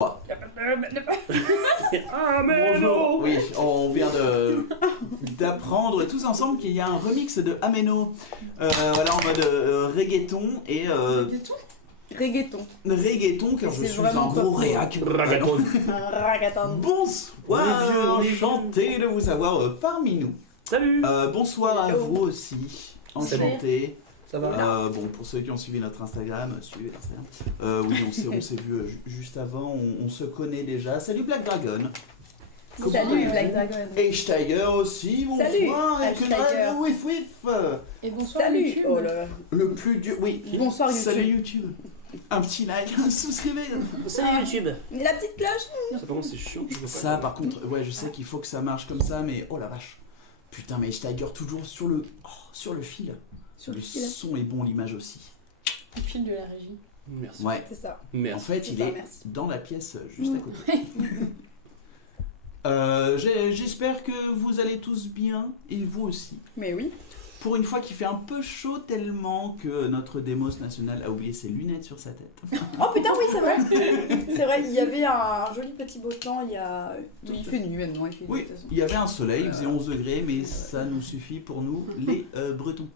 Ah mais non. Oui, on vient d'apprendre tous ensemble qu'il y a un remix de Ameno, voilà, en mode reggaeton et reggaeton car je suis un gros réac. Ragaton. Bonsoir, enchanté de vous avoir parmi nous. Salut. Bonsoir à vous aussi, enchanté. Ça va? Bon, pour ceux qui ont suivi notre Instagram, suivez l'Instagram. Oui, on s'est vu juste avant, on se connaît déjà. Salut Black Dragon. Salut Black Dragon. Et Steiger aussi, bonsoir. Salut, Et que Steiger. Wif Wif. Et bonsoir Salut. YouTube. Oh là là. Le plus dur, oui. Bonsoir YouTube. Salut YouTube. Un petit like, souscrivez. Salut YouTube. La petite cloche. Ça par contre c'est chiant. Je vois pas. Ça par contre, ouais, je sais qu'il faut que ça marche comme ça, mais oh la vache. Putain, mais Steiger toujours sur le fil. Sur le le fil. son est bon, l'image aussi. Le fil de la régie. Merci. Ouais. C'est ça. En Merci. fait, C'est il ça, est merci. dans la pièce juste à côté. J'espère que vous allez tous bien, et vous aussi. Mais oui. Pour une fois qu'il fait un peu chaud tellement que notre démos national a oublié ses lunettes sur sa tête. Oh putain, oui, c'est vrai. C'est vrai, il y avait un joli petit beau temps il y a. Oui, il fait nuit maintenant. Il fait nuit, Oui, de toute façon. il y avait un soleil, il faisait 11 degrés, mais ça nous suffit pour nous, les Bretons.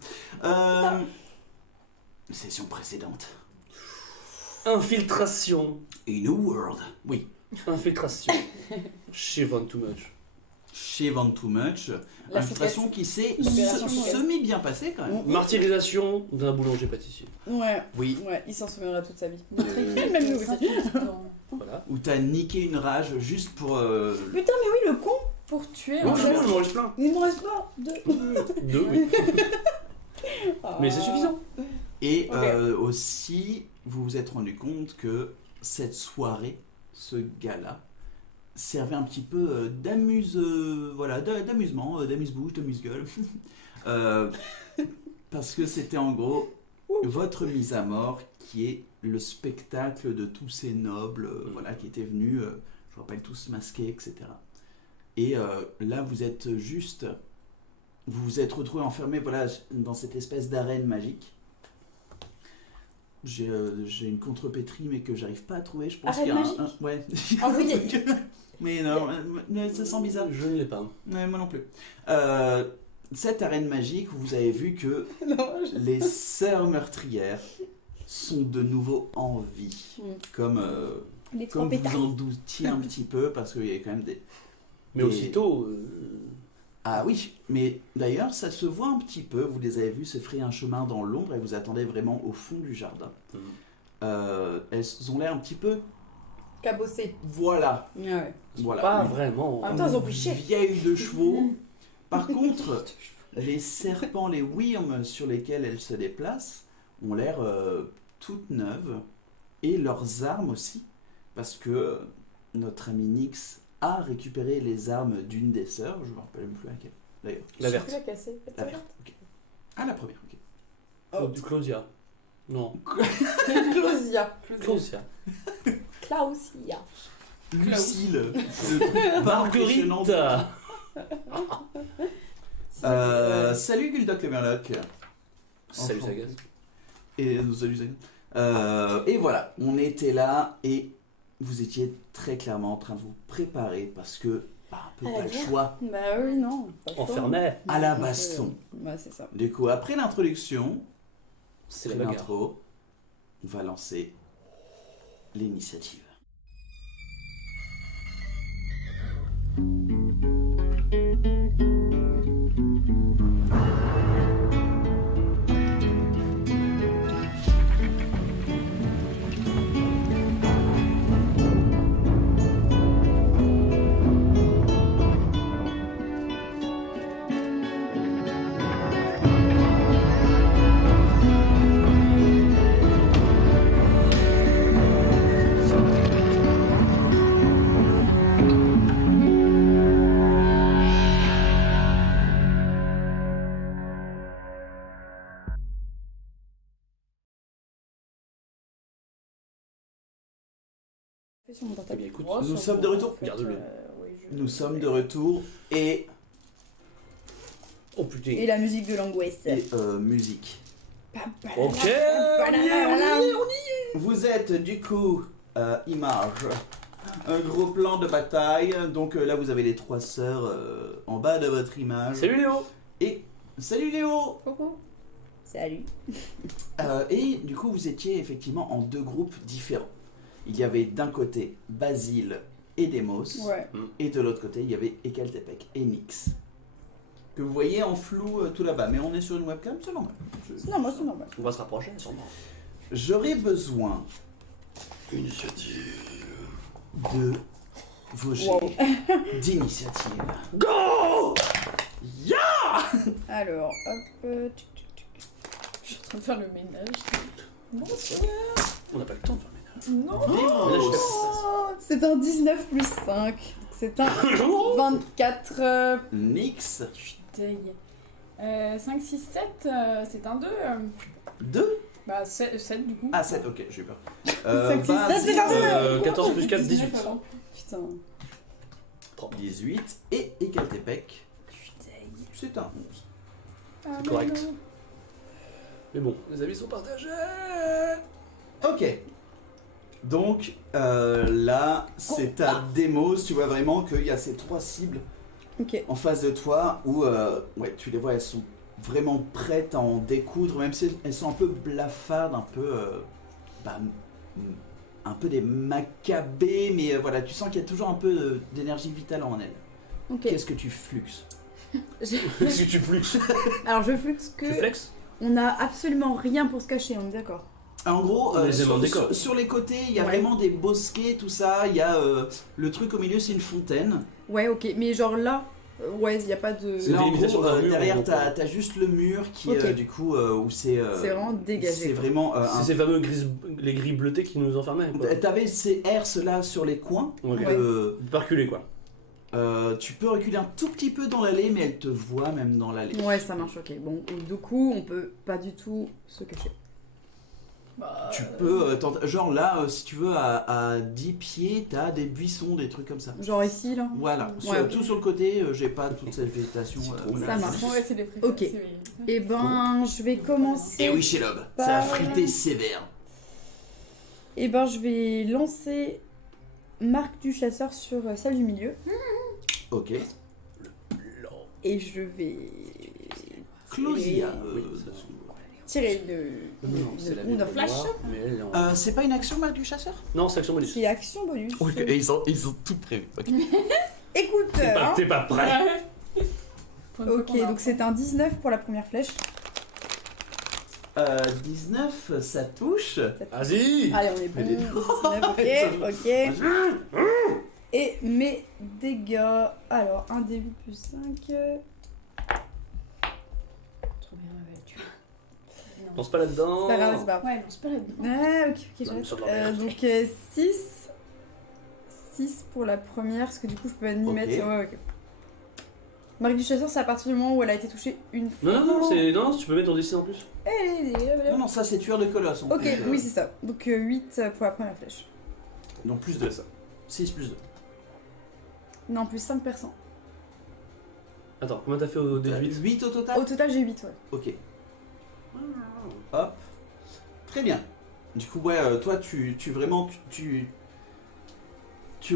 Session précédente. Infiltration. In a world. Oui. Infiltration. Chez Von Too Much. Chez Van Too Much. La Infiltration qui s'est Opération Chouquette. semi-bien passée quand même. Martyrisation d'un boulanger pâtissier. Ouais, Oui. ouais, il s'en souviendra toute sa vie. Notre équipe, Même nous aussi. Voilà. Où t'as niqué une rage juste pour. Putain, mais oui, le con. Pour tuer Non, un je geste. m'en reste plein. Il m'en reste pas deux. Deux, oui. Ah. Mais c'est suffisant. Et Ok. aussi, vous vous êtes rendu compte que cette soirée, ce gala, servait un petit peu d'amusement, d'amuse-bouche, d'amuse-gueule. Parce que c'était en gros votre mise à mort qui est le spectacle de tous ces nobles voilà, qui étaient venus, je vous rappelle, tous masqués, etc. Et là, vous êtes vous vous êtes retrouvés enfermés voilà, dans cette espèce d'arène magique. J'ai une contrepétrie mais que j'arrive pas à trouver. Je pense Arène qu'il y a magique ouais. Ah oui, Mais non, mais ça sent bizarre. Je ne l'ai pas. Ouais, moi non plus. Cette arène magique, vous avez vu que non, les sœurs meurtrières sont de nouveau en vie. Comme Les trois vous pétards. en doutiez un petit peu, parce qu'il y a quand même des... Mais Et- aussitôt. Ah oui, mais d'ailleurs, ça se voit un petit peu. Vous les avez vues se frayer un chemin dans l'ombre et vous attendez vraiment au fond du jardin. Elles ont l'air un petit peu... Cabossé. Voilà, Ouais. voilà. Pas vraiment. En même temps, ils ont pris cher. Vieilles de chevaux. Par contre, les serpents, les wyrms sur lesquels elles se déplacent ont l'air toutes neuves. Et leurs armes aussi. Parce que notre ami Nyx a récupéré les armes d'une des sœurs. Je ne me rappelle même plus laquelle. D'ailleurs. La verte. Tu l'as cassé. La verte. Ok. Ah, la première. Ok. Oh. Du Claudia. Non. Clausia. Claudia. Clausia. Lucille. Le truc pas impressionnant. Marguerite. Salut Guldoc le Merloc. Salut Enfin. Sagas. Et salut Sagan. Et voilà, on était là et vous étiez très clairement en train de vous préparer parce que un peu À la pas le guerre. choix Bah oui, non. pas le choix. Enfermé. à la baston. Ouais, c'est ça. Du coup, après l'introduction, C'est la après bagarre. l'intro, on va lancer l'initiative. Sur mon Eh portable. bien, écoute, Oh, nous ça sommes va, de retour. en fait, Garde-le. oui, Nous sommes de retour et, Oh putain. Et la musique de l'angoisse. musique. Ok. Vous êtes du coup Image un gros plan de bataille. Donc là, vous avez les 3 sœurs en bas de votre image. Salut Léo. Et salut Léo. Coucou. Salut. Et du coup, vous étiez effectivement en 2 groupes différents. Il y avait d'un côté Basile et Demos, Ouais. et de l'autre côté, il y avait Ekaltepec et Nyx. Que vous voyez en flou tout là-bas, mais on est sur une webcam, c'est normal. C'est normal, c'est normal. On va se rapprocher, sûrement. J'aurais besoin Initiative. de vos jets Wow. d'initiative. Go. Alors, hop. Je suis en train de faire le ménage. Bonsoir. On n'a pas le temps de faire Non. Demos. Oh, c'est un 19 plus 5. C'est un 24. Nyx, Je suis deg. 5, 6, 7, c'est un 2. 2. Bah 7 du coup. Ah, 7, ok, j'ai eu peur. 5, 6, 7, c'est un 14 plus 4, 18. Putain. 18. Et Ekaltepec, Je suis deg. c'est un 11. Ah, C'est mais correct. non. Mais bon, les avis sont partagés. Ok. Donc là, c'est ta démo. Tu vois vraiment qu'il y a ces 3 cibles Ok. en face de toi où ouais, tu les vois, elles sont vraiment prêtes à en découdre, même si elles sont un peu blafardes, un peu un peu des macabées, mais voilà, tu sens qu'il y a toujours un peu d'énergie vitale en elles. Ok. Qu'est-ce que tu fluxes? Est-ce que tu fluxes? Alors, je flux que. Tu flexes? On a absolument rien pour se cacher, on est d'accord. En gros, On les aime en décor. sur les côtés, il y a Ouais. vraiment des bosquets, tout ça. Il y a le truc au milieu, c'est une fontaine. Ouais, ok. Mais genre là, ouais, il n'y a pas de. C'est Là, en délimitation gros, d'un mur, en derrière, gros, t'as juste le mur qui, Ok. du coup, où c'est. C'est vraiment dégagé. C'est vraiment. C'est ces fameux les grilles bleutées qui nous enfermaient. Quoi. T'avais ces herses là sur les coins. Ok. Ouais. Pas reculer quoi. Tu peux reculer un tout petit peu dans l'allée, mais elle te voit même dans l'allée. Ouais, ça marche, ok. Bon, du coup, on peut pas du tout se cacher. Bah, Tu peux, genre là, si tu veux, à 10 pieds, t'as des buissons, des trucs comme ça. Genre ici, là. Voilà, Ouais, ok. tout sur le côté, j'ai pas toute cette végétation. Ça marche. Ouais, c'est les préférés. Ok. Et ben, je vais commencer. Et oui, Shelob, Bah, ça a frité sévère. Et ben, je vais lancer Marque du chasseur sur celle du milieu. Ok. Et je vais Closia. tirer une flash. Mais elle est en- C'est pas une action, Marc du chasseur? Non, c'est action bonus. C'est action bonus. Et ils ont tout prévu. Ok. Écoute, hein. T'es pas prêt. Ok, donc c'est un 19 pour la première flèche. 19, ça touche. Vas-y. Allez, on est bon. Elle est- 19, ok, ok. Et mes dégâts. Alors, 1 d8 plus 5. Trop bien, ouais, tu vois. Non. Pense pas là-dedans. C'est pas grave, c'est pas grave. Ouais, lance pas là-dedans. Ah, ok, ok, Non, mais ça j'arrête. doit Donc 6. 6 pour la première, parce que du coup, je peux ni Ok. mettre. Ouais, ok. Marque du chasseur, c'est à partir du moment où elle a été touchée une fois. Non, non, non, c'est... non, tu peux mettre ton dessin en plus. Non, non, ça c'est tueur de colosse. en Ok, plus, oui, c'est ça. Donc 8 pour la première flèche. Donc plus de ça. 6 plus 2. Non, plus 5%. Attends, combien t'as fait au D8? 8 au total. Au total, j'ai 8, ouais. Ok. Hop. Très bien. Du coup, ouais, toi, tu vraiment, tu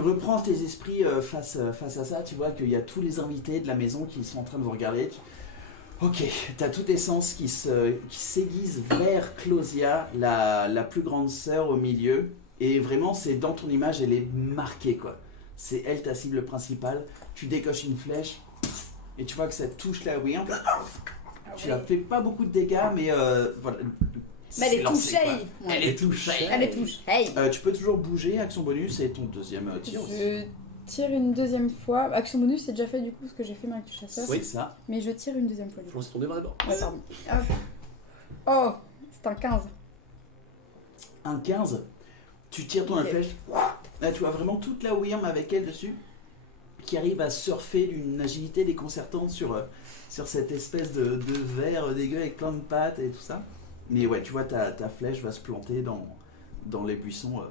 reprends tes esprits face à ça. Tu vois qu'il y a tous les invités de la maison qui sont en train de vous regarder. Ok, t'as tous tes sens qui s'aiguisent vers Closia, la plus grande sœur au milieu. Et vraiment, c'est dans ton image, elle est marquée, quoi. C'est elle ta cible principale. Tu décoches une flèche et tu vois que ça touche la Wyrm. Tu as fait pas beaucoup de dégâts, mais voilà. Mais elle est c'est lancé, touchée. quoi. Ouais. Elle est touchée. Elle est touchée. Tu peux toujours bouger, action bonus, et ton deuxième tir aussi. Je tire une deuxième fois. Action bonus, c'est déjà fait du coup, parce que j'ai fait Marque du chasseur. C'est ça. Mais je tire une deuxième fois. Du Faut coup. lancer ton dé d'abord. Ouais, pardon. Hop. Oh, c'est un 15. Un 15. Tu tires ton Ok. flèche. Là, tu vois vraiment toute la Wyrm avec elle dessus, qui arrive à surfer d'une agilité déconcertante sur cette espèce de verre dégueu avec plein de pattes et tout ça. Mais ouais, tu vois, ta flèche va se planter dans les buissons.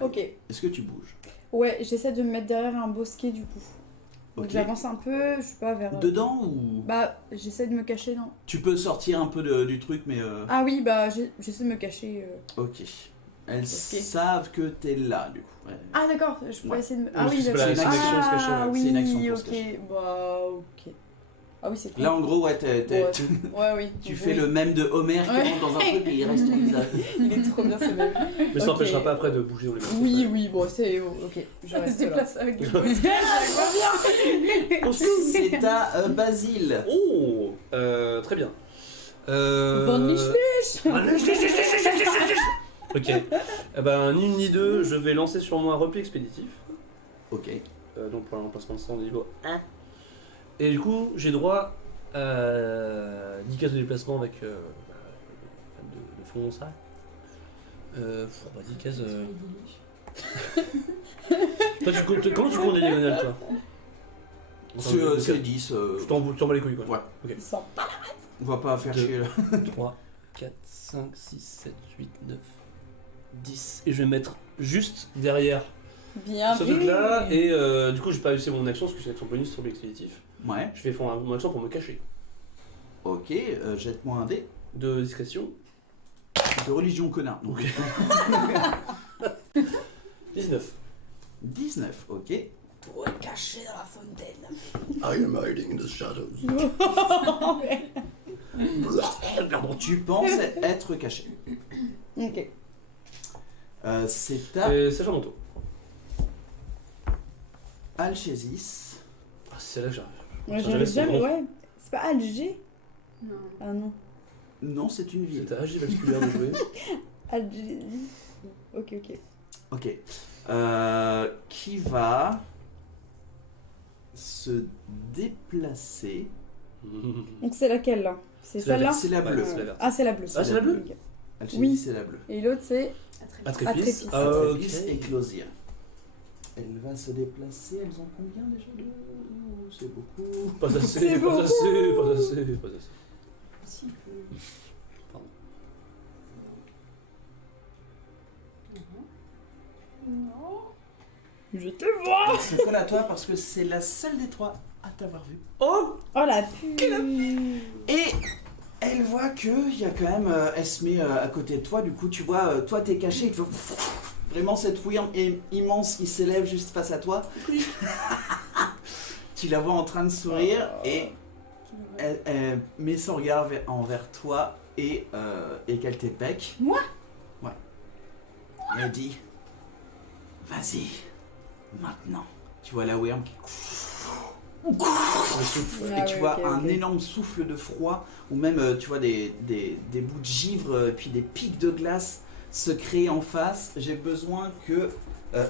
Ok. Est-ce que tu bouges? Ouais, j'essaie de me mettre derrière un bosquet du coup. Donc Ok. j'avance un peu, je sais pas, vers. Dedans ou... Bah, j'essaie de me cacher, non. Tu peux sortir un peu du truc, mais... Ah oui, bah, j'essaie de me cacher. Ok. Elles savent que t'es là, du coup. Ouais. Ah d'accord, je peux Ouais. essayer de... Oui, Ah oui, c'est d'accord. pas la- c'est une action se cacher, Ah ouais. C'est une oui, action pour se ok. cacher. Bah ok. Ah oui, c'est Là, en gros, ouais, Ouais, oui. tu Oui. fais le même de Homer qui Ouais. rentre dans un truc et il reste tout bizarre. Il est trop bien ce mec. Mais ça Ok. n'empêchera pas après de bouger dans les mains. Oui, oui, bon, c'est... Ok, je Je se reste là. déplace avec des C'est à Basile. Oh très bien. Van Michelet. Ok. Eh ben, ni une ni deux, je vais lancer sur moi un repli expéditif. Ok. Donc pour un remplacement de sang de niveau 1. Et du coup, j'ai droit à 10 cases de déplacement avec de fond, ça. 10 cases. Toi, comment tu comptes les diagonales, toi? C'est 10. Tu t'en bats les couilles, quoi. Ouais. Ok. Il sent pas. On va pas faire Deux. chier là. 3, 4, 5, 6, 7, 8, 9, 10. Et je vais mettre juste derrière Bien ce vu. truc-là. Et du coup, j'ai pas réussi mon action parce que c'est une action bonus sur l'expéditif. Ouais. Je vais faire mon action pour me cacher. Ok, jette-moi un dé. De discrétion. De religion, connard. Donc, 19. 19, ok. Pour être caché dans la fontaine. I am hiding in the shadows. Pardon. Tu penses être caché. Ok. C'est à Et c'est faire mon tour. Alchésis. Ah, c'est là que j'arrive. Ouais, J'avais j'arrive son jamais, nom. ouais. C'est pas Alger? Non. Ah non. Non, c'est une ville. C'est à Agi vasculaire de jouer. Alger. Ok, ok. Ok. Qui va se déplacer. Donc c'est laquelle là? C'est C'est la celle-là? C'est la bleue. Ouais, c'est la verte. Ah, c'est la bleue. Ah, c'est la bleue? Ok. Alchésis, Oui. c'est la bleue. Et l'autre c'est... Atrépis. Atrépis. Atrépis et Ok. Closier. Elle va se déplacer. Elles ont combien déjà de... C'est beaucoup. Pas assez, C'est pas beaucoup. assez, pas assez, pas assez. Si peu. Pardon. Non. Je te vois. C'est colle à toi parce que c'est la seule des trois à t'avoir vu. Oh Oh la pue. Et elle voit que il y a quand même, elle se met à côté de toi. Du coup, tu vois, toi t'es caché. Et tu vois vraiment cette wyrm immense qui s'élève juste face à toi. Tu la vois en train de sourire et elle met son regard envers toi et qu'elle t'épèque. Moi? Ouais. Et elle dit, vas-y, maintenant. Tu vois la wyrm qui souffle. Ah Et tu ouais, vois ok, un ok. énorme souffle de froid, ou même tu vois des bouts de givre, et puis des pics de glace se créer en face. J'ai besoin que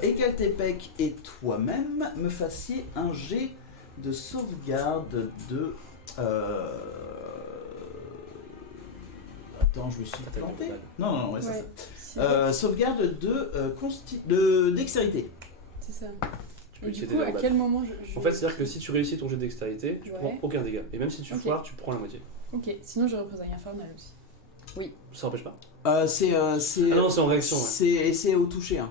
Ekaltepec et toi-même me fassiez un jet de sauvegarde de... Attends, je me suis planté. Non, ouais, c'est Ouais. ça. Sauvegarde de dextérité. C'est ça. Tu peux Et du utiliser coup, les à robates. quel moment je... En fait, c'est-à-dire que si tu réussis ton jet de dextérité, tu Ouais. prends aucun dégât. Et même si tu Ok. foires, tu prends la moitié. Ok, sinon j'aurais pris un infernal aussi. Ça n'empêche pas. C'est Ah non, c'est en réaction, ouais. c'est au toucher, hein.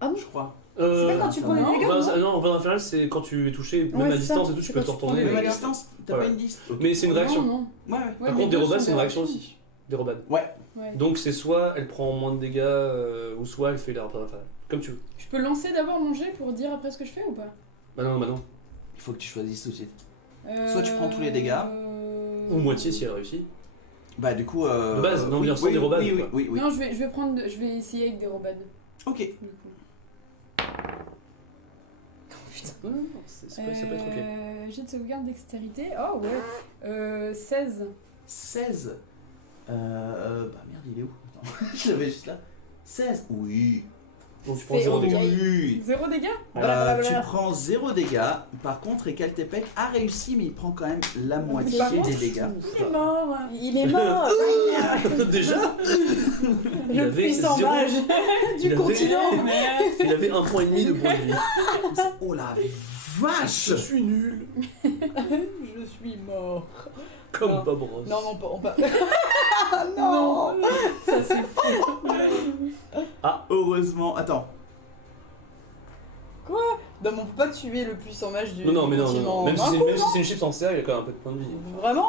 Ah bon? Je crois. C'est pas quand tu prends les non, dégâts, bah, non? non, en bas infernal, c'est quand tu es touché, même Ouais, à c'est distance ça. et tout, tu C'est peux quand te tu prends retourner. les Même à dégâts. distance, t'as Ouais. pas une liste. Mais c'est une réaction. Non, non. Ouais, ouais. Ouais, Par mais contre, des deux robades, sont c'est une des réaction réactions. aussi. Des robades. Ouais. Ouais. Donc c'est soit elle prend moins de dégâts, ou soit elle fait la reprise infernale. Comme tu veux. Je peux lancer d'abord mon jet pour dire après ce que je fais ou pas? Bah non, bah non. Il faut que tu choisisses tout de suite. Soit tu prends tous les dégâts. Ou moitié si elle réussit. Bah du coup... De base, non, oui, bien sans oui, des robades, oui, quoi. oui, oui. Non, je vais essayer avec des robades. Ok. Du coup. Non, non, ça peut être ok. Jet de sauvegarde dextérité. Oh ouais. 16. 16. Bah merde, il est où? Attends, je l'avais juste là. 16. Oui. Donc tu prends C'est 0 ok. dégâts. Oui. 0 dégâts? Voilà. Tu prends 0 dégâts. Par contre, Ekaltepec a réussi, mais il prend quand même la moitié par contre, des dégâts. Il est mort. Il est mort. Déjà Il Le avait puissant zéro- mage il du avait- continent. Il avait 1,5 point de points de vie. Oh la vache! suis nul. Je suis mort. Comme Non. Bob Ross. Non, on peut... Ah non. Ça c'est fou. Ah, heureusement. Attends. Non, mais on peut pas tuer le puissant mage du Non, mais non, continent. non. Même si d'un c'est coup, une chips en serre, il a quand même un peu de points de vie. Vraiment?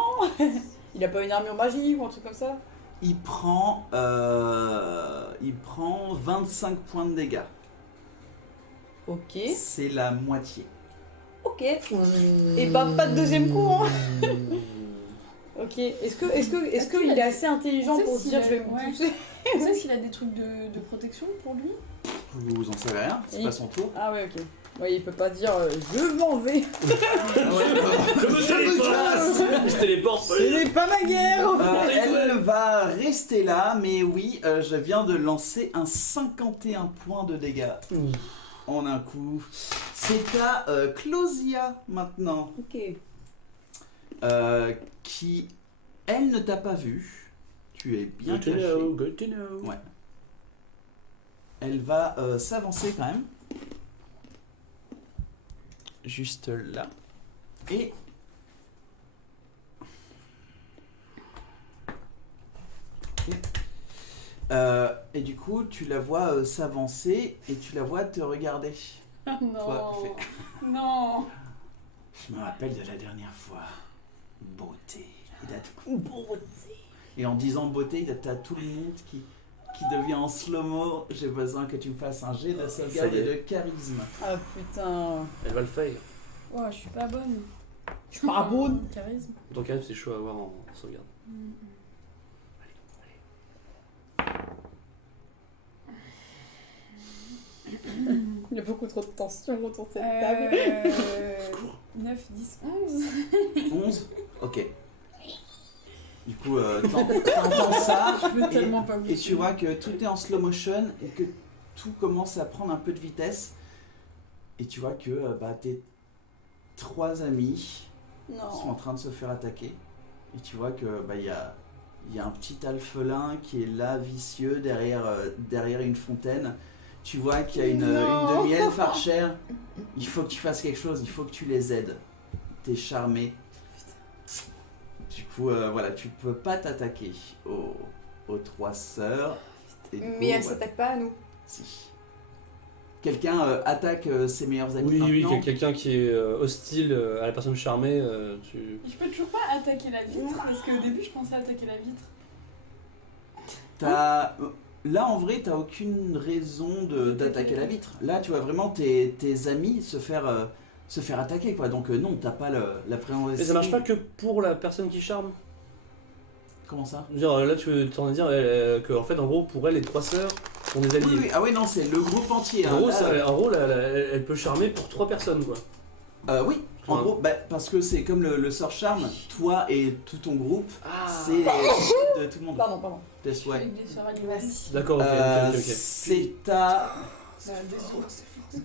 Il a pas une armure magique ou un truc comme ça? il prend 25 points de dégâts. Ok. C'est la moitié. Ok. Et bah pas de deuxième coup, hein. Ok. Est-ce qu'il est assez intelligent C'est pour se s'il dire a- je vais me ouais. pousser? Tu sais s'il a des trucs de protection pour lui? Vous en savez rien, c'est Oui. pas son tour. Ah ouais, ok. Ouais, il peut pas dire je m'en vais. Je me téléporte. Je téléporte. Ce n'est pas ma guerre. Elle va rester là, mais oui, je viens de lancer un 51 points de dégâts en un coup. C'est à Clausia maintenant, Ok. qui, elle, ne t'a pas vu. Tu es bien Good to caché. know, good to know. Ouais. Elle va s'avancer quand même. Juste là. Et... et du coup, tu la vois s'avancer et tu la vois te regarder. Ah non. Toi, Non. Je me rappelle de la dernière fois. Beauté. Et en disant beauté, t'as tout le monde qui devient en slow-mo. J'ai besoin que tu me fasses un jet de sauvegarde Ça y est. et de charisme. Ah putain. Elle va le faire. Oh, je suis pas bonne. Je suis pas bonne. Charisme. Donc quand même c'est chaud à avoir en sauvegarde. Il y a beaucoup trop de tension autour de cette table. 9, 10, 11. 11. Ok. Du coup, t'entends ça. Je veux Et- tellement pas Et tu vois que tout est en slow motion et que tout commence à prendre un peu de vitesse. Et tu vois que tes 3 amis sont en Non. train de se faire attaquer. Et tu vois que il y a un petit alphelin qui est là, vicieux, derrière une fontaine. Tu vois qu'il y a une Non. demi-elfe archère. Il faut que tu fasses quelque chose, il faut que tu les aides. T'es charmé. Du coup, voilà, tu peux pas t'attaquer aux 3 sœurs. Et du coup, Mais elle voilà. s'attaque pas à nous. Si. Quelqu'un attaque ses meilleurs amis Oui, maintenant. quelqu'un qui est hostile à la personne charmée, tu... Je peux toujours pas attaquer la vitre parce qu'au début je pensais attaquer la vitre. Là, en vrai, t'as aucune raison d'attaquer la vitre. Là, tu vois vraiment tes amis se faire attaquer, quoi. Donc non, t'as pas la préhension. Mais ça marche pas que pour la personne qui charme. Comment ça? Je veux dire, là tu es en train de dire que en fait en gros pour elle les 3 sœurs sont des alliés. Oui, oui. Ah oui, non, c'est le groupe entier. En hein. gros, Là, en gros elle peut charmer pour 3 personnes quoi. oui, en Ouais. gros, parce que c'est comme le sort charme, toi et tout ton groupe, c'est de tout le monde. Pardon. Tes souhaits. Avec des sœurs animales. D'accord, ok. C'est à... Bah, des sœurs.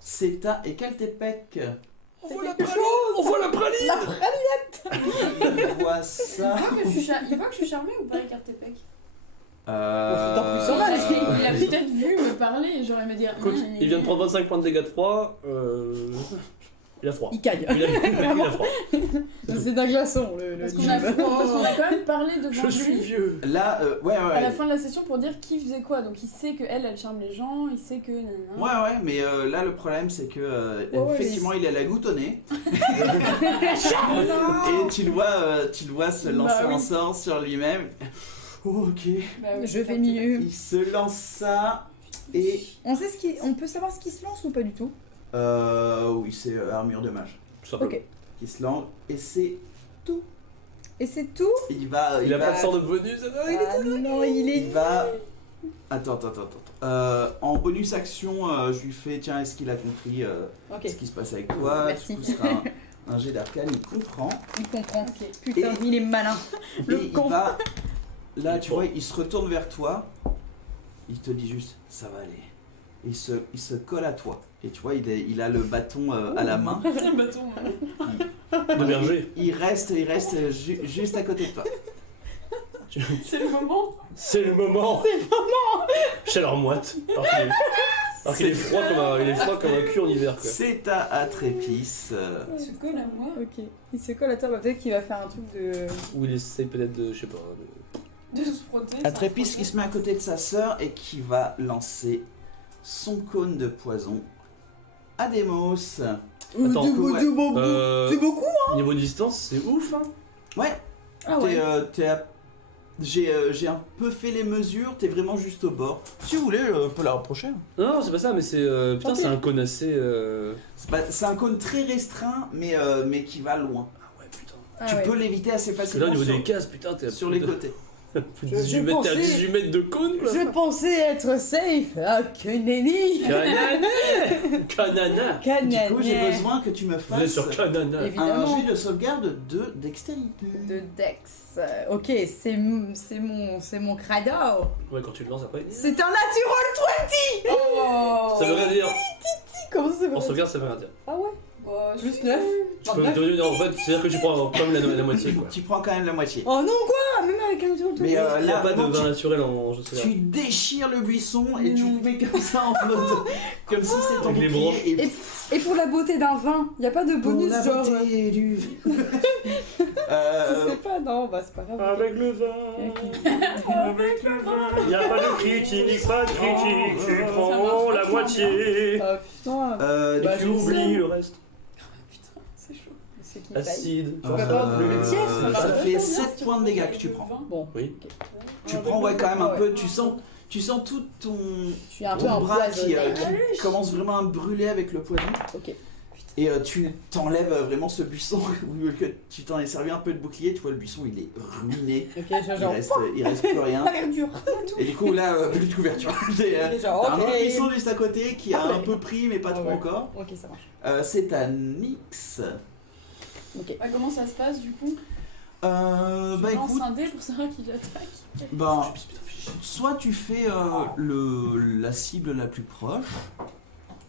C'est à Ecaltepec. On voit la praline. On voit la praline. Il voit ça. Il voit que je suis charmée ou pas avec Artepec? d'autant plus Il sauvage. a peut-être vu me parler et j'aurais me dire. Écoute, il vient de prendre 25 points de dégâts de froid. Il a froid. Il caille. Il a froid. C'est d'un glaçon le Parce qu'on a quand même parlé devant Je suis lui vieux. Là, ouais. à la fin de la session pour dire qui faisait quoi. Donc il sait que elle charme les gens, il sait que. Ouais, mais là, le problème, c'est que Ouais, effectivement, il a la goutte au nez. Et tu le vois se lancer Bah oui. un sort sur lui-même. Oh, ok. Bah oui, Je vais mieux. Il se lance ça. Et. On peut savoir ce qui se lance ou pas du tout? Oui, c'est armure de mage Tout simplement. Ok. qui se lance. Et c'est. Et c'est tout? Il a Il a pas de sort de bonus. Ah non, il est... Il va. Attends. En bonus action, je lui fais tiens, est-ce qu'il a compris Ok, ce qui se passe avec toi? Merci. Du coup, ce sera un jet d'arcane, il comprend. il comprend. Ok. Putain, Et- il est malin. Le Et il con. va. Là, tu vois, il se retourne vers toi. Il te dit juste ça va aller. Il se colle à toi. Et tu vois, il a le bâton à la main. Un bâton. De berger. Il reste juste à côté de toi. C'est le moment. C'est le moment. Chaleur moite. Alors qu'il est froid comme un cul en hiver quoi. C'est à Atrépis. Il se colle à moi. Ok, il se colle à toi, bah, peut-être qu'il va faire un truc de... Ou il essaie peut-être de, je sais pas, De se frotter. Atrépis qui se met à côté de sa sœur et qui va lancer son cône de poison à Demos. Attends, ouais. C'est beaucoup. Niveau distance, c'est ouf hein. Ouais, Ah ouais. t'es à J'ai un peu fait les mesures, t'es vraiment juste au bord. Si vous voulez, on peut la rapprocher. Non, c'est pas ça, mais c'est. Putain, Ok. c'est un cône assez. C'est un cône très restreint, mais qui va loin. Ah ouais, putain. Ah Tu ouais. peux l'éviter assez Parce que facilement là, au niveau sur, des cases, putain, t'es à sur plus les de- côtés. plus de Je 18 mètres, t'es à pensais- 18 mètres de cône, quoi. Je pensais être safe. Ah, que nenni. Canana Canana Du coup, j'ai Canana. besoin que tu me Vous êtes fasses sur Canana. un Évidemment. jet de sauvegarde de dextérité. De Dex. Ok, c'est mon crado. Ouais, quand tu le lances après. C'est un natural 20. Oh. Ça veut rien dire. Comment ça En va sauvegarde, ça veut rien dire. Ah ouais. Bah, Plus je- 9. Tu peux, en fait, c'est-à-dire que tu prends quand même la moitié, quoi. Tu prends quand même la moitié. Oh non quoi, même avec un natural 20. Mais Il n'y a là, pas de vraiment, vin naturel en jeu de tu sauvegarde. déchires le buisson et tu le mets comme ça en mode. Comme si c'était ton Avec les bouclier. branches. Et Et pour la beauté d'un vin, y a pas de pour bonus la genre. beauté du vin. Je sais pas, non, bah c'est pas grave. Avec le vin, avec le vin. Y a pas de critique, pas de critique, tu ça prends marche la pas, moitié. Ah putain, Du Tu coup, oublies le reste. Putain, c'est chaud. c'est qui paye. Acide. peux pas le tiers, ça ça marche fait pas. 7 points de dégâts que tu prends. Bon, Oui. Tu prends ouais, quand même un peu, tu sens tout ton, je suis un peu ton bras qui empoisonné. commence vraiment à brûler avec le poison. Ok. Et tu t'enlèves vraiment ce buisson, que tu t'en es servi un peu de bouclier, tu vois le buisson il est ruiné, Ok, genre. il reste plus rien. A l'air dur. Et du coup là, plus de couverture. Genre, T'as un autre ok. buisson juste à côté qui a Ah ouais. un peu pris mais pas Ah trop ouais. encore. Ok, ça marche. C'est à Nyx. Ok. Bah, comment ça se passe du coup Bah Je lance écoute, un dé pour savoir qui j'attaque. bah, soit tu fais la cible la plus proche,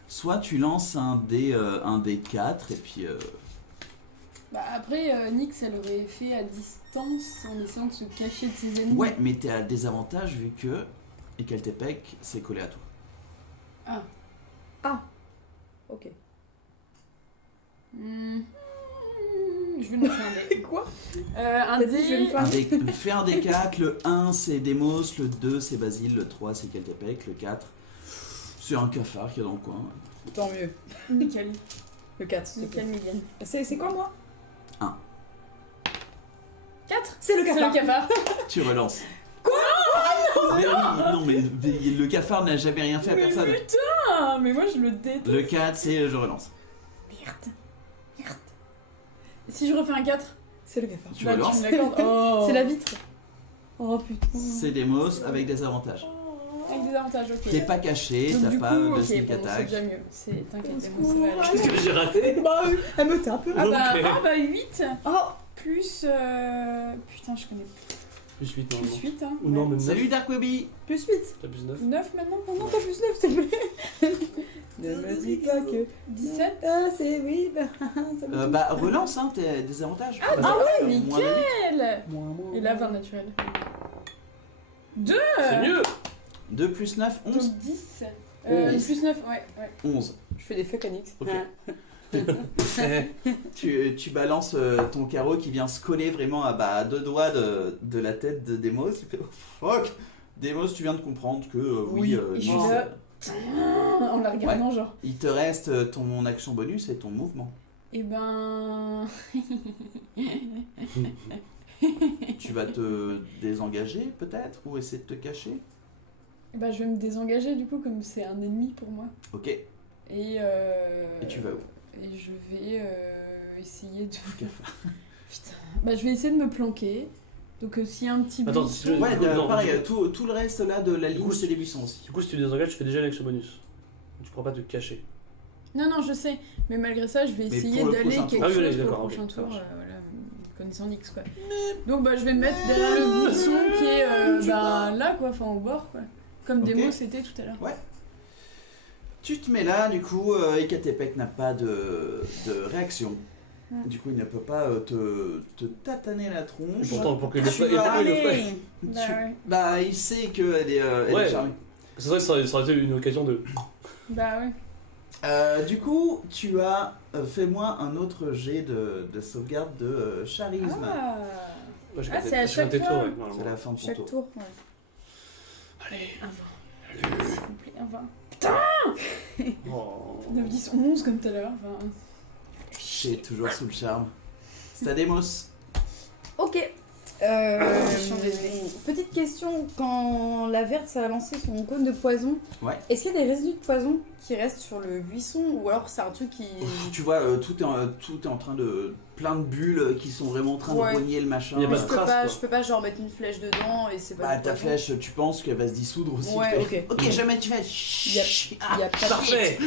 soit tu lances un dé 4 et puis Bah après, Nyx elle aurait fait à distance en essayant de se cacher de ses ennemis. ouais, mais t'es à désavantage vu que Ekeltepec c'est collé à toi. Ok. Hmm. Je vais lancer un dé. Quoi Un T'as dit, je vais me dé. faire- Fais un dé 4, le 1 c'est Demos, le 2 c'est Basile, le 3 c'est Ekeltepec, le 4 c'est un cafard qui est dans le coin. Tant mieux. Nickel. Le 4. Nickel, Miguel. C'est quoi moi 4. C'est le C'est cafard. le cafard. Tu relances. Quoi mais oui, non mais le cafard n'a jamais rien fait à Mais personne. putain, mais moi je le déteste. Le 4 c'est je relance. Merde. Si je refais un 4, C'est le cafard. Tu bah, relances. me l'accordes. Oh. C'est la vitre. Oh putain. C'est Demos avec des avantages. Avec des avantages, ok. T'es pas caché, Donc t'as du pas coup, de ok, sneak bon, c'est attack. déjà mieux. C'est t'inquiète, Au ça va aller. Qu'est-ce que j'ai raté Bah oui, elle me tape. Ah bah, Ok. ah bah 8 Oh plus putain, je connais Plus 8 plus normalement. 8 hein. Ou non, même 9. Salut Dark Webby. Plus 8. T'as plus 9. 9 maintenant. Oh non, pas plus 9, s'il te plaît. Ne me dis pas que. 17. Ah, c'est oui. Bah, ça me touche. Bah relance hein, t'as des avantages. Ah ouais, nickel. Moins, Et là 20 naturel. 2 C'est mieux 2 plus 9, 11. Donc 10. 11. Plus 9, ouais. 11. Je fais des fuck Anix. Ok. tu balances ton carreau qui vient se coller vraiment à 2 doigts de la tête de Demos. Tu fais oh, fuck. Demos, tu viens de comprendre que oui, Et je suis Nyx, là. En la regardant, genre. il te reste ton action bonus et ton mouvement. Et ben. Tu vas te désengager peut-être ou essayer de te cacher. Et ben, je vais me désengager du coup, comme c'est un ennemi pour moi. Ok. Et Et tu vas où? Et je vais essayer de. Cafard. Putain. Bah, je vais essayer de me planquer. Donc, s'il y a un petit Attends, buisson- si tu- Ouais, non, pareil, du tout le reste là de la Du ligne coup, c'est des buissons aussi. Du coup, si tu désengages, tu fais déjà l'action bonus. Tu pourras pas te cacher. Non, non, je sais. Mais malgré ça, je vais Mais essayer pour le d'aller prochain quelque tour. Ah oui, chose oui, pour le d'accord, prochain ok, ça tour. marche. Voilà, connaissant X, quoi. Donc, bah, je vais me mettre derrière le buisson qui est là, quoi. Enfin, au bord, quoi. Comme Ok. Demo c'était tout à l'heure. Tu te mets là, du coup, Ekatepec n'a pas de réaction. Ouais. Du coup, il ne peut pas te tataner la Et tronche. pourtant, pour que le Tu flash. vas- Et pour que le flash. Bah, Tu- ouais. Bah, il sait qu'elle est, elle Ouais. est charmée. C'est vrai que ça aurait été une occasion de. Bah, ouais. Du coup, tu as fait-moi un autre jet de sauvegarde de charisme. Ah, Moi, j'ai Ah, compté- c'est à j'ai chaque compté fois. trop, ouais, C'est normalement. la fin de ton Chaque tour. tour, ouais. allez, un 20. S'il vous plaît, un 20. Oh. 9, 10, 11 comme tout à l'heure. Enfin, C'est toujours sous le charme. C'est à Demos. Ok. Petite question, quand la verte ça a lancé son cône de poison, Ouais. est-ce qu'il y a des résidus de poison qui restent sur le buisson ou alors c'est un truc qui... Tu vois, tout est en train de... Plein de bulles qui sont vraiment en train Ouais. de rogner le machin. Il y a pas de je peux traces, pas, quoi. je peux pas genre mettre une flèche dedans et c'est pas Bah du ta poison. flèche, tu penses qu'elle va se dissoudre aussi. Ouais, tu fais, ok. Ok, jamais tu fais... Il y a pas, Parfait.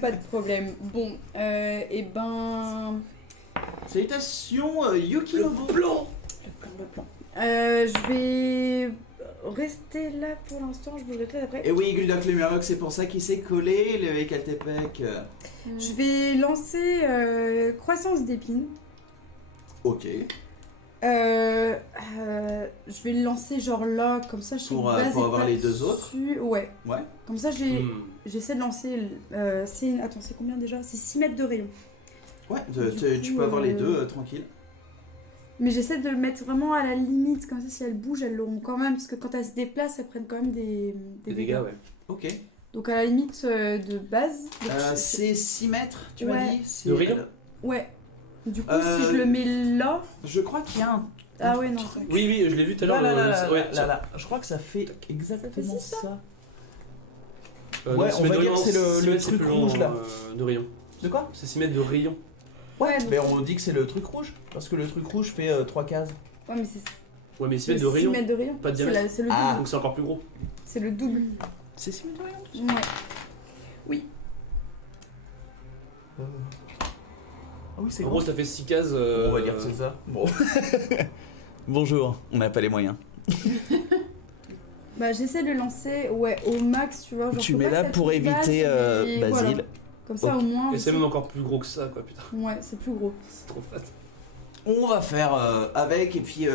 pas de problème. Bon, et ben... Salutations, Yukinobu. Blanc. Le plan. Je vais rester là pour l'instant, je bougerai peut-être après. Et oui, Guldoc le Murloc, c'est pour ça qu'il s'est collé, le Ekaltepec. Je vais lancer croissance d'épines. Ok. Je vais le lancer genre là, comme ça je sais Pour, que base pour est avoir pas les deux autres. dessus. Ouais. Ouais. Comme ça j'essaie de lancer... Attends, c'est combien déjà? C'est 6 mètres de rayon. Ouais, Du tu coup, peux avoir les deux tranquille. Mais j'essaie de le mettre vraiment à la limite, comme ça si elles bougent, elles l'auront quand même, parce que quand elles se déplacent, elles prennent quand même des Dégâts, ouais. Ok. Donc à la limite de base. donc C'est 6 mètres, tu Ouais. m'as dit c'est- De rayon Ouais. Du coup, Euh, si je le mets là... Je crois qu'il y a un... Ah ouais, non. attends. Oui, oui, je l'ai vu tout à l'heure. Ouais, là. Je crois que ça fait exactement Ça ça. non, Ouais, 6 on mètres va de dire rayon, que c'est le 6 mètres, truc plus long, rouge, là. De rayon. De quoi? C'est 6 mètres de rayon. Ouais, Mais on dit que c'est le truc rouge, parce que le truc rouge fait 3 cases. Ouais, mais c'est Ouais, mais 6 c'est mètres de 6 rayon. mètres de rayon. Pas de C'est diamètre. c'est le double. Ah. Donc c'est encore plus gros. C'est le double. C'est 6 mètres de rayon. Ouais. Ah oui, c'est En gros, ça fait 6 cases. On va dire que c'est ça. Bon. Bonjour, on n'a pas les moyens. Bah j'essaie de le lancer au max, tu vois. Genre, Tu faut mets pas là que ça pour touche base, éviter et Basile. voilà. Comme ça Ok. au moins... Et c'est même encore plus gros que ça, quoi, putain. Ouais, c'est plus gros. C'est trop fat. On va faire avec, et puis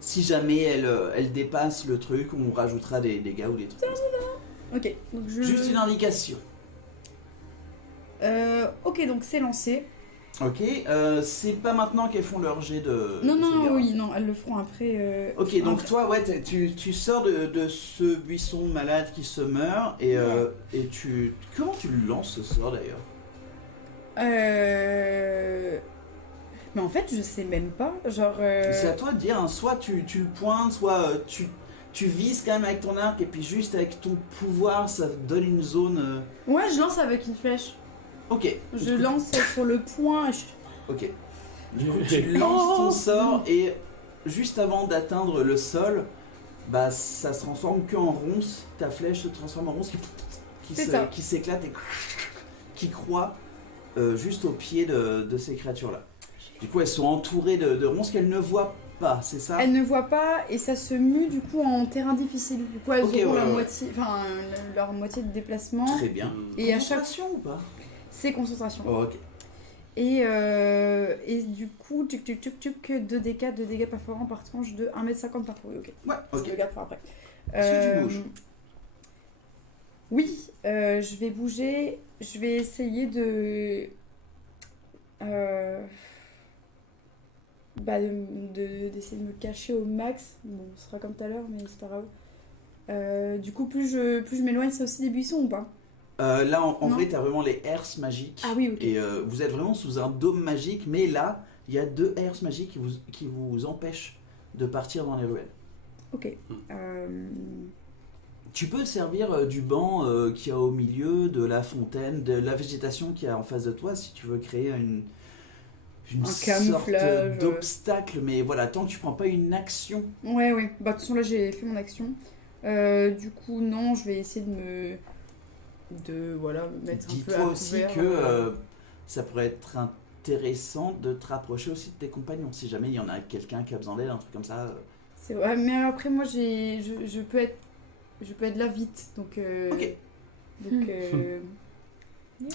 si jamais elle dépasse le truc, on rajoutera des dégâts ou des trucs comme ça. Ok, donc je... Juste une indication. Ok, donc c'est lancé. Ok, c'est pas maintenant qu'elles font leur jet de... Non, de non, sauvegarde. oui, non, elles le feront après. Ok, donc après. toi, ouais, tu sors de ce buisson malade qui se meurt, et tu... Comment tu le lances ce sort d'ailleurs? Mais en fait, je sais même pas. Genre. C'est à toi de dire, hein, soit tu le pointes, soit tu vises quand même avec ton arc, et puis juste avec ton pouvoir, ça te donne une zone... Ouais, je lance avec une flèche. Ok. Je lance sur le point. Ok. Du coup, tu lances ton sort, et juste avant d'atteindre le sol, bah ça se transforme qu'en ronce, ta flèche se transforme en ronce C'est ça. qui s'éclate et qui croît juste au pied de ces créatures-là. Du coup, elles sont entourées de ronces qu'elles ne voient pas, c'est ça? Elles ne voient pas et ça se mue du coup en terrain difficile. Du coup, elles Ok, auront ouais, la ouais. moitié, enfin leur moitié de déplacement. Très bien. Et à chaque Concentration ou pas? c'est concentration. Oh, ok. Et du coup, tuc 2d4, 2 dégâts perforants par tranche de 1m50 par courrier. Ok. Ouais, Je ok. le garde pour après. Est-ce que tu bouges? Oui, je vais bouger. Je vais essayer d'essayer de me cacher au max. Bon, ce sera comme tout à l'heure, mais c'est pas grave. Du coup, plus je m'éloigne, c'est aussi des buissons ou pas? Là, en Non. vrai, t'as vraiment les herses magiques. Ah oui, ok. Et vous êtes vraiment sous un dôme magique, mais là, il y a 2 herses magiques qui vous empêchent de partir dans les ruelles. Ok. Tu peux te servir du banc qu'il y a au milieu, de la fontaine, de la végétation qu'il y a en face de toi, si tu veux créer une Un sorte camouflage. d'obstacle. Mais voilà, tant que tu prends pas une action. Ouais. Bah, de toute façon, là, j'ai fait mon action. Du coup, non, je vais essayer voilà, me mettre un peu à Dis-toi aussi couvert. que ça pourrait être intéressant de te rapprocher aussi de tes compagnons. Si jamais il y en a quelqu'un qui a besoin d'aide, un truc comme ça. C'est vrai, mais après, moi, je peux être là vite. Donc. Ok. Donc.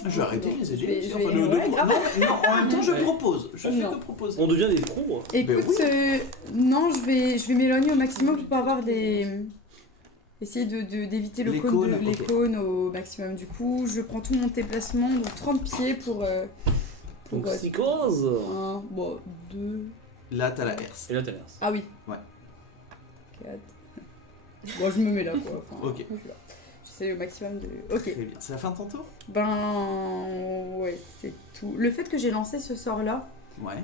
Je vais arrêter de les aider. Je vais- aussi. je Enfin, vais- de- ouais, de- grave. non, en même temps, je Ouais. propose. Je fais Non. que proposer. On devient des pros. Hein. Écoute, oui. non, je vais m'éloigner au maximum pour pas avoir des. Essayer d'éviter Les les cônes, ok. cônes au maximum. Du coup, je prends tout mon déplacement, donc 30 pieds pour. Donc ouais, psychose. 1, bon, 2. Là, t'as la herse. Et là, t'as l'air. Ah oui. Ouais. 4. Bon, je me mets là quoi. Enfin, Ok. je suis là. J'essaie au maximum de. Ok. Très bien. C'est la fin de ton tour? Ben. Ouais, c'est tout. Le fait que j'ai lancé ce sort là, Ouais.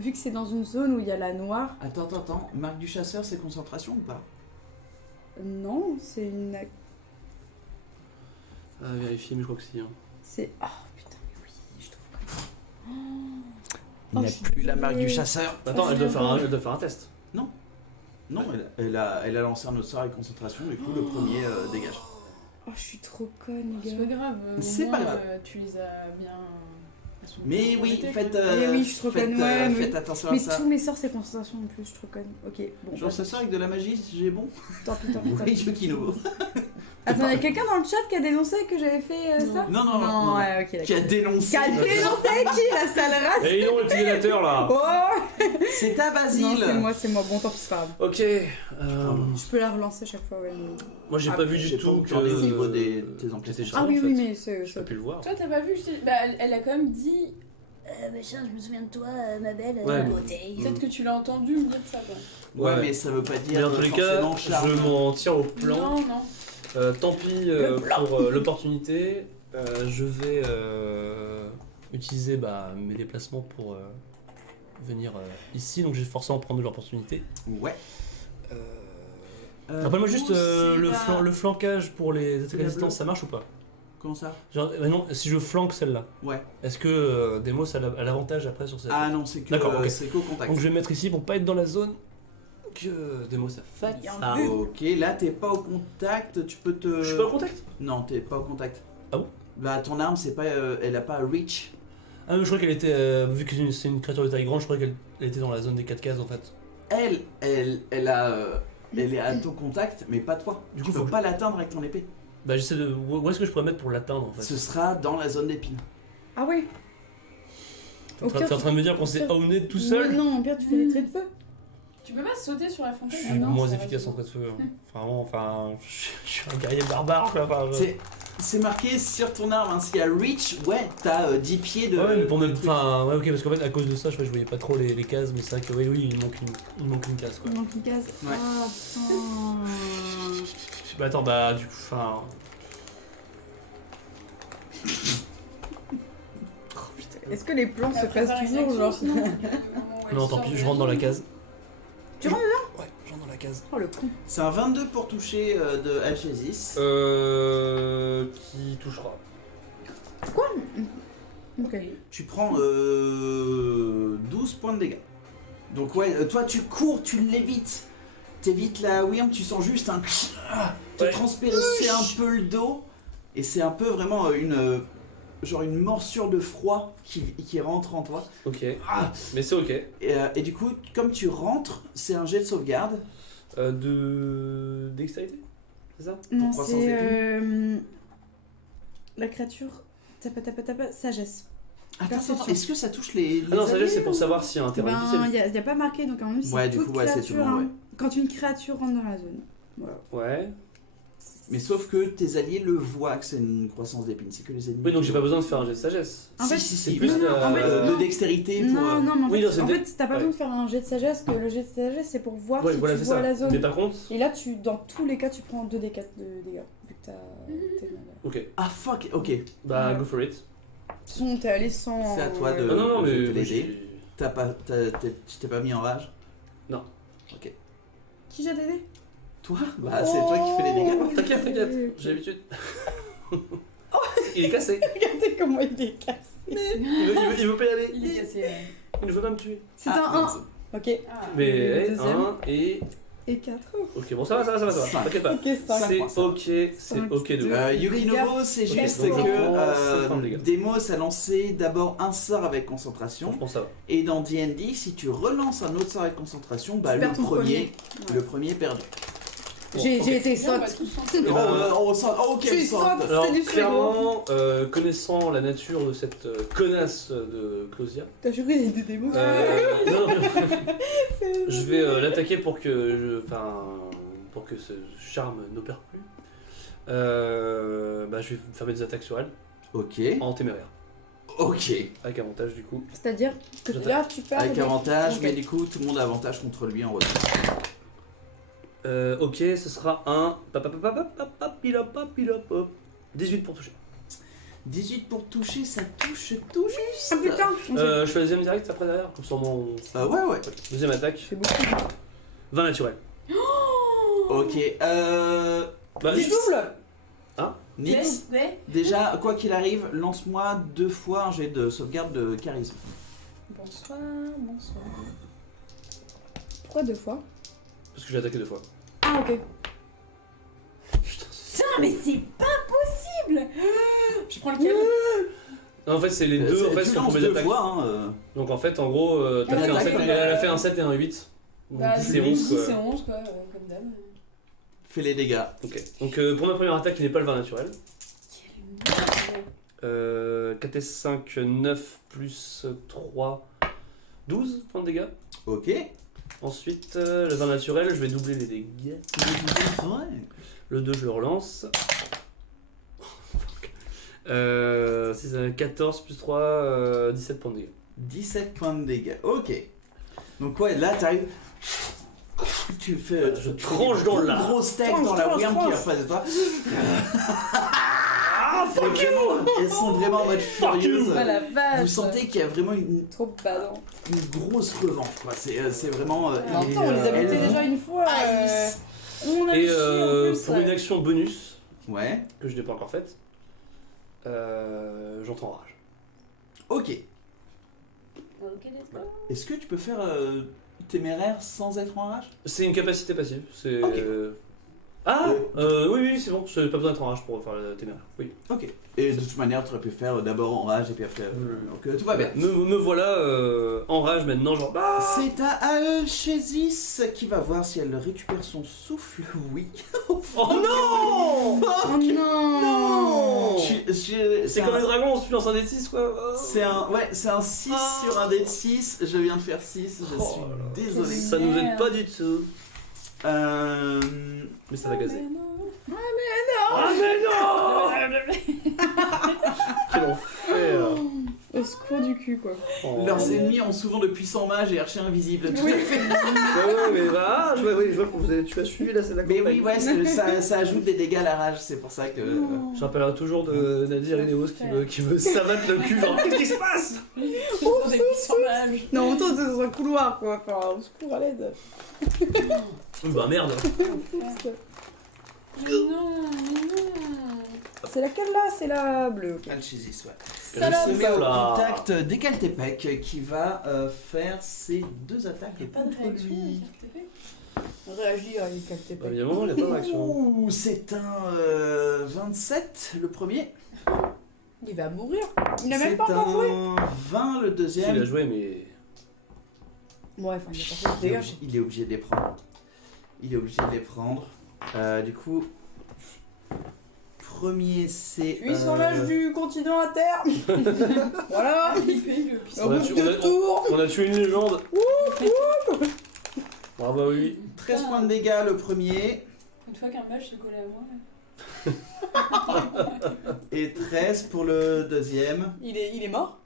vu que c'est dans une zone où il y a la noire, Attends. Marque du chasseur, c'est concentration ou pas? non, c'est une. Vérifier, mais je crois que si. Hein. C'est. Oh putain, mais oui, je trouve que. Il n'y a je suis plus la marque du désolée. chasseur. Attends, je elle doit, l'ai faire un, encore. elle doit faire un test. Non, elle a lancé un autre sort avec concentration, du coup le premier dégage. Oh, je suis trop conne, les C'est gars. pas grave. au C'est moins, pas grave. Tu les as bien. elles sont Mais bien oui, projetées, faites, quand même. Eh oui, je suis trop conne, ouais, mais- faites attention à Mais ça. tous mes sorts, c'est concentration en plus, je suis trop conne. Ok, bon. Genre bah, ça sort avec de la magie, j'ai bon. tant pis, tant pis. Oui, Yukino. Attends, il y a quelqu'un dans le chat qui a dénoncé que j'avais fait ça Non. Ouais, ok, Qui a d'accord. dénoncé. Qui a dénoncé qui, la sale race? Et non, le utilisateur là. Oh C'est ta Basile. Non, c'est moi. Bon, tant pis, c'est pas grave. Ok. Je peux la relancer chaque fois, ouais. mais- Moi j'ai Ah, pas vu je du sais pas tout où que. tu en es au niveau tes t'étais emplacements. chargé, Ah oui, en fait. oui, mais c'est. J'ai pas pu le voir. Toi, t'as pas vu bah, elle a quand même dit. Machin, je me souviens de toi, ma belle Ouais. beauté. Peut-être que tu l'as entendu me dire ça, quoi. Ouais, Ouais. mais ça veut pas Mais dire dans tous les cas, forcément charme. je m'en tire au plan. Non. Tant pis pour l'opportunité. Je vais utiliser mes déplacements pour venir ici, donc je vais forcément prendre de l'opportunité. Ouais. Rappelle-moi juste c'est pas- le flancage pour les attaques la à distance, bleue. ça marche ou pas? Comment ça? Genre, non, si je flanque celle-là, Ouais. est-ce que Demos a l'avantage après sur cette Ah non, c'est que D'accord, ok. c'est qu'au contact. Donc je vais me mettre ici pour pas être dans la zone que Demos a faite. Il y a un Ah. but. Ok, là t'es pas au contact, tu peux te. Je suis pas en contact? Non, t'es pas au contact. Ah bon? Bah ton arme c'est pas, elle a pas reach. Ah, mais je crois qu'elle était, vu que c'est une créature de taille grande, je crois qu'elle était dans la zone des 4 cases en fait. Elle est à ton contact, mais pas toi. Du Tu coup, peux faut que- pas l'atteindre avec ton épée. Bah j'essaie de... Où est-ce que je pourrais mettre pour l'atteindre en fait? Ce sera dans la zone d'épine. Ah ouais. T'es en train de me dire qu'on s'est owné tout seul? Non, en pire, tu fais des traits de feu. Tu peux pas sauter sur la fontaine? Je Ah suis non, moins ça efficace va, en trait de feu. Hein. Vraiment, enfin, je suis un guerrier barbare quoi. Enfin, C'est marqué sur ton arme, hein, s'il y a reach, ouais, t'as 10 pieds de. Ouais, mais pour de me... truc. Enfin, ouais, ok, parce qu'en fait, à cause de ça, je voyais pas trop les cases, mais c'est vrai que oui, il manque une case quoi. Il manque une case. Ouais. Ah putain. Bah attends, du coup, enfin. Est-ce que les plans se Après, passent dans les toujours actions, genre sinon, il y a le moment où elle Non, tant sort pis, de je la rentre dans la zone. case. Tu rentres Ouais, je rentre dans la case. Oh le con. C'est un 22 pour toucher de Alchesis. Qui touchera. Ok. Tu prends 12 points de dégâts. Donc ouais, toi tu cours, tu l'évites. T'évites la Wyrm, tu sens juste un te Ouais. transpirer un peu le dos. Et c'est un peu vraiment une morsure de froid qui rentre en toi. Ok, Ah mais c'est ok. et du coup, comme tu rentres, c'est un jet de sauvegarde. De dextérité, c'est ça? Non, croissance c'est d'épine. la créature. Tapa, sagesse. Attends, Perception. est-ce que ça touche les Ah non, alliés sagesse, c'est pour ou- savoir s'il y a un terrain Ben, difficile. y a pas marqué, donc à mon avis, c'est Ouais, du toute coup, ouais, c'est créature. tout le monde, hein. Quand une créature rentre dans la zone. Voilà. Ouais. Mais sauf que tes alliés le voient que c'est une croissance d'épines, c'est que les ennemis. Oui, donc j'ai pas besoin de faire un jet de sagesse. En fait, c'est plus non, en fait, de non. dextérité pour. Non, non, mais en Oui, fait, non, c'est en des- fait, t'as pas ouais. besoin de faire un jet de sagesse, que le jet de sagesse, c'est pour voir Ouais, si voilà, tu c'est vois ça. la zone. Mais par contre, Et là, dans tous les cas, tu prends 2d4 de dégâts, vu que t'es mal. De ok, Ah fuck, ok. bah Ouais. go for it. toute façon, t'es allé sans. C'est à toi de- Ah non, non, je mais vais te moi, l'aider. j'ai- Tu t'es pas mis en rage? Non. Ok. Qui jette des dés? Toi? Bah c'est toi qui fais les dégâts. T'inquiète, t'inquiète, Ok. j'ai l'habitude. Il est cassé. Regardez comment il est cassé. Il veut pas y aller. Il est cassé. Il ne veut pas me tuer. C'est Ah, un non, 1. Ok. Ah. Mais Le deuxième. 1 et. Et 4. Ok, bon, ça va. Cinq. T'inquiète pas. Ok, 5. C'est ok, c'est Cinq, ok de deux. ouf. Yukinobo, c'est Ok, juste donc que je prends 7 points de dégâts. Demos a lancé d'abord un sort avec concentration. Je pense que ça va. Et dans D&D, si tu relances un autre sort avec concentration, bah Tu le perds ton premier, premier. le premier est perdu. Bon, J'ai ok. été Viens, on va sotte. tous s'en Eh ben, Ok, Je suis sort. sotte. Alors, C'est du frigo. clairement, connaissant la nature de cette connasse de Claudia, T'as juré qu'il y a des démos. non, C'est- je vais l'attaquer pour que ce charme n'opère plus. Bah, je vais fermer des attaques sur elle Ok, en téméraire, ok. avec avantage du coup. C'est-à-dire que J'attaque. là, tu perds. Avec des- avantage, Ok. mais du coup, tout le monde a avantage contre lui en retour. Ok, ce sera un 18 pour toucher. 18 pour toucher, ça touche tout juste. Ah putain. Je fais la deuxième direct après derrière, comme ça mon. Ouais. Deuxième attaque. C'est beaucoup. 20 naturel. Ok, Bah, Du double. Nix, Ouais. déjà, quoi qu'il arrive, lance-moi 2 fois un jet de sauvegarde de charisme. Bonsoir. Pourquoi 2 fois? Parce que j'ai attaqué 2 fois. Ah ok. Putain, mais c'est pas possible. Je prends lequel? Non, en fait, c'est les deux en fait, tu sont pour lances mes 2 attaques. fois, hein. Donc en fait, en gros, t'as Ah, fait un d'accord. 7, elle a fait un 7 et un 8. Donc Bah, 10 et 11 10 et quoi. 11 quoi, comme d'hab. Fais les dégâts. Ok. Donc pour ma première attaque qui n'est pas le 20 naturel. Quelle merde. 4 5, 9 plus 3, 12 points de dégâts. Ok. Ensuite, le 20 naturel, je vais doubler les dégâts. Le 2, je le relance. 14 plus 3, 17 points de dégâts. 17 points de dégâts. Ok. Donc ouais, là t'arrives. Tu fais. Je tranche dans le lard. Gros steak Tranche, dans la tranche, worm qui est en tranche. face de toi. Elles sont vraiment en mode furieuse. Oh la vache. Vous sentez qu'il y a vraiment Trop badant. une grosse revanche, quoi. C'est vraiment. En même temps, on les a elles butés vous déjà une fois. haïssent. On a Et chié en plus. pour une action bonus, Ouais. que je n'ai pas encore faite, j'entends rage. Ok. Ok, let's go. Est-ce que tu peux faire téméraire sans être en rage? C'est une capacité passive. C'est. Ok. Ah oui, c'est bon, j'ai pas besoin d'être en rage pour faire la téméraire. Oui. Ok. Et de toute manière, tu aurais pu faire d'abord en rage et puis après. Donc tout va bien. Me voilà en rage maintenant, genre. Ah C'est à Alchésis qui va voir si elle récupère son souffle. Oui. oh non Oh non. C'est comme les dragons, on se lance un des 6 quoi. Oh. C'est un 6 sur un dé de 6. Je viens de faire 6. Je Oh suis là là. désolé. Ça nous aide pas du tout. Mais ça va gazer. Ah mais non Quel enfer. Au secours du cul quoi. Oh. Leurs ennemis ont souvent de puissants mages et archers invisibles. Tout à fait. Ouais, mais va, je vois que tu as suivi là, c'est la Mais campagne. oui, ouais, ça ajoute des dégâts à la rage. C'est pour ça que. Je rappellerai toujours de Nadir et Néos qui me savate le cul, genre qu'est-ce qui se passe? Des puissants mages. Non, en même temps, t'es dans un couloir quoi. Enfin, au secours à l'aide. Bah merde. Non. C'est laquelle là? C'est la bleue. Alchésis, ouais. Salope. Je se mets au Là. contact d'Ekaltepec qui va faire ses 2 attaques Pas de contre réaction lui. avec RTP. Réagir, il capte Bah, il y a un moment, il n'y a pas de réaction. Ouh, c'est un 27 le premier. Il va mourir. Il a C'est même pas encore joué. un 20 le Si, deuxième. il a joué, mais. Ouais, enfin, il a pas fait de dégâts. Il est obligé de les prendre. Il est obligé de les prendre. Du coup, premier c'est. Puissant mage du continent à terre. Voilà. Il fait le puissant. Au bout de 2 tours. On a tué une légende. Bravo, oui. 13 points de dégâts le premier. Une fois qu'un mage se collé à moi. Et 13 pour le deuxième. Il est mort.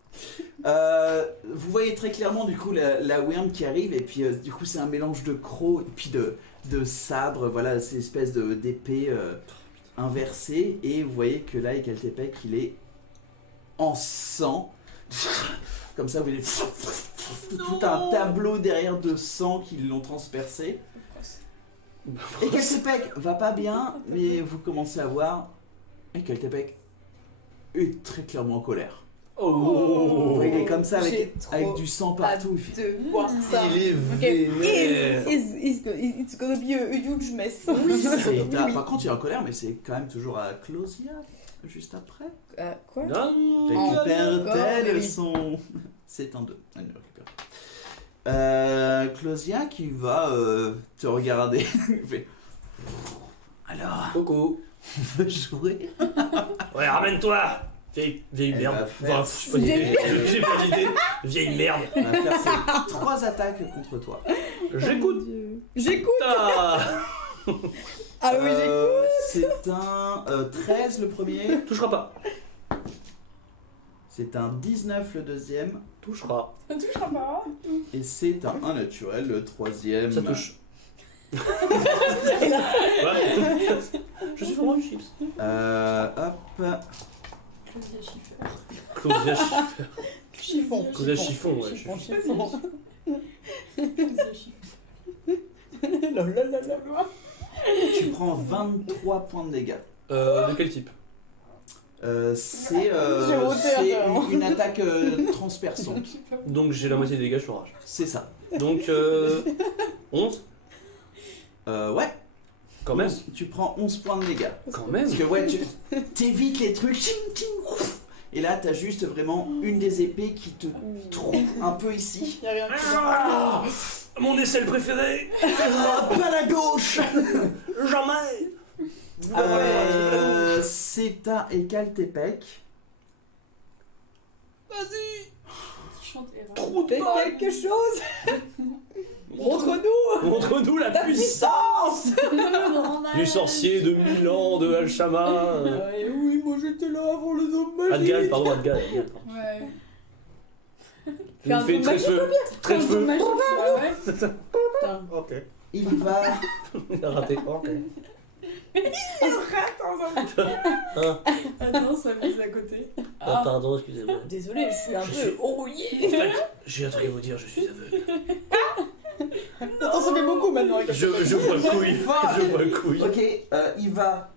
Vous voyez très clairement du coup la worm qui arrive et puis du coup c'est un mélange de crocs et puis de sabre, voilà, ces espèces d'épées inversées et vous voyez que là Ekaltepec il est en sang. Comme ça vous voyez tout un tableau derrière de sang qui l'ont transpercé. Ekaltepec va pas bien mais vous commencez à voir Ekaltepec est très clairement en colère. Oh. Il est comme ça J'ai avec trop du sang partout. Il fait, De voir ça. Il est Ok. vénère. It's gonna be a huge mess. oui, Oui. par contre il est en colère mais c'est quand même toujours à Closia juste après. Quoi? Non. Récupère-t-elle oui. son... C'est un 2. Elle le récupère. Closia qui va te regarder. Il fait, alors, Coco. on veut jouer? Ouais, ramène-toi. Vieille Elle merde. va faire Enfin, j'ai pas d'idée. Vieille merde. On va faire ses 3 attaques contre toi. J'écoute. J'écoute. Ah. Ah oui, j'écoute. C'est un 13 le premier. Touchera pas. C'est un 19 le deuxième. Touchera. Ça touchera pas. Et c'est un 1 naturel le troisième. Ça touche. Je suis vraiment chips. Hop. Claudia Schiffer. Claudia Schiffer. Chiffon. Claudia Chiffon, ouais. Chiffon, chiffon. Claudia Schiffer. Lalalala. Tu prends 23 points de dégâts. De quel type? C'est J'ai roté intérieurement. une attaque transperçante. Donc j'ai la moitié des dégâts, je rage. C'est ça. Donc 11 Ouais. quand même. Tu prends 11 points de dégâts. Quand même. Parce que ouais, tu t'évites les trucs. Ting, ting, ouf. Et là, t'as juste vraiment une des épées qui te trouve un peu ici. Y'a rien qui va. Ah, mon aisselle préférée. Pas la gauche. Jamais. C'est à Ekaltepec. Vas-y. Chante Hera. Trop de Fais balles. quelque chose. Montre-nous Montre-nous la ta puissance puissance. du sorcier de Milan, de Al-Shama. Oui, moi j'étais là avant le dôme magique. Adgal, pardon, Adgal. Ouais. Fais un Il fait dôme très feu. Très Quand on feu. magique, ça, ouais. Putain. Ok. Il va. Il a raté. Ok. Attends, ça mise à côté. Ah, pardon, excusez-moi. Désolé, je suis un Je peu suis- rouillée. J'ai un truc à vous dire, je suis aveugle. Attends, ça fait beaucoup maintenant. avec Je vois le couille. Je vois le couille. Ok, il va.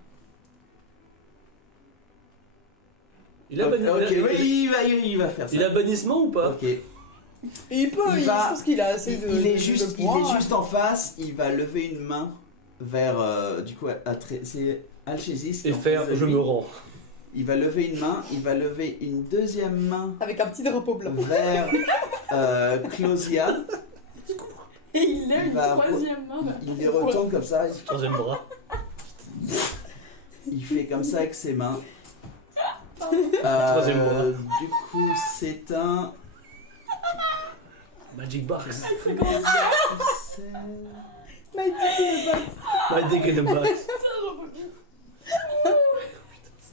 Il a Ok, banni- oui, il va faire ça. Il a bannissement ou pas? Ok. Et il peut, Il je va- pense qu'il a assez de. Il est de juste, points. il est juste en face. Il va lever une main vers du coup c'est Alchésis qui est Et en faire, face de je lui. me rends. Il va lever une main. Il va lever une deuxième main Avec un petit drapeau blanc. vers Clausia. Et il lève Il une va- troisième main. Là. Il les retourne comme ça. Troisième bras. Il fait comme ça avec ses mains. Troisième bras. Du coup, c'est un. Magic Box. My dick My dick in the box.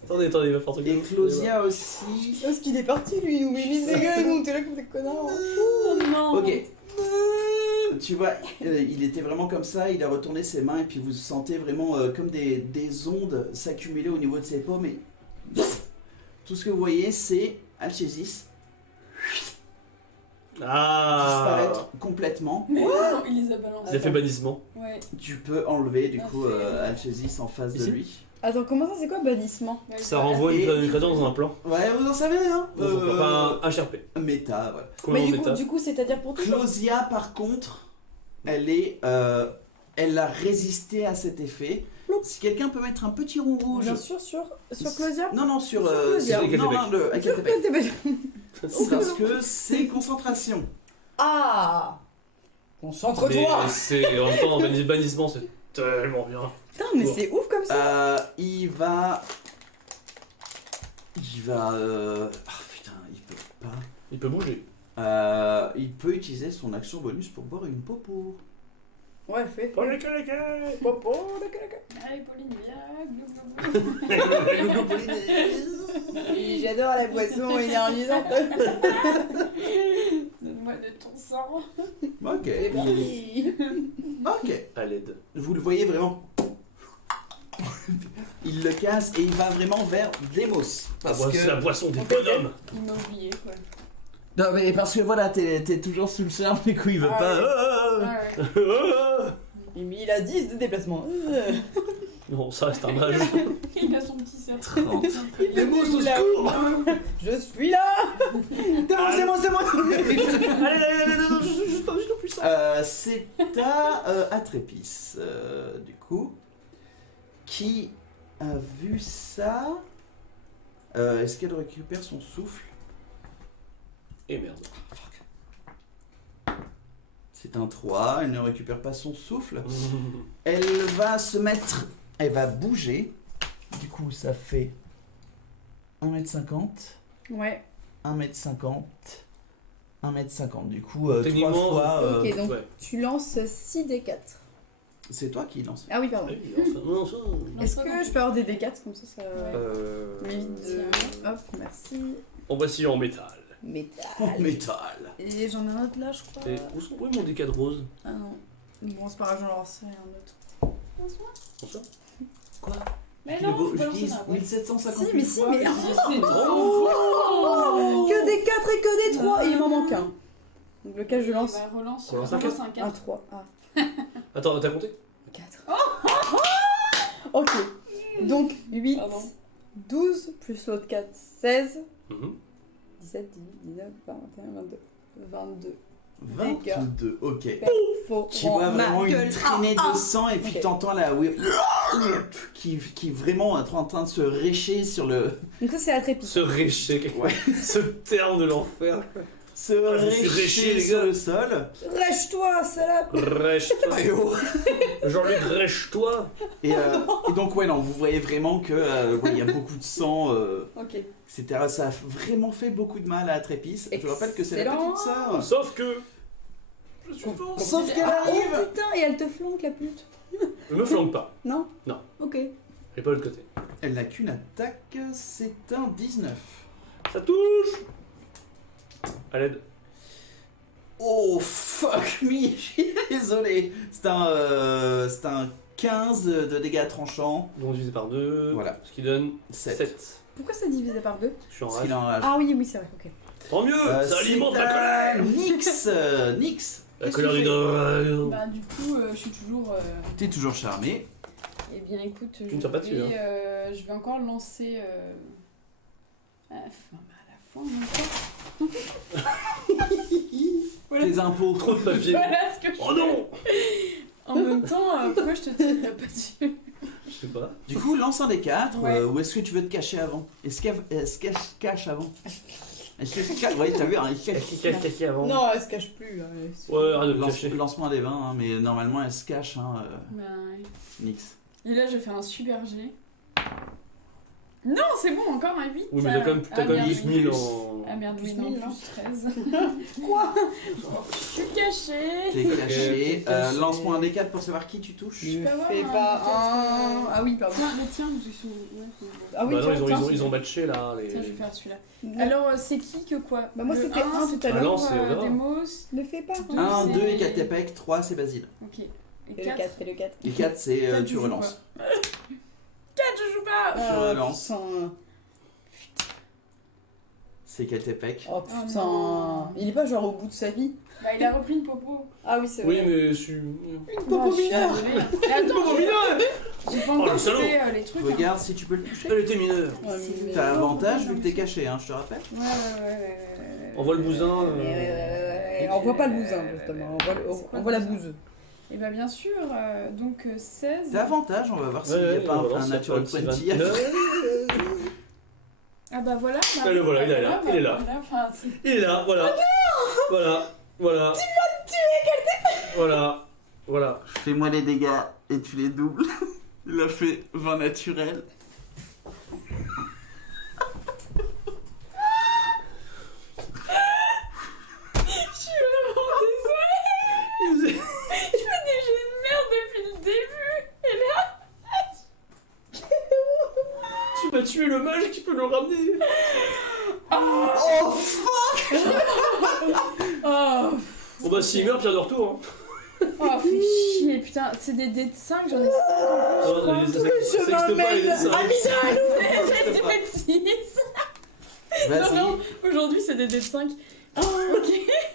Attendez, il va faire un truc. Et Clausia aussi. Parce qu'il est parti, lui, il nous met des dégâts, et nous, t'es là comme des connards. Oh non. Ok. Tu vois, il était vraiment comme ça, il a retourné ses mains et puis vous sentez vraiment comme des ondes s'accumuler au niveau de ses paumes et tout ce que vous voyez c'est Alchésis disparaître complètement. Mais non, il les a balancés. Il a fait bannissement. Ouais. Tu peux enlever du coup Parfait. Alchésis en face de Ici lui. Attends, comment ça, c'est quoi bannissement? Ouais, Ça renvoie une créature dans un plan. Ouais, vous en savez rien. Enfin, HRP. Méta, ouais. Combien Mais de méta? du coup, c'est-à-dire pour toujours? Clausia par contre, elle a résisté à cet effet. Si quelqu'un peut mettre un petit rond rouge. Bien sûr, sur Claudia? Non, non, sur. Sur Claudia. non, non, le Sur Ekaltepec. Claudia. Parce que c'est concentration. Ah! Mais Concentre-toi! c'est en même temps, bannissement, c'est tellement bien. Putain, mais c'est ouf comme ça! Il va. Ah putain, il peut pas. Il peut bouger. Il peut utiliser son action bonus pour boire une popo. Ouais, fais. Allez, Pauline, viens. J'adore la boisson énergisante. Donne-moi de ton sang. Ok. C'est parti. Ok. À l'aide. Vous le voyez vraiment. Il le casse et il va vraiment vers Demos. Parce C'est la que. boisson des bonhommes. Il m'a oublié, quoi. Non, mais parce que voilà, t'es toujours sous le charme, du coup il veut Ah pas. Ouais. Mais il a 10 de déplacement. Non, ça reste un mage. Il a son petit cerf. 30. Demos, au Là. secours. Je suis là! C'est moi Allez, non, je suis juste pas puissant. C'est à Atrépis, du coup, qui a vu ça. Est-ce qu'elle récupère son souffle? Et merde. C'est un 3, elle ne récupère pas son souffle. Elle va se mettre. Elle va bouger. Du coup, ça fait 1m50, Ouais. 1m50, 1m50. Du coup, 3 Techniquement, fois. Ok, donc ouais. tu lances 6 D4. C'est toi qui lance. Ah oui, pardon. Non, ça. Est-ce que je peux avoir des D4 comme ça m'évite de. Tiens. Hop, merci. En voici en métal. Métal. Métal. Et j'en ai un autre là, je crois. Et où sont mon D4 rose? Ah non. Bon, c'est pas grave, j'en lancerai un autre. Bonsoir. Quoi? Mais Je non, faut pas dis lancer un, ouais. 1758 Si, mais si, fois. mais- C'est trop. Oh Que des 4 et que des 3 et il m'en manque un. Donc lequel je lance? Bah, relance. On lance un relance un Un 4. 3. Ah, Attends, t'as compté 4. Ok. Donc 8, Pardon. 12, plus l'autre 4, 16, Mhm. 17, 18, 19, 20, 21, 22. 22. 22, ok. Faux. Tu vois vraiment une traînée Ah, de sang et puis Ok. t'entends la qui est vraiment en train de se récher sur le... Donc ça c'est la trépied. Se récher, Ouais. ce terme de l'enfer. Se je me suis réché, récher les sur gars. le sol. Rêche-toi, salope. Rêche-toi. Et, oh. Jean-Luc, rêche-toi. Et donc ouais non, vous voyez vraiment que ouais, il y a beaucoup de sang, Ok. etc. Ça a vraiment fait beaucoup de mal à Trépice. Je rappelle que c'est la Excellent. petite sœur. Sauf que. Je suis fort. Sauf qu'elle Ah, oh arrive. putain, et elle te flanque la pute. Ne me flanque pas. Non Non. Ok. Et pas de l'autre côté. Elle n'a qu'une attaque, c'est un 19. Ça touche. À l'aide. Oh fuck me, je suis désolé. C'est un 15 de dégâts tranchants. Donc divisé par 2. Voilà. Ce qui donne 7. 7. Pourquoi c'est divisé par 2? Je suis en Parce rage. qu'il en rage. Ah oui, oui, c'est vrai, ok. Tant mieux. Ça alimente c'est la colère. Nix, Nix. La Qu'est-ce colère que du tu fais dragon. Bah, du coup, je suis toujours. T'es toujours charmé. Eh bien, écoute, ne tires pas dessus, hein. je vais encore lancer. Enfin, bah, à la fin, en même temps. Voilà. Tes impôts. Trop de papier. Voilà ce que je Oh fais. non. En même temps, pourquoi je te tirerais pas dessus? Je sais pas. Du coup, lance un des 4. Ouais. Où est-ce que tu veux te cacher avant? Est-ce qu'elle se cache avant? Est-ce qu'elle se cache? Ouais, t'as vu, hein, il se cache. Caca avant. Non, elle se cache plus. Ouais, arrête de te Lance- cacher. Lancement des 20, hein, mais normalement elle se cache, hein, Bah, ouais. Nix. Et là, je vais faire un super G. Non, c'est bon, encore un 8. Oui, mais t'as quand même, Ah, merde, 10 oui. 000 en. Ah merde, oui, Plus non, 1000, non. plus 13. Quoi? Je suis cachée. T'es caché. t'es caché. Lance-moi un des 4 pour savoir qui tu touches. Ne peux avoir fais un pas D4, un. Ah oui, pardon. Tiens, mais tiens, je suis. Ouais, Ah oui, Bah non, tiens, ils ont matché là. Les... tiens, je vais faire celui-là. tiens. Alors, c'est qui que quoi? Bah, moi, Le c'était un tout à Ah, l'heure. lance, et on verra. Demos. Ne fais pas. Deux. 1, c'est- 2 et 4 Tepec, 3 c'est Basile. Ok. Et Fais le 4. 4, fais le 4. Et 4 c'est Quatre, je tu joue relances. 4, je joue pas. Je relance. Putain. C'est 4 Tepec. Oh Oh putain. non. Il est pas genre au bout de sa vie. Bah, il a repris une popo. Ah oui, c'est Oui, vrai. mais je suis. Une popo Je suis mineure. désolée. Mais attends, j'ai pas Oh, encore le salaud. fait les trucs. hein. Regarde si tu peux le toucher. Elle était mineure. Ouais, mais- T'as avantage vu que t'es caché, hein, je te rappelle. Ouais. Envoie le bousin. Ouais, on voit pas le bousin justement, on voit la bouse. Et bah, bien sûr, donc 16. T'as avantage, on va voir s'il n'y Ouais, a pas on va un lancer natural un petit 20 après. Ah bah voilà. Ah, le voilà, il est là, il est là. Enfin, c'est- Il est là, voilà. Voilà, voilà. Tu vas te tuer, Voilà, voilà. Fais-moi les dégâts et tu les doubles. Il a fait 20 naturel. Je suis vraiment désolée. Je fais des jeux de merde depuis le début. Et là. Tu m'as tué le mage qui peut le ramener. Oh fuck! Oh, Bon bah s'il meurt, Pierre de retour. oh fais chier, putain. C'est des dés de 5, j'en ai 5 en Hein. Ça sexte pas les dessins. plus. Des dés de 6. Non, Vas-y. non, aujourd'hui c'est des dés de 5. Ok.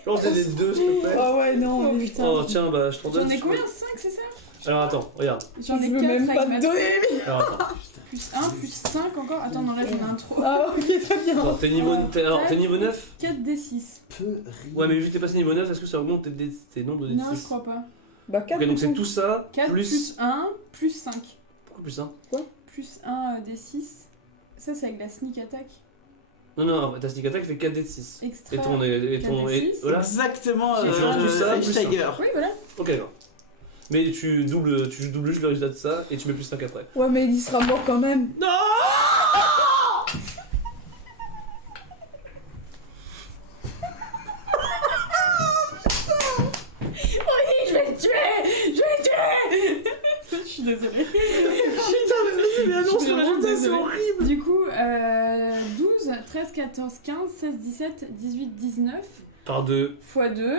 Lance des deux, s'il te plaît. Oh ouais, non, Oh mais putain. Oh tiens, bah je t'en donne. J'en ai si tu veux. combien? 5, c'est ça? Alors attends, regarde. J'en ai je veux 4 même pas avec ma te donner. Alors attends. plus 1, plus 5 encore. Attends, non, là j'en ai un trop. Ah ok, très bien. Attends, t'es niveau 9. 4 d 6. Peu rire. Ouais, mais vu que t'es passé niveau 9, est-ce que ça augmente tes nombres de Non, je D6? crois pas. Bah 4 Ok, donc c'est tout ça, 4 plus 1 plus 5. Pourquoi plus 1? Plus 1 d 6. Ça, c'est avec la sneak attack. Non, ta sneak attack fait 4 d 6. Extra. Et ton. Et ton 4d6. voilà. Exactement. Si tu lances tout ça, plus ça. Steiger. Oui, voilà. Ok, d'accord. Mais tu doubles juste le résultat de ça et tu mets plus 5 après. Ouais, mais il sera mort quand même. Non. Oui, je vais le tuer. Je vais le tuer. Je suis désolée. Mais annonce sur la Vraiment c'est désolée. horrible. Du coup, 12, 13, 14, 15, 16, 17, 18, 19 Par 2. x 2.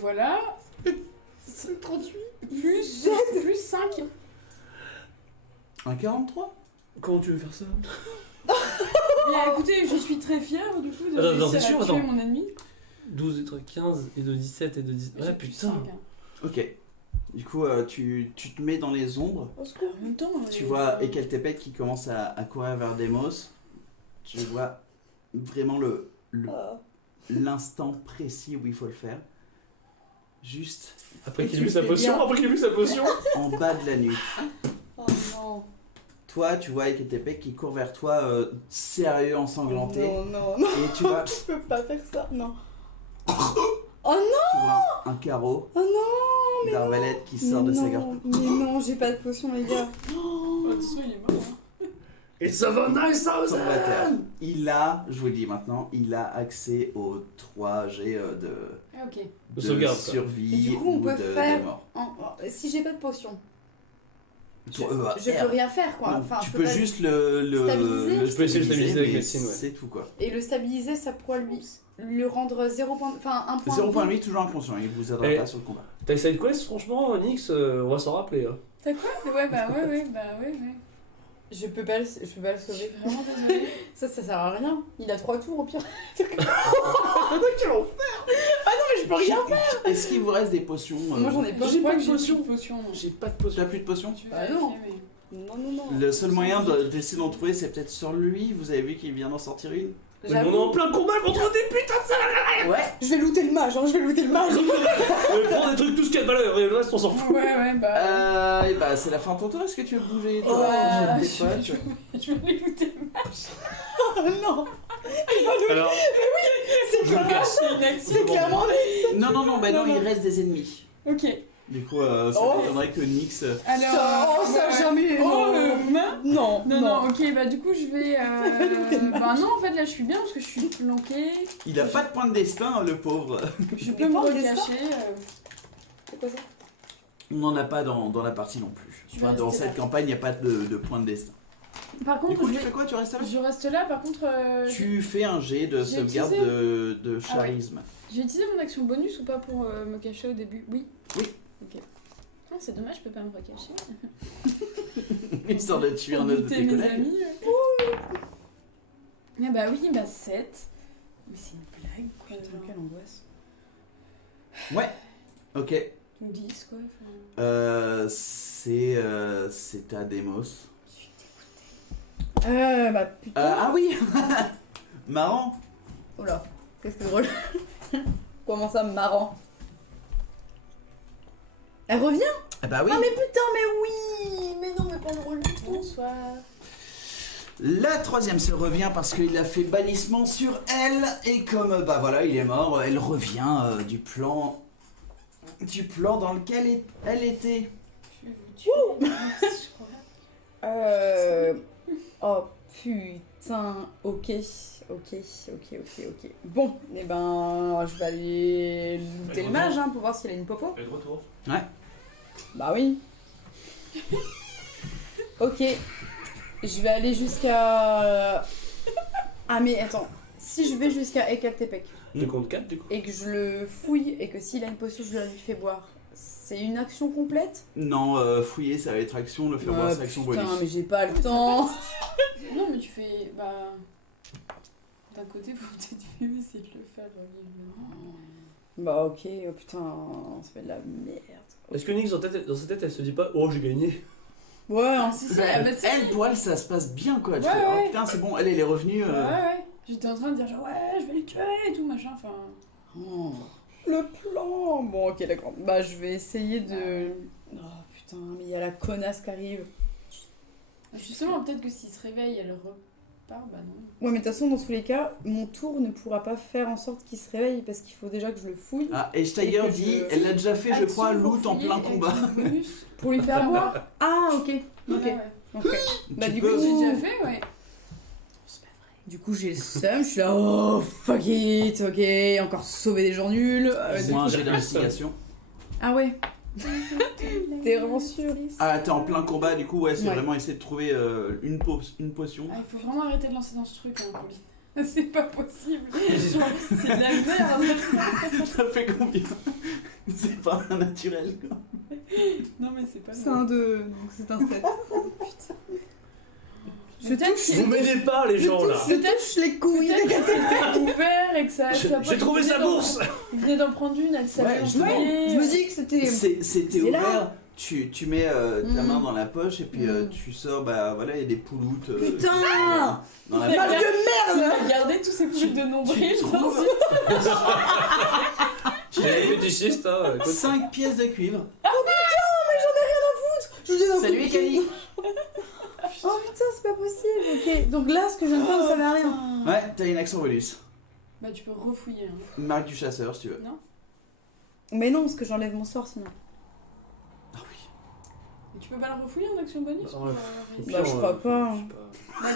Voilà. C'est 38. Plus 5. Un 43? Comment tu veux faire ça? Mais écoutez, je suis très fière du coup de Attends, réussir t'es sûr? à tuer Attends. mon ennemi. 12 et 15 et de 17 et de 10. J'ai Ouais, plus putain. 5, hein. Ok. Du coup, tu te mets dans les ombres. Au secours. En même temps, Tu vois Ekeltepec qui commence à courir vers Demos. Tu vois vraiment Ah. l'instant précis où il faut le faire. Juste Après Et qu'il tu ait vu le sa fais potion, bien. après qu'il ait vu sa potion. en bas de la nuque. Oh non. Toi, tu vois Ekeltepec qui court vers toi, sérieux, ensanglanté. Non, non, non. Et tu vois, Je peux pas faire ça, non. Oh tu vois un carreau Oh non. d'arbalète qui sort de sa gorge. Mais non, j'ai pas de potion, les gars. Oh, de toute façon, il est mort. Hein. It's a nice Tombe à terre. thousand. Il a, je vous le dis maintenant, il a accès aux 3 G Ah, ok. de Sauvegarde, quoi. survie Et du coup, on ou peut de faire- mort. Si j'ai pas de potion, je R. peux rien faire, quoi. Non, Enfin, tu je peux pas- juste le stabiliser. Je peux essayer de stabiliser avec mais médecine, ouais. c'est tout quoi. Et le stabiliser, ça pourrait lui rendre 0 point... Enfin, 1 point. 0.8 toujours inconscient, il vous aidera Et- pas sur le combat. T'as side quest, franchement, Nix, on va s'en rappeler. Hein. T'as quoi? Ouais, bah ouais. Je peux pas le Je suis sauver. vraiment désolée. Ça sert à rien. Il a 3 tours au pire. Quel enfer. Mais je peux rien faire. Est-ce qu'il vous reste des potions Moi, j'en ai pas. J'ai pas pas de de potion. potion. non. J'ai pas de potion. T'as plus de potions? Tu veux Bah non. vérifier, mais- Non. Le seul moyen d'essayer d'en trouver, c'est peut-être sur lui. Vous avez vu qu'il vient d'en sortir une. Mais on est en plein combat contre des putains de salariés. Ouais. Je vais looter le mage, hein, je vais looter le mage. On va prendre des trucs, tout ce qui a de valeur, et le reste, on s'en fout. Ouais, bah. Et bah c'est la fin de ton tour. Est-ce que tu veux bouger toi? Ouais, J'ai peut-être pas, tu vois. Je vais aller looter. Oh non. Alors, C'est je me casse. C'est une action. C'est clairement Non, bah non, Non. il reste des ennemis. Ok. Du coup, ça Oh. m'étonnerait que Nyx. Alors. ça ouais. jamais. Oh, non. non. Non. Non, ok, bah du coup je vais. T'es Bah non, en fait là je suis bien parce que je suis planquée. Il a pas de point de destin, le pauvre. Je peux me pas de recacher. C'est quoi ça? On n'en a pas dans la partie non plus. Je vais Enfin, dans rester cette là. campagne, il n'y a pas de point de destin. Par Du contre, coup, je, tu vais- fais quoi? Tu restes là? je reste là, par contre. Tu fais un jet de J'ai sauvegarde utilisé. de Ah ouais. charisme. J'ai utilisé mon action bonus ou pas pour me cacher au début? Oui. Oui. Ok. Non, c'est dommage, je peux pas me recacher. Histoire de tuer un Pour autre de buter tes mes collègues. amis. Ah bah oui, bah 7. Mais c'est une blague quoi. Quelle angoisse. Ouais. Ok. Ou 10 quoi. enfin. C'est à Demos. Bah putain. Ah oui. Marrant. Oh là, qu'est-ce que c'est drôle. Comment ça, marrant. Elle revient? Ah bah oui. Ah mais putain, mais oui. Mais non, mais pas drôle du tout. Bonsoir. La troisième se revient parce qu'il a fait bannissement sur elle et comme bah voilà il est mort, elle revient du plan dans lequel elle était. Je vais vous tuer. Je crois. Oh putain. Ok. Bon, eh ben, je vais aller looter le mage hein, pour voir s'il a une popo. Et de retour. Bah oui. Ok. Je vais aller jusqu'à... Ah mais attends. Si je vais jusqu'à Ekeltepec Tu comptes 4 du coup. et que je le fouille et que s'il a une potion, je la lui fais boire, c'est une action complète? Non, fouiller ça va être action, le faire boire c'est action putain, bonus. mais j'ai pas le temps. Non, mais tu fais. Bah. D'un côté, faut peut-être mieux essayer de le faire revivre maintenant. Bah ok, oh putain, ça fait de la merde. Est-ce que Nix, dans sa tête, elle se dit pas, oh j'ai gagné? Ouais, hein. Si, si, Bah, ah, bah, si, elle, si. pour elle, ça se passe bien quoi. Tu Ouais, fais, oh ouais. putain, c'est bon, elle est revenue. Ouais. J'étais en train de dire genre ouais, je vais le tuer et tout machin. Enfin. Oh, le plan. Bon ok, d'accord. Bah je vais essayer de... Oh putain, mais il y a la connasse qui arrive. Justement, peut-être que s'il se réveille, elle repart. Bah non. Ouais, mais de toute façon, dans tous les cas, mon tour ne pourra pas faire en sorte qu'il se réveille parce qu'il faut déjà que je le fouille Ah, et Steiger Et que dit, je- elle l'a déjà fait, je Action crois, pour loot en fouiller, plein action combat. bonus. pour lui faire boire. Ah, ok. Voilà, Ok. ouais. Ok. Bah, Tu du peux- coup, J'ai déjà fait, ouais. Du coup, j'ai le seum, je suis là, oh fuck it, ok, encore sauver des gens nuls. Moi, un jet d'investigation. Ah ouais. T'es vraiment sûr? Ah, t'es en plein combat, du coup, ouais, c'est Ouais. vraiment essayer de trouver une potion. Ah, il faut vraiment arrêter de lancer dans ce truc, hein, Pauline. C'est pas possible. Genre, c'est de la merde. Ça fait combien? C'est pas un naturel, quoi. Non, mais c'est pas C'est un 2, donc c'est un 7. Peut-être Vous m'aidez pas, les gens, là. Je touche les couilles. que c'était ouvert et que ça. J'ai trouvé sa bourse. Il venait d'en prendre une, elle savait. Ouais, en justement. payer. Je me dis que c'était. C'était C'est là. ouvert. Tu mets ta main Mm. dans la poche et puis Mm. tu sors, bah voilà, il y a des pouloutes. Putain Dans la Mais poche. Mal de merde. Regardez tous ces boules de nombril. Tu dans trouves une- J'ai des fétichistes, hein. écoute. 5 pièces de cuivre. Je vous dis un Salut coup de Kali. Oh putain, c'est pas possible. Ok, donc là, ce que je viens de faire ne servait à rien. Ouais, t'as une action bonus. Bah, tu peux refouiller. Hein. Marque du chasseur si tu veux. Mais non, parce que j'enlève mon sort sinon. Ah oui. Et tu peux pas le refouiller en action bonus Bah, pour, Au Bah, je crois je pas. sais pas. Bah,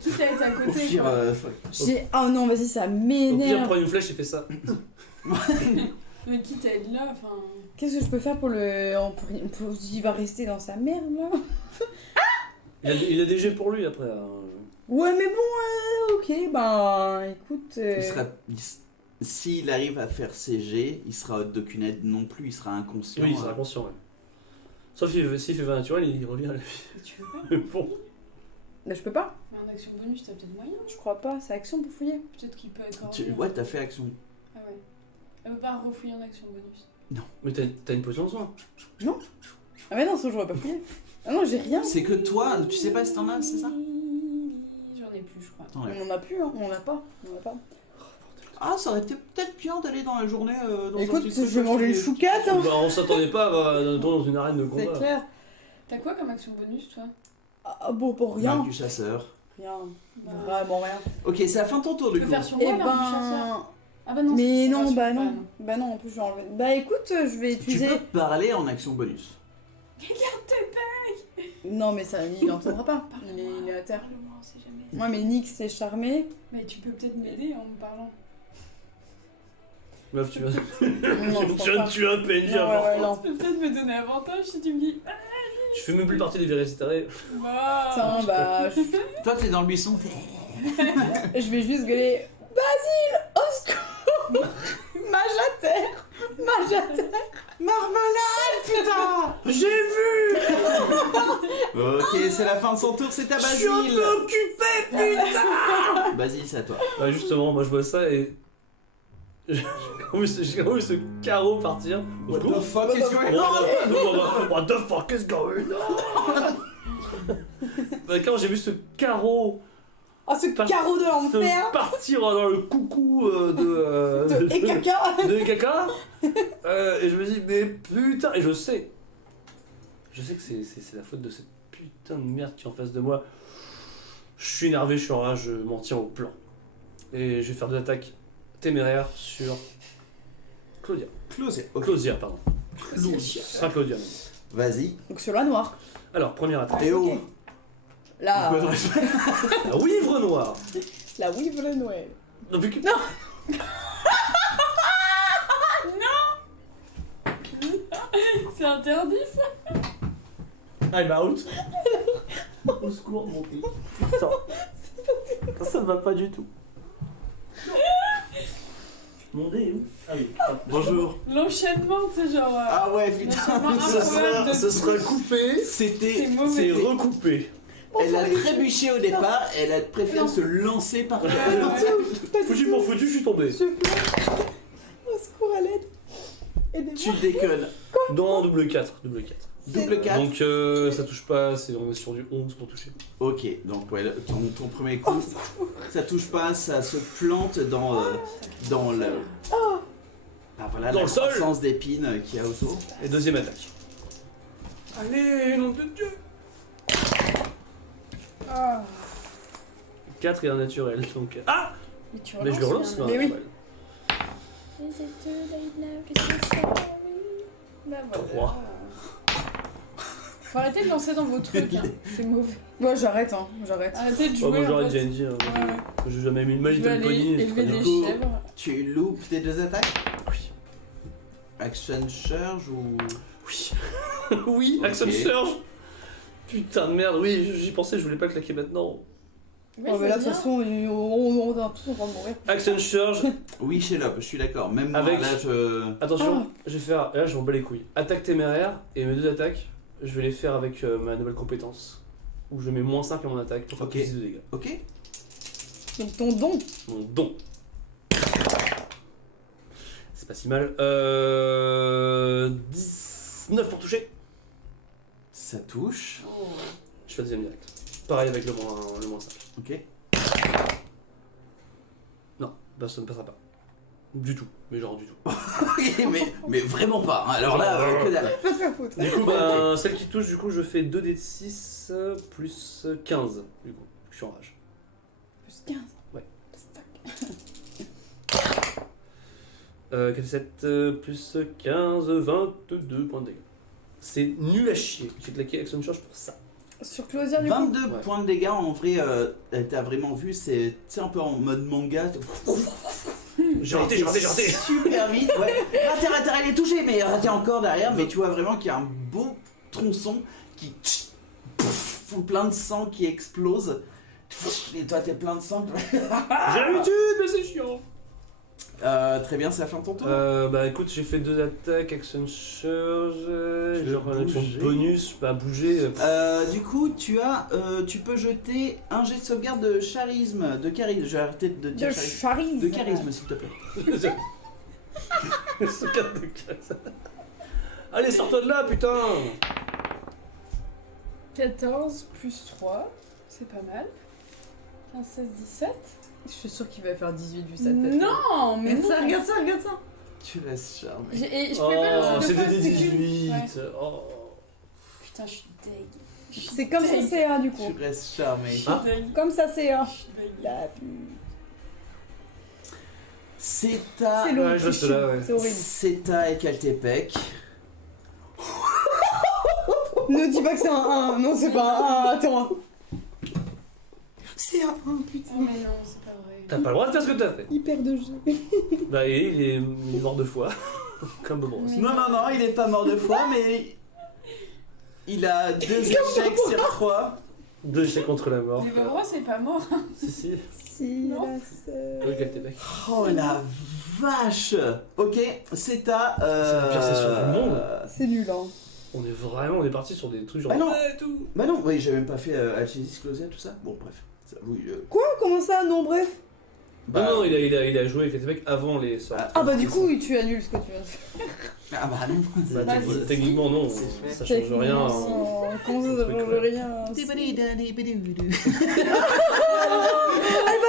quitte à être à Au côté. pire, quoi. Oh non, vas-y, ça Au pire, m'énerve. prends une flèche et fais ça. Mais quitte à être là, enfin. Qu'est-ce que je peux faire pour le. Il va rester dans sa merde là. Il a des jets pour lui après. Ouais, mais bon, ok, bah écoute. il sera. S'il arrive à faire ses jets, il sera d'aucune aide non plus, il sera inconscient. Oui, il sera conscient, ouais. Sauf s'il fait 20 naturel, il revient à la vie. Et tu veux pas Mais bon. Bah, je peux pas. Mais en action bonus, t'as peut-être moyen. Je crois pas, c'est action pour fouiller. Peut-être qu'il peut être Tu- coordonné. Ouais, t'as fait action. Ah ouais. Elle peut pas refouiller en action bonus. Mais t'as une potion de soin. Ah, mais non, ça, j'aurais pas fouillé. Ah non, j'ai rien. C'est que toi, tu sais pas si t'en as, c'est ça? J'en ai plus, je crois. Attends, ouais. On en a plus, hein. On en a pas. On en a pas. Ah, ça aurait été peut-être bien d'aller dans la journée dans un Écoute, petit je truc vais manger acheter le des- choucate, hein. Bah, on s'attendait pas à entrer dans une arène de C'est combat. clair. T'as quoi comme action bonus, toi? Ah bon, pour rien. Marque du chasseur. Rien. Bah, Vraiment rien. Ok, c'est la fin de ton tour du Tu peux coup. faire sur Eh moi, marque du chasseur. ben. Ah bah non. Mais c'est non, pas bah sur- non. Bah non, en plus je vais enlever. Bah écoute, je vais Tu utiliser. peux parler en action bonus. Non, mais ça, il n'entendra pas. Il est à terre. Parle-moi, on sait jamais. Moi, mais Nick s'est charmé. Mais tu peux peut-être m'aider en me parlant. Meuf, tu vas. Non, je Tu viens crois de tuer un PNJ Non, avant. ouais, Tu non. peux peut-être me donner avantage si tu me dis. Ah, Je fais même plus partie des Véricitarés. bah. Tiens, bah, Toi, t'es dans le buisson. je vais juste gueuler. Basile, au secours. Mage à terre. Mage à terre. Marmelade, putain. J'ai vu. Ok, c'est la fin de son tour, c'est à Basile. occupé, putain. Basile, c'est à toi. Bah, justement, moi je vois ça et. J'ai vu ce carreau partir. What the fuck is going on? What the fuck is going on? Bah, quand j'ai vu ce carreau Oh, ce carreau de l'enfer. partir dans le coucou De Ekaka. de Ekaka, et je me dis, mais putain, et je sais que c'est la faute de cette putain de merde qui est en face de moi. Je suis énervé, je suis en rage, je m'en tiens au plan. Et je vais faire des attaques téméraires sur Claudia. Close. Ok. Claudia, pardon. Saint-Claudia. même. Vas-y. Donc sur la noire. Alors, première attaque. Et oh. ok. La. Un peu de respect. La Wivre Noire. La Weevil Noël. Donc, vu que- C'est interdit ça. I'm out. Au secours, mon pays. Putain. Ça ne va pas du tout. Mon dé est où? Ah oui. Bonjour. L'enchaînement, c'est genre. Ah ouais, putain. L'enchaînement Ce incroyable de- sera coupé. C'était. C'est mauvais. C'est c'était- recoupé. Elle a trébuché au départ, elle a préféré se lancer par terre. Foutu pour foutu, je suis tombé. Je pleure. Au secours, à l'aide. Aidez-moi. Tu déconnes. Non, double 4. Double 4. Double 4. Donc ça touche pas, on est sur du 11 pour toucher. Ok, donc ouais, ton premier coup, ça touche pas, ça se plante dans le. Bah voilà, Dans la le sol. croissance d'épines qu'il y a autour. Et deuxième attaque. Allez, nom de Dieu. 4 et un naturel. Donc... Ah. Mais tu Mais je le relance, bien. non, Mais oui. naturel. Bah, voilà. 3. Faut arrêter de lancer dans vos trucs, hein. C'est mauvais. Ouais, j'arrête, hein. J'arrête. Arrêtez de Oh, jouer. moi j'aurais en fait. déjà dit, Ouais. j'ai jamais mis une Je vais Little Pony. aller c'est très élever bien. des coup. chèvres. Tu loupes tes deux attaques? Oui. Action Surge ou. Oui. Oui, Action Ok. Surge. Putain de merde, oui, j'y pensais, je voulais pas claquer maintenant. Oui, Oh, je mais là, veux de toute bien. façon, on va tous en mourir. Action Surge. Oui, Shelob, je suis d'accord. Même moi, Avec- là, je... Attention, je vais faire. Là, je m'en bats les couilles. Attaque téméraire et mes 2 attaques, je vais les faire avec ma nouvelle compétence. Où je mets -5 à mon attaque pour faire Ok. plus de dégâts. Ok. Donc ton don. Mon don. C'est pas si mal. 19 pour toucher. Ça touche. Je fais deuxième direct. Pareil avec le -5. Ok. Non, bah ça ne passera pas. Du tout, mais genre du tout. mais vraiment pas. Hein. Alors là, que dalle. Pas de ta faute. Du coup, bah, celle qui touche, du coup, je fais 2 d 6 plus 15. Du coup, je suis en rage. Plus 15. Ouais. Fuck. 4 7 plus 15, 22 points de dégâts. C'est nul à chier. J'ai claqué Action Charge pour ça. Sur Closia, du coup. 22 Ouais. points de dégâts, en vrai, t'as vraiment vu, c'est un peu en mode manga. J'ai raté. Super vite, ouais. Raté, il est touché, mais raté encore derrière. Mais tu vois vraiment qu'il y a un beau tronçon qui fout plein de sang qui explose. Et toi, t'es plein de sang. J'ai l'habitude, mais c'est chiant. Très bien, c'est la fin de ton tour. Bah écoute, j'ai fait 2 attaques, Action Surge, Tu genre veux un action bouger. bonus, bah bouger. Du coup, tu peux jeter un jet de sauvegarde de charisme, de charisme. Je vais arrêter de dire De charisme. charisme. De charisme, s'il te plaît. Sauvegarde de classe. Allez, sors-toi de là, putain. 14 plus 3, c'est pas mal. 15, 16, 17. Je suis sûre qu'il va faire 18 vu sa tête. Non, mais Regarde non. ça, regarde ça, regarde ça. Tu restes charmé. Et je Oh, prépare un c'est truc de des phase, c'est 18. Ouais. Oh. Putain, je suis deg. C'est comme ça, c'est un du coup. Tu restes charmé. Je suis Ah. deg. Comme ça, c'est un. Je suis deg. La pu- C'est ta. C'est long, ouais, je reste là, ouais. c'est horrible. C'est ta Ekaltepec. Ne dis pas que c'est un 1. Non, c'est pas un 1. Attends. C'est un 1, Oh, putain. mais non, c'est pas vrai. T'as pas le droit de faire ce que t'as fait. Hyper de jeu. Bah, et il est mort 2 fois. Comme Bob Ross. Mais Non, non, non, il est pas mort 2 fois, mais. Il a 2 échecs sur 3. 2 échecs contre la mort. Mais Bob Ross est pas mort. Si, si. Si, Non. la sœur. Oui, quel t'es Oh la vache. Ok, c'est ta. C'est la pire session du monde. C'est nul, hein. On est parti sur des trucs genre. Bah non. Tout. Bah non, oui, j'ai même pas fait Alchemist Closet, tout ça. Bon, bref. Ça, oui, Quoi? Comment ça? Non, bref. Non, non, il a joué avec les mecs avant les sorts. Ah bah du coup, tu annules ce que tu viens de faire. Ah bah non. Bah, Bah, techniquement, c'est- techniquement, non, c'est fait. ça change rien. Oh, comment ça, ça Truc, change ouais. rien? Elle Elle va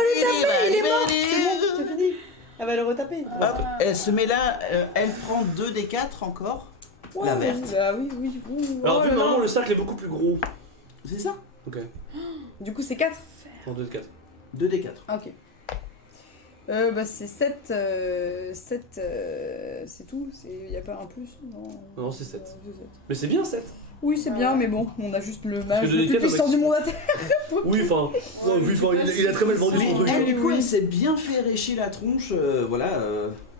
le taper, il est mort. C'est bon, c'est fini. Elle va le retaper. Hop, elle se met là, elle prend 2 des 4 encore. La verte. Ah oui, oui. oui. Alors, en Oh fait, là là. normalement, le cercle est beaucoup plus gros. C'est ça? Ok, Du coup, c'est 4. en 2 de 4. 2 des 4. Ah, ok. Bah c'est 7. 7, c'est tout. Il n'y a pas un plus? Non, c'est 7. C'est 7. Mais c'est bien 7. Oui, c'est bien, mais bon, on a juste le Parce que mage je le dis plus quatre, puissant avec- du monde à terre. Oui, enfin, il a très mal vendu son truc. Elle, du coup, oui. elle s'est bien fait récher la tronche, voilà,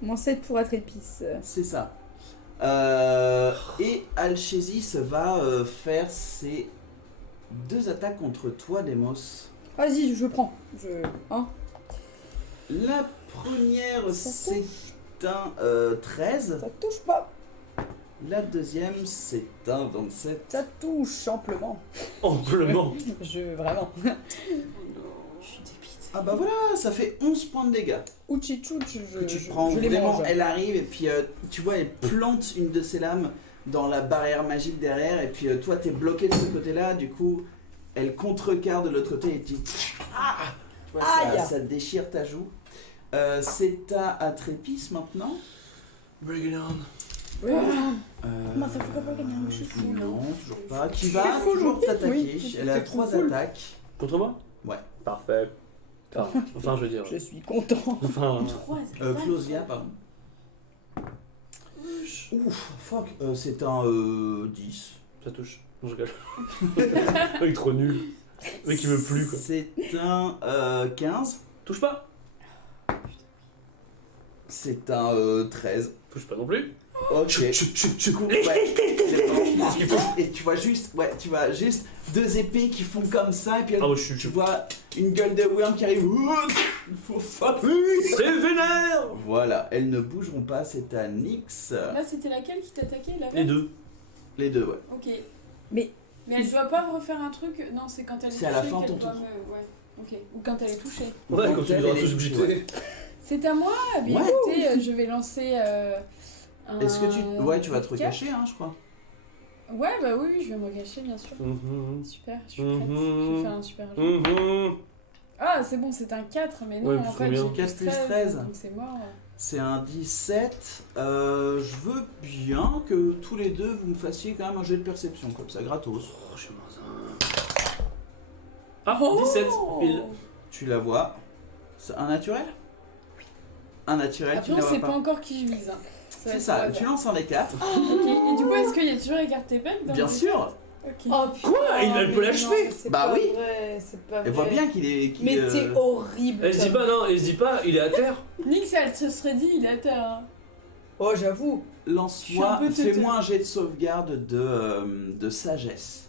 Moins 7 pour être épice. c'est ça. Et Alchesis va faire ses 2 attaques contre toi, Demos. Vas-y, je prends. Hein? La première, Ça c'est un 13. Ça touche pas. La deuxième, c'est un 27. Ça touche amplement. Amplement. Vraiment. Je suis débite. Ah bah voilà, ça fait 11 points de dégâts Ouchi tchouch, que tu prends. je les Vraiment, mange. elle arrive et puis tu vois, elle plante une de ses lames dans la barrière magique derrière. Et puis toi, t'es bloqué de ce côté-là. Du coup, elle contrecarre de l'autre côté et tu. Ah, tu vois, Aïe. ça déchire ta joue. C'est à Atrépis maintenant. Bring it on. Comment ça fait pas gagner un chiffre, Non, toujours pas. Qui va C'est fou, toujours oui. t'attaquer. Oui, Elle a c'est 3 cool. attaques. Contre moi? Ouais. Parfait. Ah, enfin, je veux dire. Je suis content. Enfin. 3, Clausia, pardon. Ouf, fuck. C'est un 10. Ça touche. Non, je rigole. Le mec trop nul. Le mec qui veut plus, quoi. C'est un 15. Touche pas. C'est un 13. Touche pas non plus. Ok. Chut. Ouais. Et tu vois juste, deux épées qui font comme ça, et puis Ah, moi, je tu suis. vois une gueule de worm qui arrive. Fuck. C'est vénère. Voilà, elles ne bougeront pas, c'est à Nyx. Là, c'était laquelle qui t'attaquait là Les deux. Les deux, ouais. Ok. Mais- Mais elle doit pas refaire un truc. Non, c'est quand elle est C'est touchée. à la fin de qu'elle ton doit tour. Ouais. Ok. Ou quand elle est touchée. Ouais, Donc, quand tu elle, dois elle est tous touchée, buter. ouais. C'est à moi. Eh bien, Ouais. écoutez, je vais lancer. Est-ce que tu vas te quatre. recacher, hein, je crois. Ouais, bah oui, je vais me recacher, bien sûr. Super, je suis prête. Je vais faire un super jeu. Ah, c'est bon, c'est un 4, mais non, Ouais, en plus fait, combien j'ai 4 plus 13. donc c'est mort. C'est un 17. Je veux bien que tous les deux vous me fassiez quand même un jet de perception, comme ça, gratos. Oh, je suis moins un. Ah, 17 pile. Tu la vois. C'est un naturel? Un naturel, tu Après, ne on la sait vois pas pas. encore qui je vise. Hein. C'est Ça va être au ça, hasard. tu lances un des 4. Ok, et du coup, est-ce qu'il y a toujours les cartes épées dans Bien les sûr. cartes Ok. Oh putain. Quoi Elle peut mais l'achever non, c'est Bah pas oui. vrai, c'est pas Elle voit vrai. bien qu'il est. Mais t'es horrible. Elle se dit Tom. pas, non, elle se dit pas, il est à terre. Nix, elle se serait dit, il est à terre. Hein. Oh, j'avoue. Je suis Lance-moi, un peu fais-moi têteux. un jet de sauvegarde de sagesse.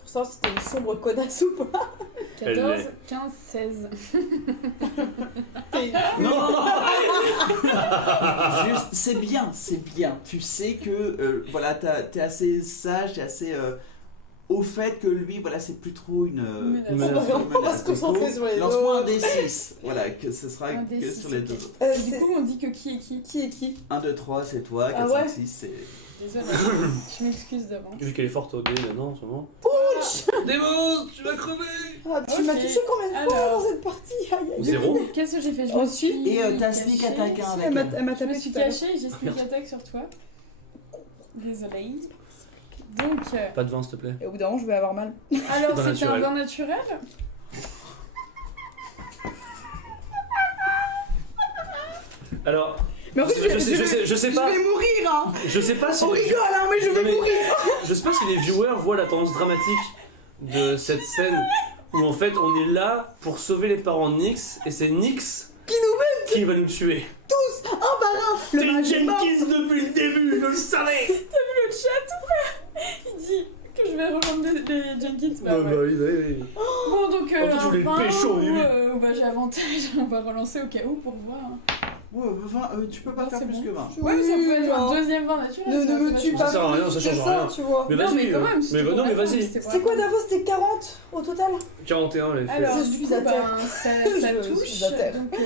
Pour savoir si t'es une sombre connasse ou pas. 14, l'est. 15, 16. Non, non, non. Juste, c'est bien, c'est bien. Tu sais que voilà, t'es assez sage, t'es assez au fait que lui, voilà, c'est plus trop une. Menace. Menace. On va se concentrer sur les Lance-moi un autres. D6. Voilà, que ce sera Un que D6, sur les ok. deux autres. Du coup, on dit que qui est qui. Qui est qui 1, 2, 3, c'est toi. 4, Ah ouais 5, 6, c'est. Désolée, je m'excuse d'avance. Vu qu'elle est forte au dé maintenant en ce moment. Ouch. Démos, tu vas crever. Ah, tu Ok. m'as touché combien de fois Alors. dans cette partie? Aïe, aïe, aïe. 0. Qu'est-ce que j'ai fait? Je me Ensuite, suis Et t'as cachée. sneak attack hein, avec Elle m'a elle. elle m'a Je me tapé suis tout à l'heure. cachée et j'ai sneak attack sur toi. Désolée. Donc, Pas de vin, s'il te plaît. Et au bout d'un moment, je vais avoir mal. alors Vin c'était un naturel. vin naturel. Alors, Mais en fait, je sais pas. Je vais mourir, hein. Je sais pas si. On rigole, hein, mais je Non, vais mais- mourir. Je sais pas si les viewers voient la tendance dramatique de cette scène où en fait on est là pour sauver les parents de Nyx et c'est Nyx qui va nous tuer. Un par un. Le T'es mage est mort. Jenkins depuis le début, je le savais. Le chat, il dit que je vais rejoindre les Jenkins. Bah, ouais. oui. Bon, donc, Oh, toi, tu voulais le un vin pécho, où, oui. bah, j'ai avantage. On va relancer au cas où pour voir. Hein. Ouais, 20, tu peux pas Non, faire c'est plus bon. que 20. Ouais, mais ça peut être genre. un deuxième vin naturel. Ne ça me peut tue être- pas Ça sert à rien, plus ça que change ça, rien. tu vois. Mais Non, vas-y. mais quand même, mais non, mais vas-y. C'est quoi Davos? C'était 40 au total? 41 les faits. Alors, Je du suis coup, à terre. ben, ça Je touche. suis à terre. Donc,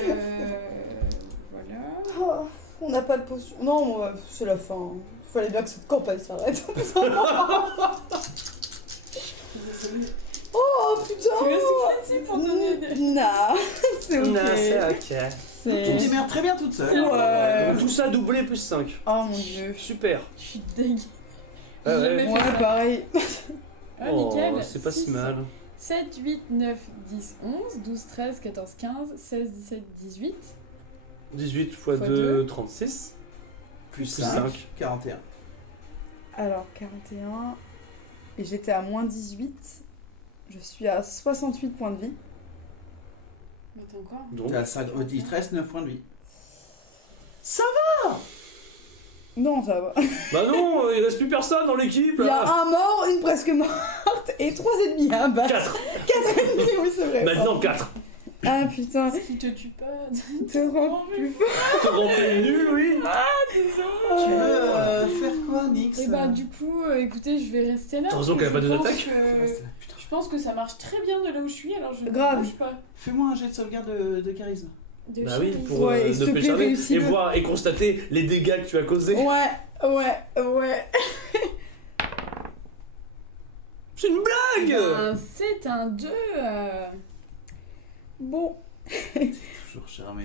voilà. Oh, on n'a pas de potion. Non, c'est la fin. Fallait bien que cette campagne s'arrête. Oh putain! Tu veux souffler pour donner des... Nah, c'est ok. Non, c'est ok. Tu C'est. te démerdes très bien toute seule. Ouais. Tout ça doublé plus 5. Oh mon dieu. Super. Je suis dégueu. Ouais, ouais. Jamais fait Ouais, ça. pareil. Ah, Oh, nickel. c'est pas si 6, mal. 7, 8, 9, 10, 11, 12, 13, 14, 15, 16, 17, 18. 18 x Fois 2, deux. 36. Plus Plus 5, 5. 41. Alors, 41. Et j'étais à moins 18. Je suis à 68 points de vie. Attends, encore. Donc, T'as 5, il te reste 9 points de vie. Non, ça va. bah non, il reste plus personne dans l'équipe Il y a là. un mort, une presque morte et 3 ennemis. Hein, bah. 4. 4 ennemis, oui, c'est vrai. Maintenant 4. Ah putain, Ce qui te tue pas. te rend plus fort. Te rends nul, oui. Tu veux faire quoi, Nyx? Et bah, du coup, écoutez, je vais rester là. T'as raison parce qu'elle a que pas de je pense attaque. que- Je pense que ça marche très bien de là où je suis, alors je ne Grave. bouge pas. Fais-moi un jet de sauvegarde de charisme. De Bah chez oui, les- pour Ouais, et s'il ne te pas plaît, échapper et réussis-le. voir et constater les dégâts que tu as causés. Ouais. C'est une blague. Ben, c'est un 2. Bon. Toujours charmé.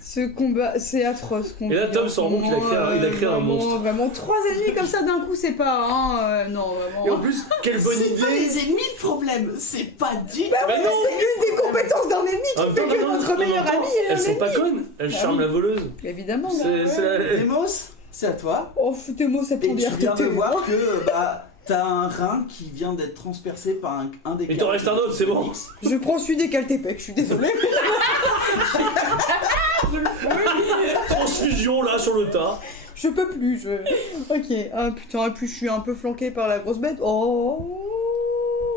Ce combat, c'est atroce. Et là, Tom se rend compte qu'il a créé un Vraiment, monstre. Vraiment, 3 ennemis comme ça d'un coup, c'est pas. Hein, non, Et en vraiment. plus, quelle bonne C'est pas idée. les ennemis le problème, c'est pas du Bah Bah oui, non. c'est une des compétences d'un ennemi En qui même fait temps, que non, notre en même meilleur temps, ami est un elles sont ennemi. pas connes. Elles Ah charment oui. la voleuse. Évidemment. C'est la- Demos, c'est à toi. Oh, foutez-moi, ça Et prend tu des viens de RTT. voir que T'as un rein qui vient d'être transpercé par un des Il t'en reste un autre, c'est bon. X. Je prends celui des Caltépec, je suis désolée. Transfusion là sur le tas. Je peux plus, je... Ok, ah putain, et puis je suis un peu flanquée par la grosse bête. Oh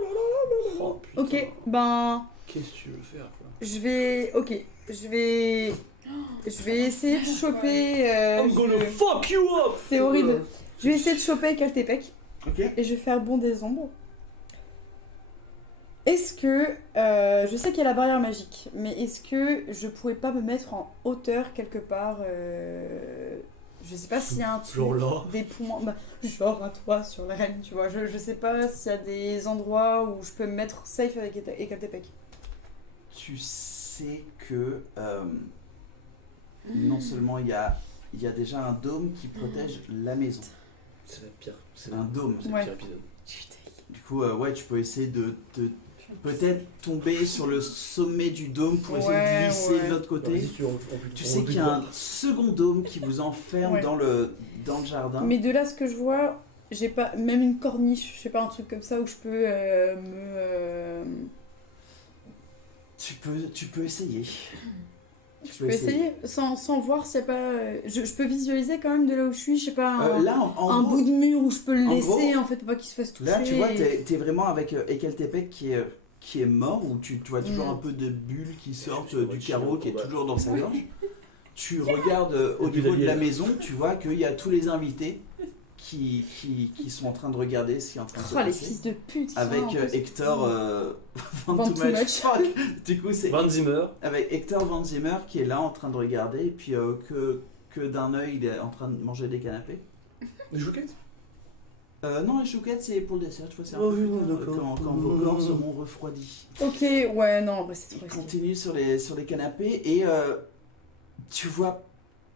là là là là. Oh, putain. Ok, ben... Qu'est-ce que tu veux faire quoi? Je vais... Ok, je vais essayer de choper... I'm gonna fuck you up. C'est horrible. Je vais essayer de choper Caltépec Ok. et je vais faire bond des ombres. Est-ce que... je sais qu'il y a la barrière magique, mais est-ce que je pourrais pas me mettre en hauteur quelque part je sais pas s'il y a un truc... Genre là. Des poumons... bah, genre un toit sur la reine, tu vois. Je sais pas s'il y a des endroits où je peux me mettre safe avec Caltépec. Tu sais que non seulement il y a déjà un dôme qui protège la maison. C'est la pire. C'est Un dôme. le Ouais. pire épisode. Du coup, ouais, tu peux essayer de peut-être tomber sur le sommet du dôme pour essayer Ouais, de glisser ouais. de l'autre côté. Vas-y, Tu sais qu'il y a un second dôme qui vous enferme Ouais. dans le jardin. Mais de là, ce que je vois, j'ai pas... Même une corniche, je sais pas, un truc comme ça où je peux Tu peux essayer. Je peux essayer sans voir s'il y a pas... Je peux visualiser quand même de là où je suis, je sais pas, un, Là, en un gros, bout de mur où je peux le en laisser, gros, en fait, pour pas qu'il se fasse toucher. là, tu vois, et- t'es vraiment avec Ekeltepec qui est mort, où tu vois toujours Mm. un peu de bulles qui sortent Ouais, du tu carreau vois, qui est ouais. toujours dans sa gorge. Tu regardes au Et puis niveau de la Daniel. maison, tu vois qu'il y a tous les invités qui sont en train de regarder ce qui est en train de se Oh, les passer. fils de pute. ils Avec sont là, en plus. Hector Van Van Too Too Much Much. Fuck. Du coup, c'est Van Zimmer. avec Hector Van Zimmer qui est là en train de regarder, et puis que d'un œil il est en train de manger des canapés. Des chouquettes. Non, les chouquettes c'est pour le dessert, tu vois, c'est un Oh peu oui, plus tard, d'accord. quand vos corps seront refroidis. Ok, ouais, non, en vrai, c'est Il trop risqué. continue sur les canapés et tu vois,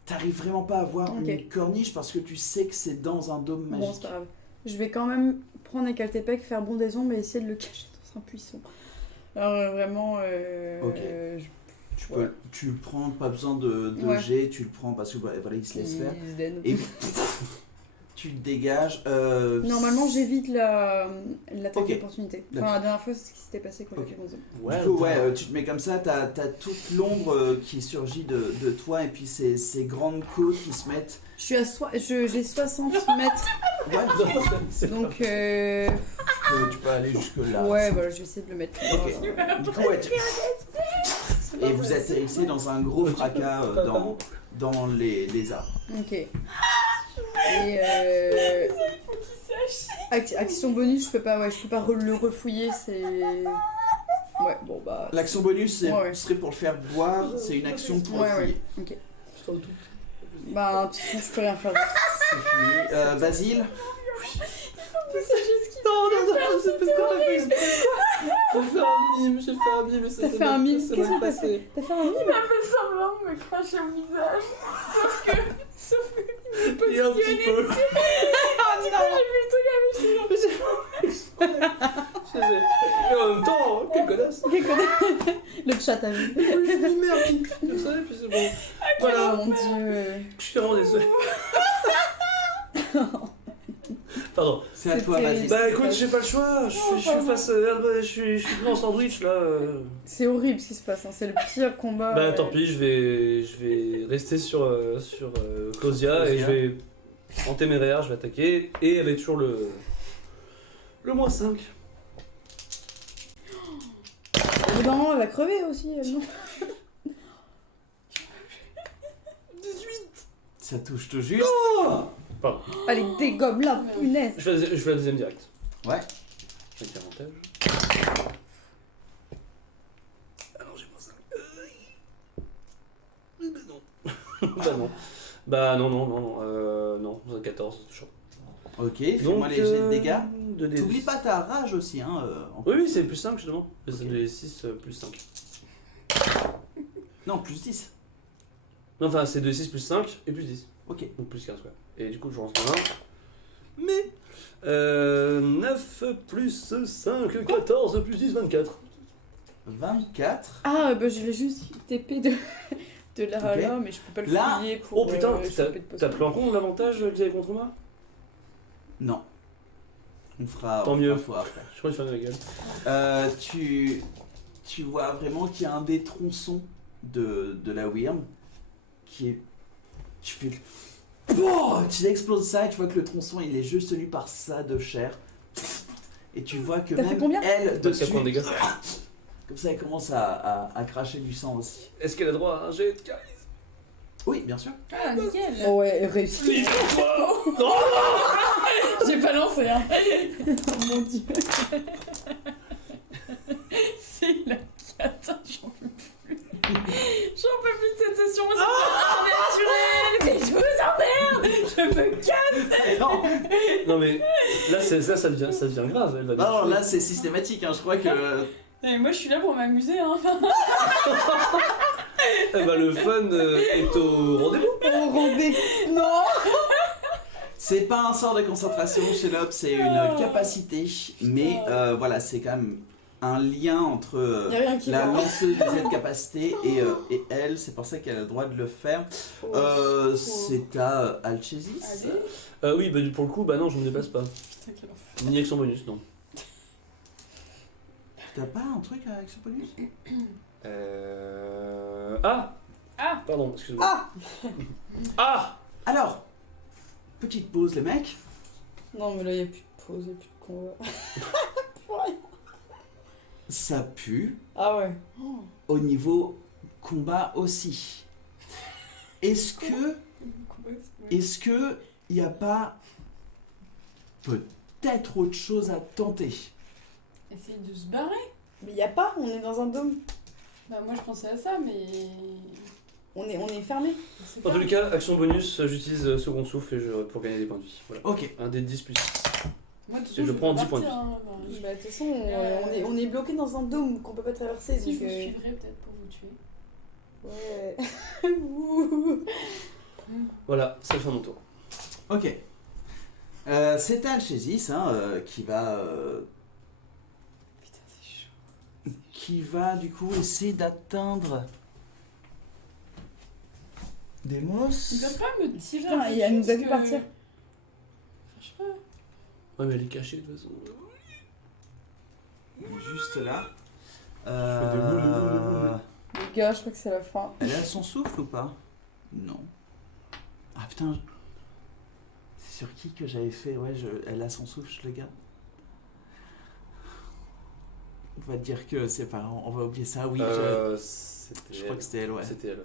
t'arrives vraiment pas à voir Ok. une corniche parce que tu sais que c'est dans un dôme Bon, magique. c'est pas grave. Je vais quand même prendre Ekaltepec, faire bond des ombres et essayer de le cacher dans un buisson. Alors, vraiment... Ok. je- Ouais. Tu le prends, pas besoin de Ouais. jet, tu le prends parce que bah, voilà, il se laisse faire. Il se donne. Et tu te dégages. Normalement, j'évite l'attaque Ok. d'opportunité. Enfin, D'accord. la dernière fois, c'est ce qui s'était passé quand Ok. j'ai fait mon zoom. Ouais. Du coup, ouais, tu te mets comme ça, t'as toute l'ombre qui surgit de toi et puis ces grandes côtes qui se mettent. Je suis à j'ai 60 mètres, Ouais, donc tu peux aller jusque là. ouais, voilà, je vais essayer de le mettre. Ok. Du coup, ouais, et vous atterrissez dans un gros fracas dans les arbres. Ok. Et action bonus, je peux pas le refouiller, c'est. Ouais, bon bah. L'action bonus Ouais. serait pour le faire boire, c'est une action pour Ouais, refouiller. Ok. Je t'en doute. Bah, de toute façon, je peux rien faire. C'est fini. Basile, Non, c'est parce qu'on a fait exprès. J'ai fait un mime, T'as fait un mime. Qu'est-ce que t'as fait? T'as fait un mime? Il a fait semblant de me cracher au visage. Sauf que il me Et un petit positionnait peu. dessus. Du coup, j'ai vu le truc avec Et en même temps, quelle connasse. Ok, quoi. Le chat a vu. Je dis merde, comme ça, et puis c'est bon. Oh Voilà, mon dieu. je suis vraiment désolé. Pardon. c'est à C'était- toi, Basile. Bah écoute, j'ai pas le choix. Je suis face à. Je suis pris en sandwich là. C'est horrible ce qui se passe, hein. C'est le pire combat. Bah tant pis, je vais rester sur Claudia et je vais en téméraire, je vais attaquer et elle est toujours le -5. Au bout d'un moment, elle va crever aussi, elle, non? Ça touche tout juste. Pardon. Allez, dégomme la punaise. Je fais la deuxième direct. Ouais. Avec avantage. Alors j'ai moins 5. Bah non. bah non. Non, 14, c'est chaud. Ok, fais-moi les jets de dégâts. de D6. T'oublies pas ta rage aussi, hein. Oui, c'est plus 5 justement. C'est Ok. des 6 plus 5. Non, plus 10. Non, enfin, c'est 2, 6 plus 5 et plus 10. Ok. Donc plus 15, quoi. Et du coup, je lance mon 1. Mais 9 plus 5, 14 plus 10, 24. 24. Ah, bah je vais juste TP de là à Ok. là, mais je peux pas le Là- fouiller pour. Oh putain, choper de t'as potion. pris en compte l'avantage que vous avez contre moi? Non. On fera Tant on mieux. fera après. Je crois que je ferme la gueule. Tu vois vraiment qu'il y a un des tronçons de la Wyrm qui est. Tu fais. Oh, tu exploses ça et tu vois que le tronçon il est juste tenu par ça de chair. Et tu vois que T'as fait même combien elle, Parce qu'elle dessus, prend des dégâts. comme ça, elle commence à cracher du sang aussi. Est-ce qu'elle a droit à un jet de charisme? Oui, bien sûr. Ah, nickel. Oh ouais, réussi. J'ai pas lancé, hein. Oh mon dieu. C'est la cata, j'en peux plus. J'en peux plus de cette session, c'est naturel, mais je vous emmerde. Je me casse. Non, Non mais là, ça devient grave. Elle va non, nous tuer. là c'est systématique, hein. Je crois que. Et moi, je suis là pour m'amuser, hein. Eh ben, le fun est au rendez-vous. Oh, rendez. Non. C'est pas un sort de concentration chez l'Op, c'est une capacité, mais voilà, c'est quand même un lien entre Y'a rien qui la va. lanceuse de cette capacité et elle, c'est pour ça qu'elle a le droit de le faire. C'est à Alchesis. Allez. Oui, bah pour le coup, bah non, je me déplace pas. Putain, quel enfer. Ni action bonus, non. T'as pas un truc avec ce bonus? Ah Ah. Pardon, excuse-moi. Ah Alors, petite pause les mecs. Non, mais là, y'a plus de pause, y'a plus de combat. Ça pue Ah ouais. au niveau combat aussi. Est-ce que il n'y a pas peut-être autre chose à tenter? Essayer de se barrer. Mais y'a pas, on est dans un dôme. Bah, moi, je pensais à ça, mais. On est fermé. je sais En pas. tous les cas, action bonus, j'utilise second souffle et pour gagner des points de vie. Voilà. Ok. Un des 10 plus 6. Moi, de toute Et je façon, prends peux 10 points de partir, vie. hein. Enfin, Bah, de toute façon, on est bloqué dans un dôme qu'on peut pas traverser. Si je donc, vous suivrai peut-être pour vous tuer. Ouais. Ouh. Voilà, c'est le fin de mon tour. Ok. C'est Alchesis hein, qui va Putain, c'est chaud. qui va du coup essayer d'atteindre Demos. Il va pas me tirer Putain, un peu et elle nous a dessus, vu parce partir. que- Enfin, je sais pas. Ouais, mais elle est cachée de toute façon. Juste là. fais des boules. Les gars, je crois que c'est la fin. Elle a son souffle ou pas? Non. Ah putain. C'est sur qui que j'avais fait? Ouais, elle a son souffle, je le garde. On va dire que c'est pas. On va oublier ça, oui. Je crois que c'était elle, ouais. C'était elle.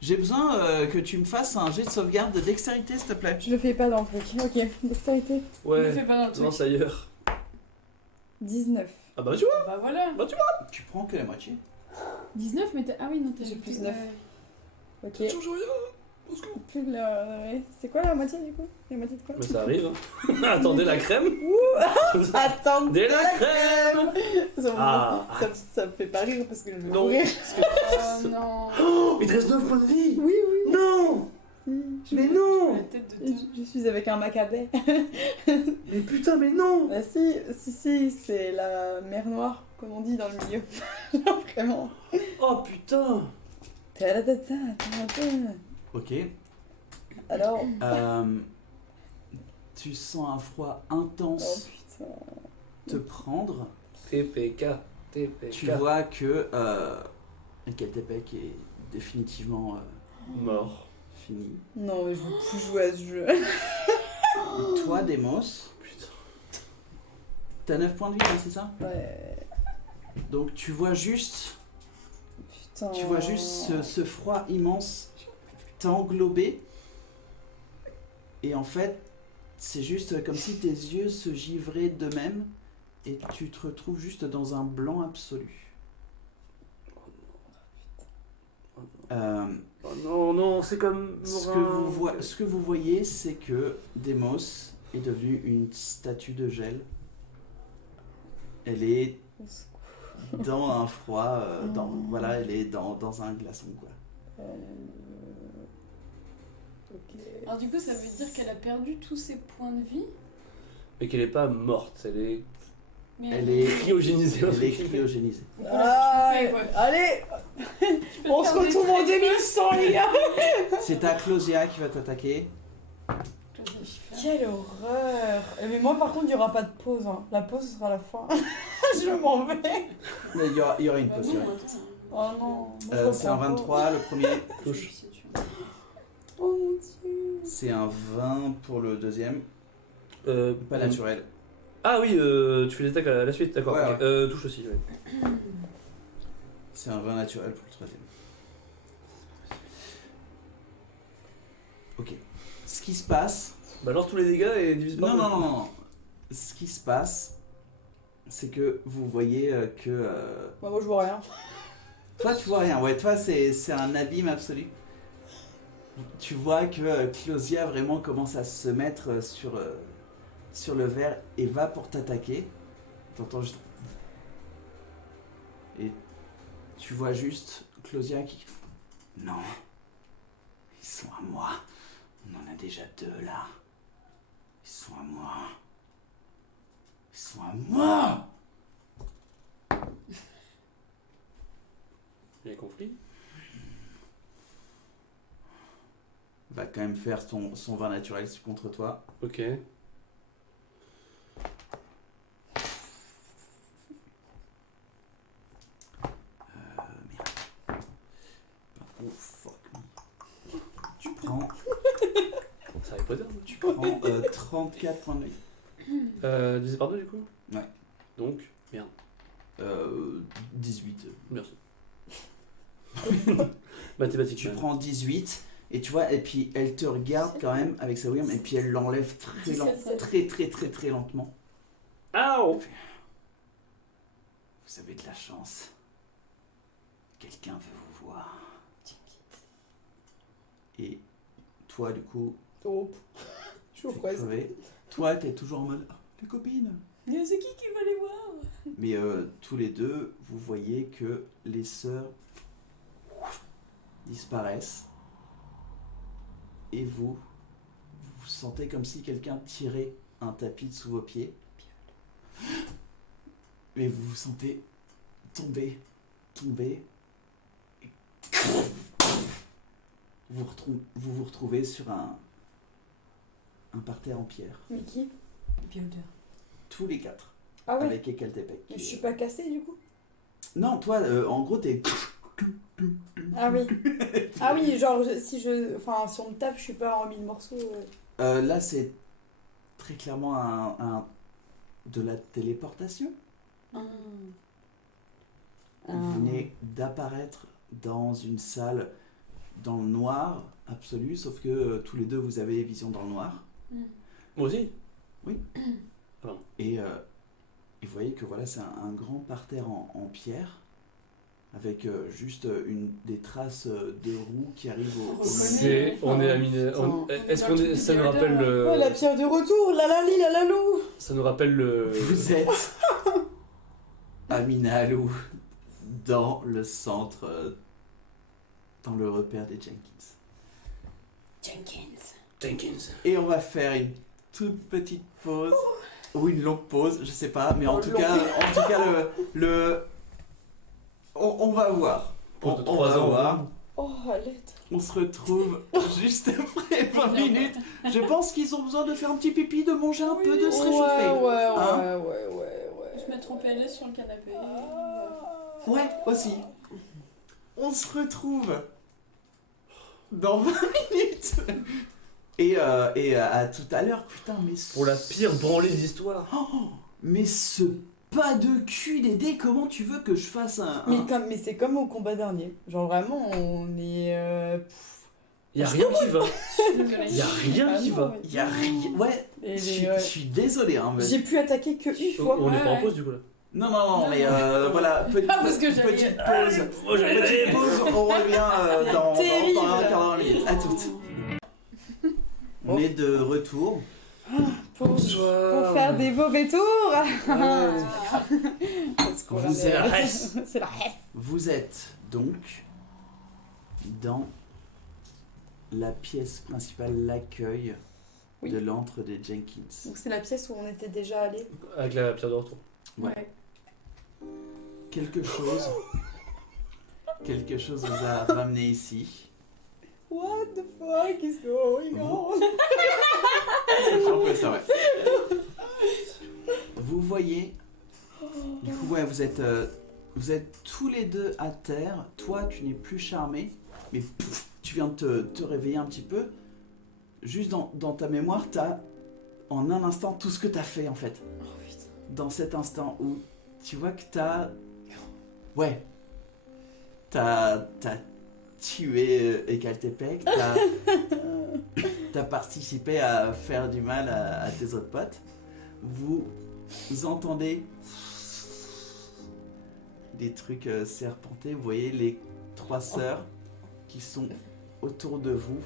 J'ai besoin que tu me fasses un jet de sauvegarde de dextérité, s'il te plaît. Je le fais pas dans le truc. Ok, dextérité. Ne le Ouais, fais pas dans le truc. lance ailleurs. 19. Ah bah tu vois. Bah voilà. Tu prends que la moitié. 19, mais t'as. Ah oui, non, t'as J'ai plus 9. Ok. Change rien. Plus ouais. C'est quoi la moitié du coup? La moitié de quoi? Mais ça arrive. Hein. Attendez la crème. Attendez la crème. Ça, Ah. ça me fait pas rire parce que je vais Non. mourir. Oh non. Oh, il te reste 9 points de vie. Oui, oui. Non. Si. Mais non. La tête de Tom. Je suis avec un macabé. Mais putain, mais non. Bah si, c'est la mer Noire, comme on dit dans le milieu. Genre vraiment. Oh putain. Ta-da-ta-ta, ta-da-ta. Ok. Alors, Tu sens un froid oh intense putain. te prendre. TPK. TPK. Tu vois que Ekatepec est définitivement Mort. fini. Non mais je veux plus jouer à ce jeu. Et toi, Demos, Putain. t'as 9 points de vie, hein, c'est ça? Ouais, Donc tu vois juste, putain. ce froid immense t'englober. Et en fait, c'est juste comme si tes yeux se givraient d'eux-mêmes et tu te retrouves juste dans un blanc absolu. Oh non, non, c'est comme. Ce que vous voyez, c'est que Demos est devenue une statue de gel. Elle est dans un froid, voilà, elle est dans un glaçon, quoi. Ok. Alors, du coup, ça veut dire qu'elle a perdu tous ses points de vie. Mais qu'elle est pas morte, elle est Mais Elle est cryogénisée. Elle est cryogénisée. Ah, je fais, ouais. allez, Je peux on te se faire des retrouve en traits de 2100 les gars. C'est ta Closia qui va t'attaquer. feu. Je vais faire Quelle horreur. Mais moi par contre il n'y aura pas de pause. Hein. La pause ce sera la fin. Je m'en vais. Mais il y aura une pause. il y aura une pause. Oh non. C'est un 23, le premier. Touche. Oh mon dieu. C'est un 20 pour le deuxième. Pas naturel. Ah oui, tu fais des attaques à la suite, d'accord. Ouais, ok. Touche aussi, ouais. C'est un 20 naturel pour le troisième. Ok. Ce qui se passe. Bah lance tous les dégâts et divise par Non, deux. non, non, non. Ce qui se passe, c'est que vous voyez que. Bah, moi je vois rien. Toi, tu vois rien. Ouais, toi, c'est un abîme absolu. Tu vois que Closia vraiment commence à se mettre sur le verre et va pour t'attaquer. T'entends juste. Et tu vois juste Closia qui. Non. Ils sont à moi. On en a déjà 2 là. Ils sont à moi. Ils sont à moi. Il y a conflit. Va quand même faire son vin naturel contre toi. Ok. Oh fuck me. Tu prends Ça Harry Potter. Tu prends 34 points de vie. Divisé par 2 du coup. Ouais. Donc, merde. 18. Merci. Mathématiques. Tu man. prends 18 et tu vois, et puis elle te regarde quand même avec sa wyrm et puis elle l'enlève très lentement. Ow. Vous avez de la chance. Quelqu'un veut vous voir. Et toi, du coup, Oh. Je suis aux t'es fraises. crevé. Toi, t'es toujours en mode les copines. Mais c'est qui va les voir? Mais tous les deux, vous voyez que les sœurs disparaissent. Et vous sentez comme si quelqu'un tirait un tapis de sous vos pieds. Mais vous vous sentez tomber. Et vous vous retrouvez sur un parterre en pierre. Mais qui? Biodeur. Tous les 4. Ah ouais. Avec Ekeltepec. Je suis pas cassée du coup? Non, toi, en gros, t'es... Ah oui. Ah oui, genre si on me tape, je suis pas en 1000 morceaux. Là, c'est très clairement de la téléportation. Vous venez d'apparaître dans une salle dans le noir absolu, sauf que tous les deux, vous avez vision dans le noir. Moi aussi. Et vous voyez que voilà, c'est un grand parterre en pierre, avec juste des traces de roues qui arrivent au reconnaît. On est à mine. Est-ce qu'on est. Ça nous rappelle le. Oh la pierre de retour, la lali, la lalou. Ça nous rappelle le. Vous êtes à Minalou, dans le centre, dans le repère des Jenkins. Jenkins. Et on va faire une toute petite pause, ou une longue pause, je sais pas, mais en tout cas, on va voir. Pause de On 3 va ans. voir. Oh, à l'aide. On se retrouve juste après 20 minutes. Je pense qu'ils ont besoin de faire un petit pipi, de manger un peu, de se réchauffer. Hein Ouais. Je mettre en PLS sur le canapé. Ouais, aussi. On se retrouve dans 20 minutes. Et à tout à l'heure, putain, mais... Pour la pire branlée d'histoire. Oh, mais ce pas de cul d'aider, comment tu veux que je fasse un... Mais c'est comme au combat dernier. Genre vraiment, on est. Y'a rien qui va. Désolée. Y'a rien qui va. Y a rien... Ouais, Et je suis désolé, hein, mais... J'ai pu attaquer que une fois. On est pas en Ouais. pause du coup là. Non, mais voilà, Parce que j'allais- petite pause. Oh, j'allais Petite pause, on revient dans terrible. un quart d'heure, minutes. À toutes. On est de retour. Pour faire des mauvais tours. Parce qu'on Vous en est- C'est la reste. C'est la reste. Vous êtes donc dans la pièce principale, l'accueil Oui. de l'antre des Jenkins. Donc c'est la pièce où on était déjà allé. Avec la pierre de retour. Ouais. Quelque chose vous a ramené ici. What the fuck? Quoi? Qu'est-ce que... Oh, regarde. C'est un peu ça, ouais. Vous voyez, du coup, ouais, vous êtes tous les deux à terre. Toi, tu n'es plus charmé, mais pouf, tu viens de te réveiller un petit peu. Juste dans ta mémoire, t'as en un instant tout ce que t'as fait en fait. Oh putain. Dans cet instant où tu vois que t'as... Ouais. T'as tué Ecaltepec, t'as participé à faire du mal à tes autres potes. Vous entendez des trucs serpentés. Vous voyez les 3 sœurs qui sont autour de vous,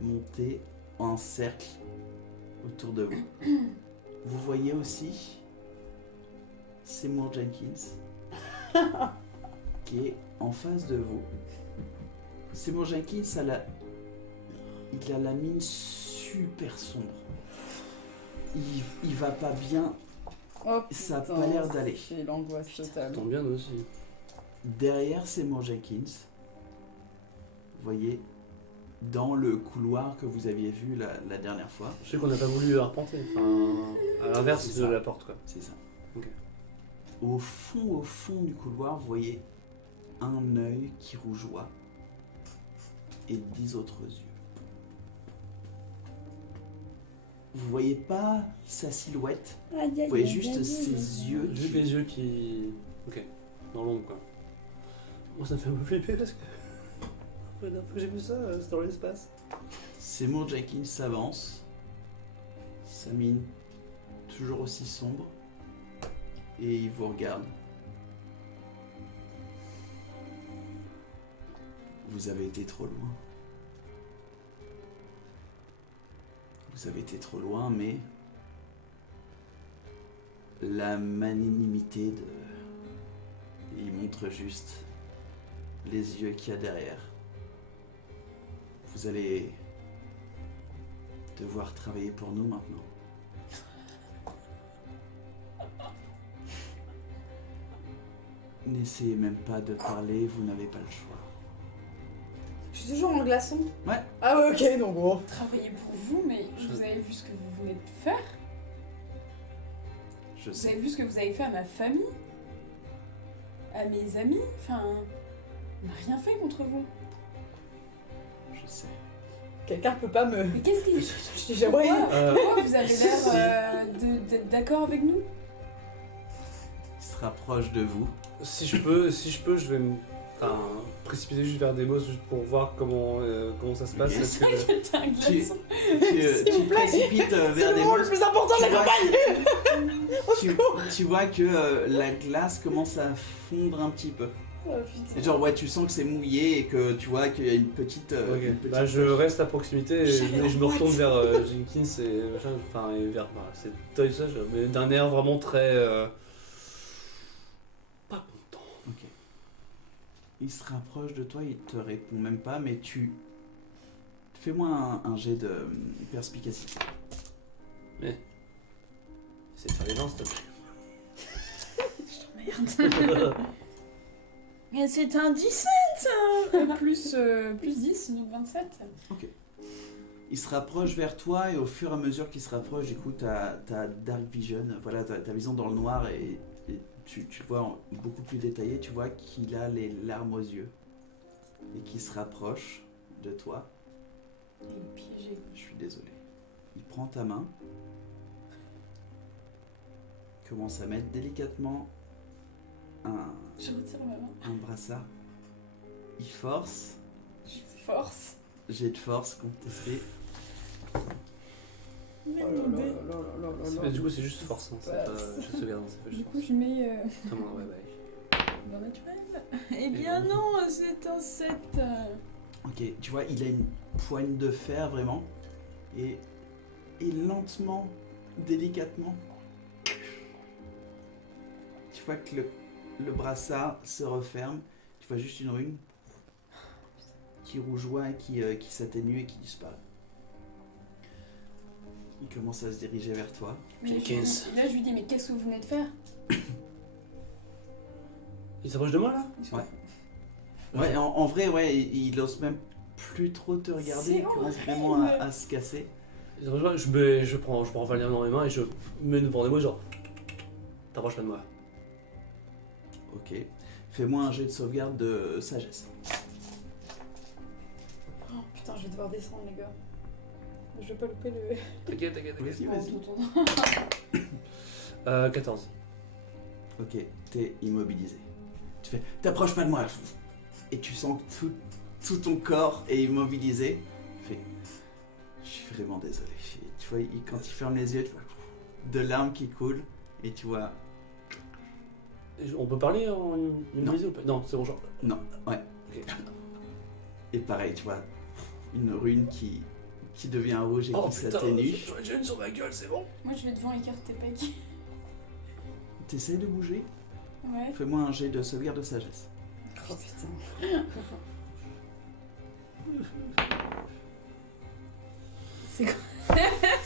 montées en cercle autour de vous. Vous voyez aussi Seymour Jenkins qui est en face de vous. Seymour Jenkins il a la mine super sombre. Il va pas bien. Oh, Ça a putain, pas l'air d'aller. C'est l'angoisse totale. Tant bien, nous aussi. Derrière Seymour Jenkins, vous voyez, dans le couloir que vous aviez vu la dernière fois, Je sais qu'on n'a pas voulu arpenter. Enfin, à l'inverse C'est de ça. la porte, quoi. c'est ça. Ok. Au fond du couloir, vous voyez un œil qui rougeoie et 10 autres yeux. Vous voyez pas sa silhouette, vous voyez juste ses yeux. Juste les yeux qui. Ok. Dans l'ombre, quoi. Moi, ça me fait un peu flipper parce que. La dernière fois que j'ai vu ça, c'était dans l'espace. Seymour Jenkins s'avance, sa mine toujours aussi sombre, et il vous regarde. Vous avez été trop loin. Vous avez été trop loin, mais la magnanimité de... Il montre juste les yeux qu'il y a derrière. Vous allez devoir travailler pour nous maintenant. N'essayez même pas de parler, vous n'avez pas le choix. Je suis toujours en glaçon. Ouais. Ah ouais, ok, donc bon. Travailler pour vous, mais vous avez vu ce que vous venez de faire? Je Vous avez sais. vu ce que vous avez fait à ma famille? À mes amis? Enfin, on n'a rien fait contre vous. Je sais. Quelqu'un peut pas me... Mais qu'est-ce qui... Je t'ai jamais... Pourquoi vous avez l'air d'être d'accord avec nous? Il se rapproche de vous. Si je peux, je vais me. Enfin, précipiter juste vers Demos juste pour voir comment ça se passe. Ok. Parce que... T'as un Tu, glaçon. tu précipites C'est vers le des moment le plus important de la campagne. tu vois que la glace commence à fondre un petit peu. Oh, putain. Et genre ouais, tu sens que c'est mouillé et que tu vois qu'il y a une petite... Ok. une petite Bah, je reste à proximité et je me What? retourne vers Jenkins et machin, enfin, et vers c'est Toy ça, mais d'un air vraiment très pas content. Ok. Il se rapproche de toi, il te répond même pas, mais tu... Fais-moi un jet de perspicacité. C'est de faire les gens, s'il te Merde. plaît. Mais c'est un 17 plus 10, donc 27. Il se rapproche vers toi et au fur et à mesure qu'il se rapproche, du coup, ta dark vision, voilà, ta vision dans le noir et tu le vois beaucoup plus détaillé, tu vois qu'il a les larmes aux yeux et qu'il se rapproche de toi. Il est piégé. Je suis désolé. Il prend ta main, commence à mettre délicatement Je retire ma main. un brassard. Il force, Je force. jet de force contesté. Mais Oh mon là dé. là là là là là. Mais du coup, c'est juste force, hein, c'est pas juste sauvegarde, c'est pas Du juste coup, force. je mets Putain, ouais, dans naturel. Eh bien non, c'est un 7. Ok, tu vois, il a une poigne de fer vraiment. Et lentement, délicatement, tu vois que le brassard se referme. Tu vois juste une rune qui rougeoie, qui s'atténue et qui disparaît. Il commence à se diriger vers toi. Mais Jenkins. là, je lui dis, mais qu'est-ce que vous venez de faire? Il s'approche de moi là? Ouais. Ouais, en vrai, ouais, il ose même plus trop te regarder, C'est il commence vraiment à se casser. Je prends Valérian dans mes mains et je mets devant les mots genre t'approches pas de moi. Ok. Fais-moi un jet de sauvegarde de sagesse. Oh putain, je vais devoir descendre, les gars. Je vais pas louper le. T'inquiète. Vas-y, Oh, vas-y. tout, tout. 14. Ok, t'es immobilisé. Tu fais, t'approches pas de moi. Et tu sens que tout ton corps est immobilisé. Tu fais, je suis vraiment désolé. Et tu vois, quand il ferme les yeux, tu vois de larmes qui coulent. Et tu vois, On peut parler en Non. numérisé ou pas? Non, c'est bon genre. non, ouais. Ok. Et pareil, tu vois, une rune qui devient rouge et Oh qui putain, s'atténue. j'aurais déjà une sur ma gueule, c'est bon. Moi, je vais devant écarter Peggy. T'essayes de bouger. Ouais. Fais-moi un jet de sauvegarde de sagesse. Oh putain. C'est quoi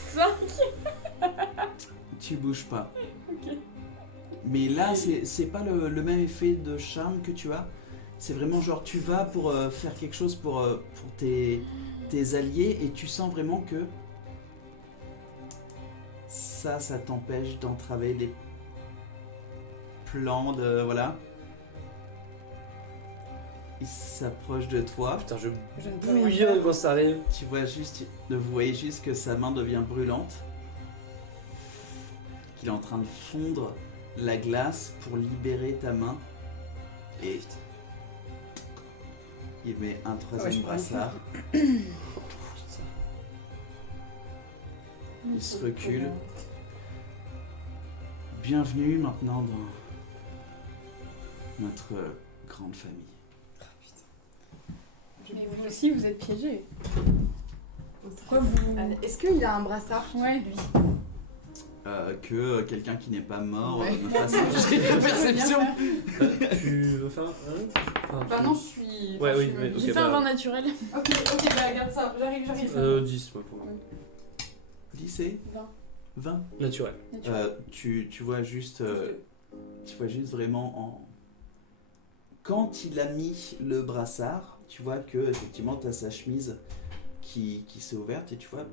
ça? Tu bouges pas. Ok. Mais là, c'est pas le même effet de charme que tu as. C'est vraiment genre, tu vas pour faire quelque chose pour tes alliés et tu sens vraiment que ça t'empêche d'entraver les plans de. Voilà. Il s'approche de toi. Putain, je Je ne peux rien bouillonne faire. quand ça arrive. Vous voyez juste que sa main devient brûlante. Qu'il est en train de fondre la glace pour libérer ta main. Et il met un Ouais, troisième je prends un brassard. Il se recule. Bienvenue maintenant dans notre grande famille. Mais vous aussi, vous êtes piégés. Pourquoi vous. Est-ce qu'il a un brassard Ouais. lui Que quelqu'un qui n'est pas mort Ouais. me fasse un jet de perception. Tu veux faire un Bah non, je suis. Ouais, enfin, oui, je mais suis- ok, J'ai fait un vin naturel. Ok, bah regarde ça, j'arrive. 10 moi pour moi. 10 et 20. 20. Naturel. Tu vois juste vraiment en. Quand il a mis le brassard, tu vois que effectivement tu as sa chemise qui s'est ouverte et tu vois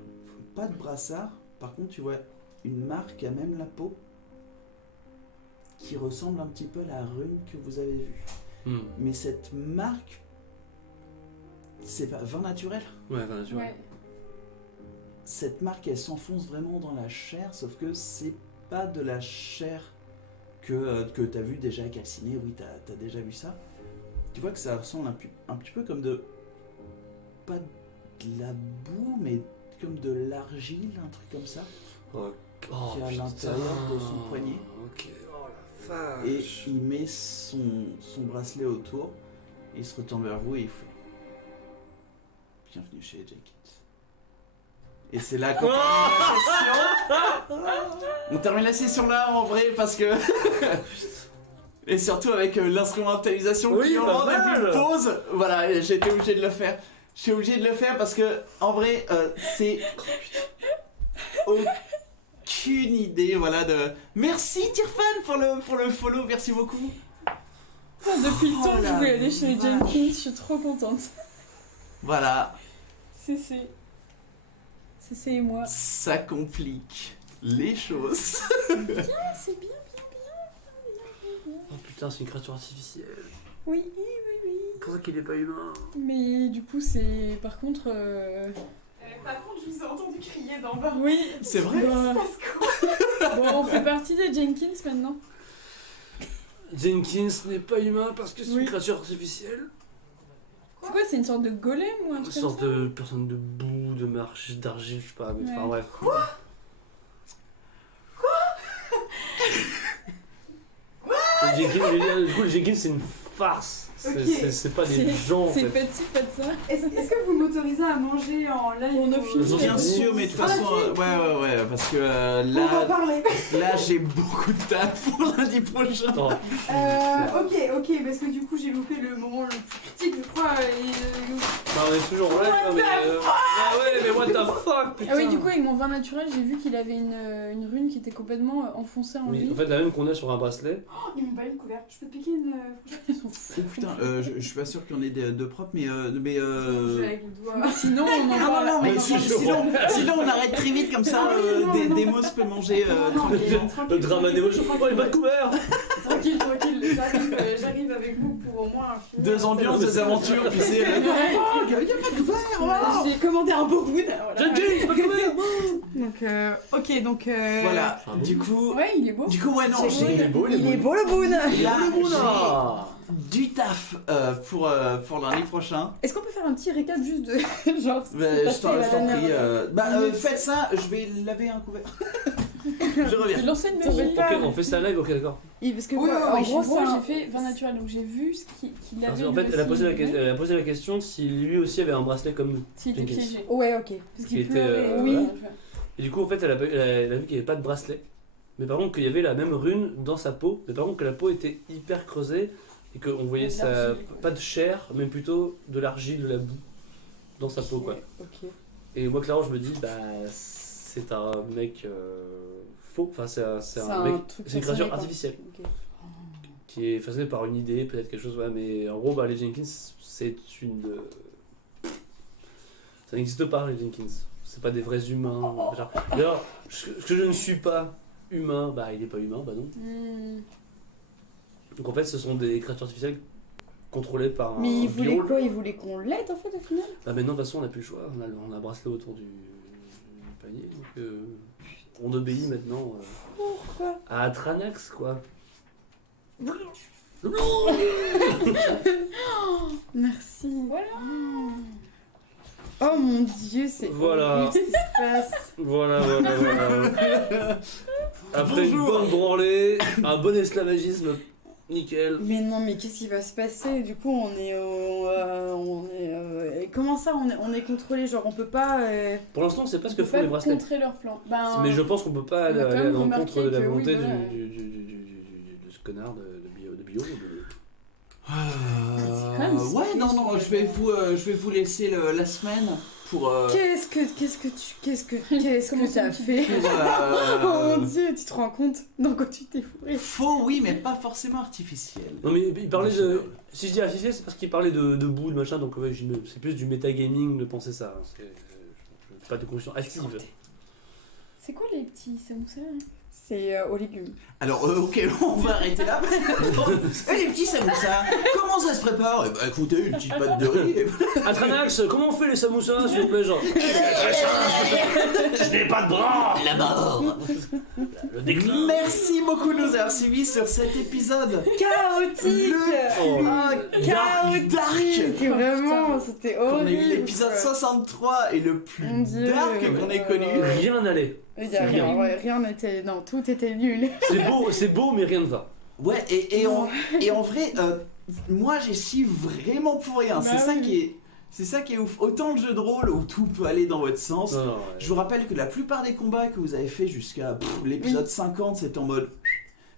pas de brassard. Par contre, tu vois une marque à même la peau qui ressemble un petit peu à la rune que vous avez vue. Hmm. Mais cette marque, c'est pas vin naturel. Ouais, enfin, naturel. Ouais. Cette marque, elle s'enfonce vraiment dans la chair, sauf que c'est pas de la chair que tu as vu déjà calcinée. Oui, t'as déjà vu ça. Tu vois que ça ressemble un petit peu comme de. Pas de la boue, mais comme de l'argile, un truc comme ça. Oh, Qui est à l'intérieur de son poignet. Ok, oh la Et vache. il met son bracelet autour, et il se retourne vers vous et il fait bienvenue chez Jenkins. Et c'est là qu'on on termine la session là en vrai parce que. Et surtout avec l'instrumentalisation Oui, qui en pas rendait mal. plus pause. Voilà, j'ai été obligé de le faire. Je suis obligé de le faire parce que en vrai c'est aucune idée voilà de. Merci Tirfan pour le follow, merci beaucoup. Depuis le temps que je la voulais aller chez les vache. Jenkins, je suis trop contente. Voilà, CC et moi. ça complique les choses. Ah, c'est bien. Oh putain, c'est une créature artificielle. Oui. Pour ça qu'il est pas humain. Mais du coup, c'est. Par contre. Par contre, je vous ai entendu crier d'en bas. Oui. C'est vrai. Bah, Parce que. bon, on fait partie des Jenkins maintenant. Jenkins n'est pas humain parce que c'est Oui. une créature artificielle. C'est quoi, c'est une sorte de golem ou un Une truc comme sorte ça de personne de boue, de marche, d'argile, je sais pas, mais enfin Ouais. bref. Du coup, le Jenkins c'est une farce. C'est pas des C'est- gens en C'est fait. faites ça. Est-ce que vous m'autorisez à manger en live On a fini. J'en ai Bien fini. sûr, mais de toute façon, ouais, parce que On va là, parler. là j'ai beaucoup de taf pour lundi prochain. Non. Ok, parce que du coup j'ai loupé le moment le plus critique, je crois. Bah, on est toujours là, mais. Ah ouais, mais what the fuck, putain. Ah oui, du coup, avec mon vin naturel, j'ai vu qu'il avait une rune qui était complètement enfoncée en Oui, lui. en fait, la même qu'on a sur un bracelet. Ils m'ont pas eu de couvert. Je peux te piquer une fourchette? Ils sont fous. Oh putain, je suis pas sûr qu'il y en ait de propres, mais Avec le doigt. Sinon, on en Ah parle. non, mais Ouais, sinon on arrête très vite comme ça, Demos peut manger tranquillement. Le drama des mots, je prends pas les bas de couvert. Tranquille, j'arrive avec vous pour au moins finir. 2 ambiances, 2 aventures, puis c'est... Il y a pas de couvert, voilà. J'ai commandé un beau bout. J'ai dit, pas de couvert. Donc, ok, donc. Voilà, du coup... Ouais, il est beau. Du coup, ouais, non, Il est beau, Il est beau le boon. Là, Là. j'ai du taf pour l'année prochain. Est-ce qu'on peut faire un petit récap juste de. Genre, ce qui s'est Je passé t'en la prie. dernière- Faites ça, je vais laver un couvert. Je reviens. J'ai lancé une T'en magie. fais pas. Ok, on fait ça live, ok, d'accord. Et parce que Oui, quoi, en gros, moi c'est un- j'ai fait vin naturel, donc j'ai vu ce qu'il avait. En fait, elle a posé la question si lui aussi avait un bracelet comme nous. S'il était Jenkins. piégé. Ouais, ok. Parce Qui qu'il était, pleurait. oui. voilà. Et du coup, en fait, elle a vu qu'il n'y avait pas de bracelet. Mais par contre, qu'il y avait la même rune dans sa peau. Mais par contre, que la peau était hyper creusée. Et qu'on voyait De l'argile. pas de chair, mais plutôt de l'argile, de la boue dans sa peau, quoi. Ok. Et moi, clairement, je me dis, bah, c'est un mec faux. Enfin, c'est un mec. truc C'est une façonné, créature quoi. artificielle Ok. qui est façonnée par une idée, peut-être quelque chose. Ouais, mais en gros, bah, les Jenkins, c'est une. Ça n'existe pas, les Jenkins. C'est pas des vrais humains. Genre, d'ailleurs, ce que je ne suis pas humain, bah, il est pas humain, bah non. Hmm. Donc en fait, ce sont des créatures artificielles contrôlées par un Mais il voulait biol. quoi? Il voulait qu'on l'aide en fait au final? Bah maintenant, de toute façon, on n'a plus le choix. On a un bracelet autour du panier. Donc on obéit maintenant Pourquoi? à Atranax, quoi. Merci. Voilà. Oh mon dieu, c'est Voilà. horrible ce qui se passe. Voilà. Après une Bonjour. bonne branlée, un bon esclavagisme, nickel. Mais non, mais qu'est-ce qui va se passer? Du coup, comment ça, on est contrôlé? Genre, on peut pas. Pour l'instant, on sait pas ce que On peut font les pas bracelets. contrer leur plan. Ben, Mais je pense qu'on peut pas on a quand aller à même l'encontre de la remarqué que volonté oui, voilà. de ce connard de bio. quand même Ouais, si non, riche, je vais vous laisser la semaine pour... Qu'est-ce que t'as fait? Oh mon dieu, tu te rends compte? Dans quoi tu t'es fourré? Faux, oui, mais pas forcément artificiel. Non mais il parlait de... Si je dis artificiel, c'est parce qu'il parlait de boue, de machin, donc ouais, c'est plus du metagaming de penser ça. Hein. C'est pas de conclusion active. C'est quoi les petits samoussas là? C'est aux légumes. Alors, ok, on va arrêter là. Et les petits samoussas, comment ça se prépare? Eh bah écoutez, une petite pâte de riz. Atranax, comment on fait les samoussas, s'il vous plaît, genre? Je n'ai pas de bras. La mort. Le déclin. Merci beaucoup de nous avoir suivis sur cet épisode. Chaotique! Oh. Chaotique! Dark. Vraiment, c'était On a horrible! eu l'épisode 63 et le plus Mon Dieu. dark qu'on ait connu. Rien n'allait. Il y a rien, ouais, rien n'était. Non, tout était nul. C'est beau, mais rien ne va. Ouais, et en vrai, moi j'ai su vraiment pour rien. Bah C'est ça qui est ouf. Autant le jeu de rôle où tout peut aller dans votre sens. Non, ouais. Je vous rappelle que la plupart des combats que vous avez fait jusqu'à l'épisode 50, c'était en mode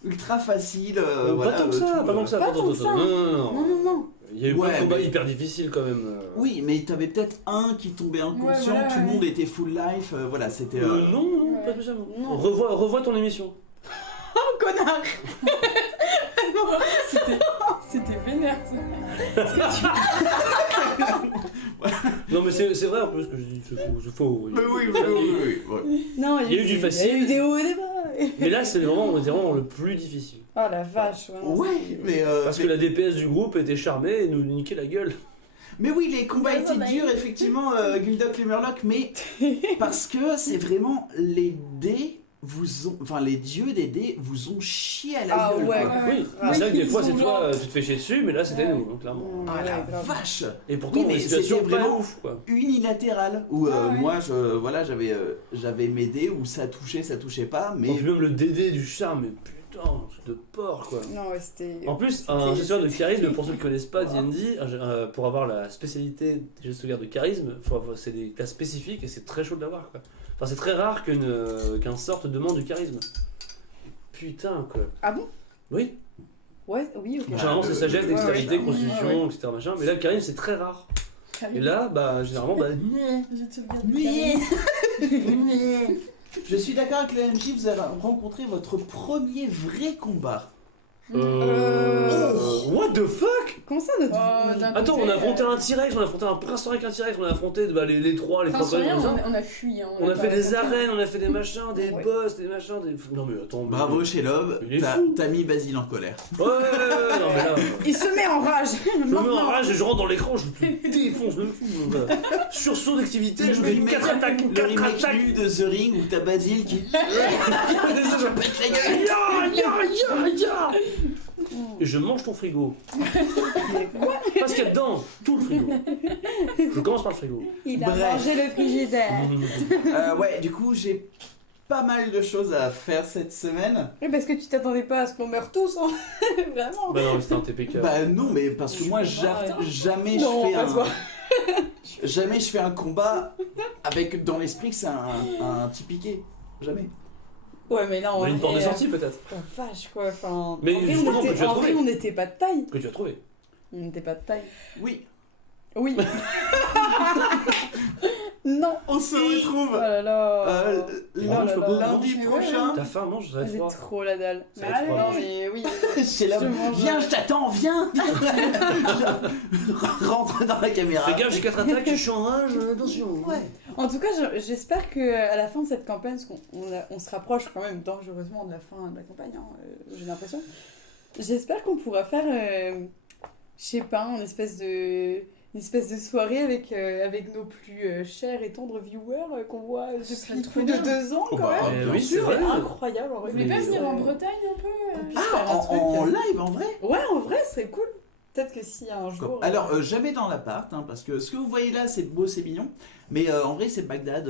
ultra facile. Pas tant que ça, pas tant que ça. Pas tant que ça. Non. Non, non, non. Il y a eu Ouais, plein de combats mais- hyper difficiles quand même. Oui, mais t'avais peut-être un qui tombait inconscient, Ouais, tout le monde était full life. Voilà, c'était. Non, Ouais. pas spécialement. Non. Revois ton émission. Oh, connard! C'était vénère ça. Non, mais c'est vrai en plus que je dis, c'est faux. Mais oui. Ouais. Non, Il y a eu du facile. Il y a eu des hauts et des bas. Mais là, c'est vraiment le plus difficile. Oh la vache, ouais. non, Ouais, c'est- mais. Parce que la DPS du groupe était charmée et nous niquait la gueule. Mais oui, les combats Ouais, étaient bah, durs, effectivement, Guldoc et Murloc, mais parce que c'est vraiment les dés enfin les dieux des dés vous ont chié à la Ah gueule. ouais. quoi. Oui, Ah, c'est vrai que des ils fois, sont c'est toi, genre- tu te fais chier dessus, mais là, c'était Ouais. nous, hein, clairement. Ah Ouais, la grave. vache. Et pourtant, Oui, dans mais des situations c'était pas vraiment- ouf, quoi. Unilatéral où Ah ouais. moi j'avais mes dés où ça touchait pas, mais Et puis même le DD du charme, mais putain, truc de porc, quoi. Non, ouais, c'était. En plus, C'était- un gestionnaire de charisme, pour ceux qui ne connaissent pas D&D, pour avoir la spécialité des gestionnaires de charisme, c'est des classes spécifiques et c'est très chaud de l'avoir, quoi. Enfin, c'est très rare qu'un sort te demande du charisme. Putain, quoi. Ah bon? Oui, Ouais, oui, ok. généralement c'est sagesse, ouais, dextérité, ouais, constitution, etc. Machin, mais là, le charisme c'est très rare. Et là, bah, généralement, bah, Je te regarde. je suis d'accord avec la MJ, vous avez rencontré votre premier vrai combat. What the fuck? Comment ça, notre. d'un Attends, côté, on a affronté un T-Rex, on a affronté un prince avec un T-Rex, on a affronté les trois, les Enfin, trois sur rien, comme ça. on a fui. Hein, On a pas fait des affronté. arènes, on a fait des machins, des Ouais. boss, des machins, des... Non mais attends... mais- Bravo chez Love, Il est t'as fou. t'as mis Basile en colère. Ouais, non mais là... Il se met en rage. Je me mets en rage et je rentre dans l'écran, je me défonce le fou. Sursaut d'activité, je mets 4 attaques, Le 4 remake attaques. nu de The Ring où t'as Basile qui. Je pète la gueule. Ya. Et je mange ton frigo. Parce qu'il y a dedans tout le frigo. Je commence par le frigo. Il a Bref. mangé le frigidaire. Ouais, du coup, j'ai pas mal de choses à faire cette semaine. Oui, parce que tu t'attendais pas à ce qu'on meure tous, hein. Vraiment. Bah non, c'était un TPK. Bah non, mais parce que moi, jamais je Non, fais pas toi. jamais je fais un combat avec dans l'esprit que c'est un petit piqué. Jamais. Ouais, mais non. On a une en porte de vrai, sortie peut-être. Oh, vache, quoi. Enfin, Mais en vrai, justement, on que tu était, as en trouvé. vrai, on n'était pas de taille. Que tu as trouvé. On n'était pas de taille. Oui. Oui. Non. On se Oh retrouve là là. lundi là. prochain. T'as faim, mange, ça va être J'ai froid. trop la dalle. Ça va être froid. Non, mais oui. C'est là. Je mange. Viens, je t'attends, viens. Rentre dans la caméra. Fais gaffe, j'ai 4 attaques, je suis en rage, attention. Ouais. En tout cas, j'espère qu'à la fin de cette campagne, parce qu'on se rapproche quand même dangereusement de la fin de la campagne, hein, j'ai l'impression. J'espère qu'on pourra faire, je sais pas, une espèce de soirée avec nos plus chers et tendres viewers qu'on voit serait depuis trop plus de bien. 2 ans Oh, quand bah, même. oui, c'est C'est vrai. incroyable en vrai. Vous voulez pas Mais, venir en ouais. Bretagne un peu On puisse faire un truc. En live, en vrai. Ouais, en vrai, c'est cool. Peut-être que si un jour. Alors, jamais dans l'appart, hein, parce que ce que vous voyez là, c'est beau, c'est mignon. Mais en vrai, c'est Bagdad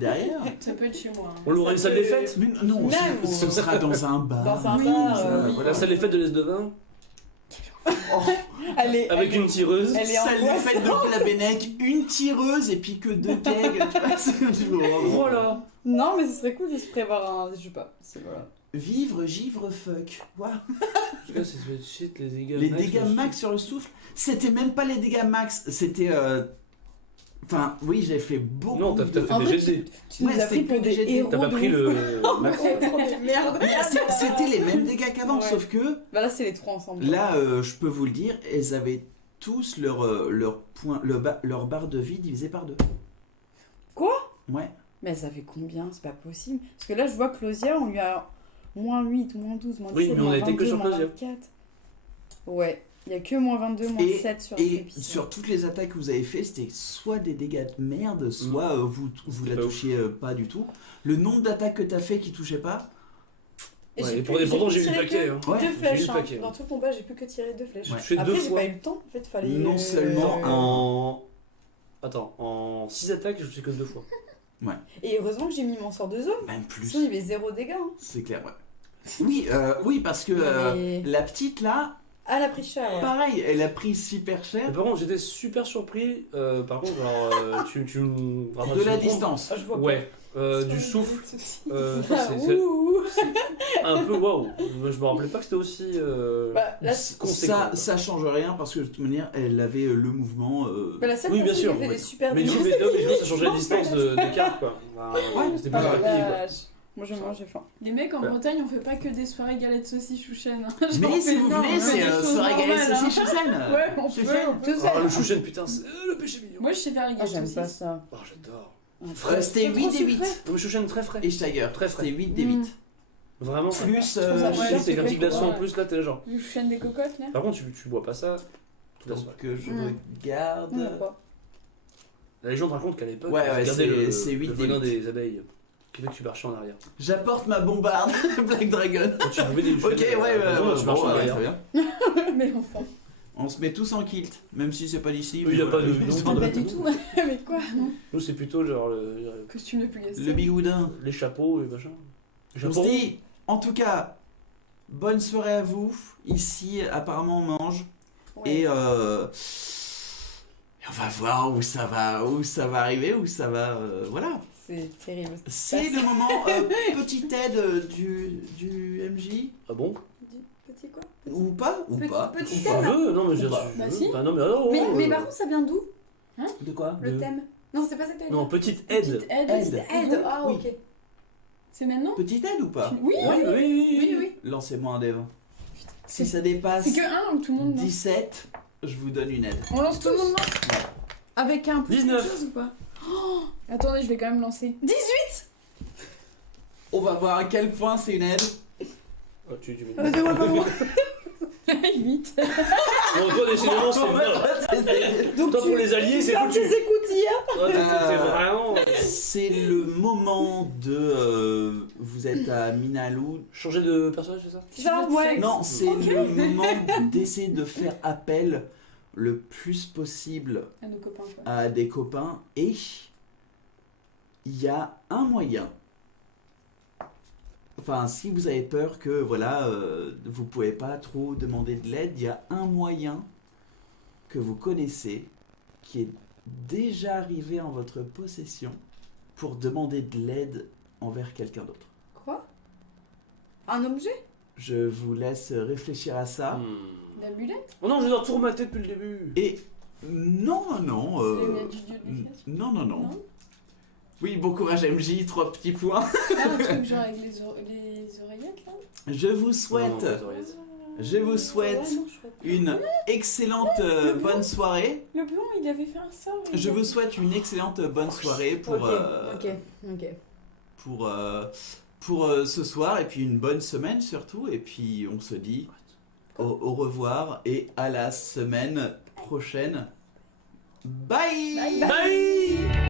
derrière. Ça peut être chez moi. hein. On l'aurait une salle des fêtes. Mais non, Même, ce sera dans un bar. Dans un Oui, bar, ça, oui. voilà. La salle des fêtes de l'Est de Vin, Elle est, avec une tireuse. Elle est Salle des angoissante. fêtes de Plabennec, une tireuse et puis que 2 kegs. Tu vois, c'est Voilà. Non, mais ce serait cool de se prévoir un. Je sais pas. C'est voilà. Vivre, givre, fuck. Waouh. En tout cas, c'est shit, les dégâts Les max, dégâts je max sur le souffle, c'était même pas les dégâts max, c'était. Enfin, oui, j'ai fait beaucoup. Non, t'as de- fait En des vrai, GT. Tu nous Ouais, as pris c'est pour que des des GT. héros. T'as pas de pris ouf. le max. Trop de merde. C'était les mêmes dégâts qu'avant, Ouais. sauf que Bah là, c'est les trois ensemble. là, je peux vous le dire, elles avaient tous leur barre de vie divisée par 2. Quoi? Ouais. Mais ça fait combien? C'est pas possible. Parce que là, je vois que Closia, on lui a moins 8, moins 12, moins 17, Oui, mais on moins a été que 22, sur moins Closia. 24. Ouais. Il y a que moins 22, moins 7 sur Et Crépice. sur toutes les attaques que vous avez fait, c'était soit des dégâts de merde, soit vous C'était la pas touchiez pas du tout. Le nombre d'attaques que t'as fait qui touchaient pas, Et Ouais, j'ai et pu- pourtant, pu j'ai eu le tirer paquet. que Hein. Ouais, Deux j'ai eu flèches. le hein. paquet. Dans tout le combat, j'ai plus que tiré 2 flèches. J'ai touché Après, 2 j'ai fois. pas eu le temps. En fait, fallait. Non seulement En. Attends, en 6 attaques, je suis que 2 fois. Et heureusement que j'ai mis mon sort de zone. même plus. Sinon, il y avait 0 dégâts. Hein. C'est clair, ouais. Oui, parce que Mais- la petite là, Elle a pris cher. Ouais. pareil, elle a pris super Mais cher par contre, j'étais super surpris. Par contre, alors, tu me. Vraiment, de tu la me trompes. distance. Ah, je vois Ouais, pas. du souffle. Ah, c'est ouh. un peu waouh. Moi, je me rappelais pas que c'était aussi. Bah, là, conséquent. Ça change rien parce que de toute manière, elle avait le mouvement. bah, la seule Oui, bien personne sûr, qui a fait ouais. des super Mais du coup, dégâts, ça changeait la distance des cartes quoi. Bah, c'était plus Ah, rapide quoi. vache. Moi, je mange, j'ai faim. Les mecs en Ouais. Bretagne, on fait pas que des soirées galettes saucisses chouchen. Hein. Mais J'en si fais vous énorme, voulez, on c'est fait des choses soirée galette normales, hein. saucisse Choussen. Ouais, on Tu peut. fais on peut. Tout Ah, seul. le chouchen, putain, c'est le péché mignon. Moi, je sais faire les Ah, galettes j'aime pas saucisses. ça. Oh, j'adore. C'était C'est 8 trop des 8. sucré. Non, mais chouchen très frais. Et Steiger, Très frais. c'était 8 des 8. Vraiment. Plus. trouve ça Ouais, Avec c'est tes vrai, petits glaçons en ouais. plus, là, t'es là genre. Le chouchen des cocottes, là. Par contre, tu bois pas ça toute la Donc soirée. je Mm. regarde. On n'a pas. La légende raconte qu'à l'époque, Ouais, on ouais, regardait c'est 8 le des venin 8. des abeilles qui fait que tu marchais en arrière. J'apporte ma bombarde Black Dragon. Quand tu buvais des Ok, ouais, tu marchais bon, en ouais, arrière. très bien. Mais enfin. On se met tous en kilt, même si c'est pas d'ici. Oui, y a mais pas de- voilà. non, Ah, de- pas du tout. Mais quoi? Nous, c'est plutôt genre Costume de Pugastien. Le bigoudin. les chapeaux et machin. Les On chapeaux. se dit, en tout cas, bonne soirée à vous. Ici, apparemment, on mange. Ouais. Et on va voir où ça va arriver, où ça va. Voilà. C'est terrible. C'est le moment. Petite aide du MJ. Ah bon? Petit quoi? Ou pas Ou Petit- pas petit Ou Bah, pas. thème. non, mais je veux dire, Bah, tu- si. Enfin, non, mais alors. Mais par contre, ça vient d'où? De quoi Le De- thème? Non, c'est pas ça que t'as dit. Non, petite aide. Petite aide. Aide. Aide. Ah, Oui. ok. C'est maintenant Petite aide ou pas Oui, Oui, oui, oui, oui. Lancez-moi un dev. Si ça dépasse C'est que 1 ou tout le monde lance 17, je vous donne une aide. On lance Tout le monde tous. lance avec un plus 19. quelque chose ou pas? Attendez, je vais quand même lancer. 18. On va voir à quel point c'est une aide. Oh, tu mets. Vas-y, ouais, pas moi. 8. Bon, toi, décidément, c'est. Donc Toi, pour les alliés, c'est fermes foutu. tes écoutilles. Toi, t'es vraiment. C'est le moment de... vous êtes à Minalou. Changer de personnage, c'est ça? Ça, ouais. Non, c'est le moment d'essayer de faire appel le plus possible À nos copains, quoi. à des copains. Et il y a un moyen. Enfin, si vous avez peur que, voilà, vous pouvez pas trop demander de l'aide, il y a un moyen que vous connaissez qui est déjà arrivé en votre possession pour demander de l'aide envers quelqu'un d'autre. Quoi? Un objet? Je vous laisse réfléchir à ça. L'amulette? Oh non, je dois tout remater depuis le début. Et non, non, C'est l'amulette du dieu de la création. non. Oui, bon courage MJ, 3 petits points. Ah, un truc genre avec les oreillettes, là? Je vous souhaite, Non, les oreillettes. je vous souhaite Ouais, non, je crois pas. une excellente bonne soirée. Le blond, il avait fait un sort. il Je avait- vous souhaite une excellente bonne soirée pour, Ok. pour ce soir et puis une bonne semaine surtout. Et puis on se dit au revoir et à la semaine prochaine. Bye. Bye.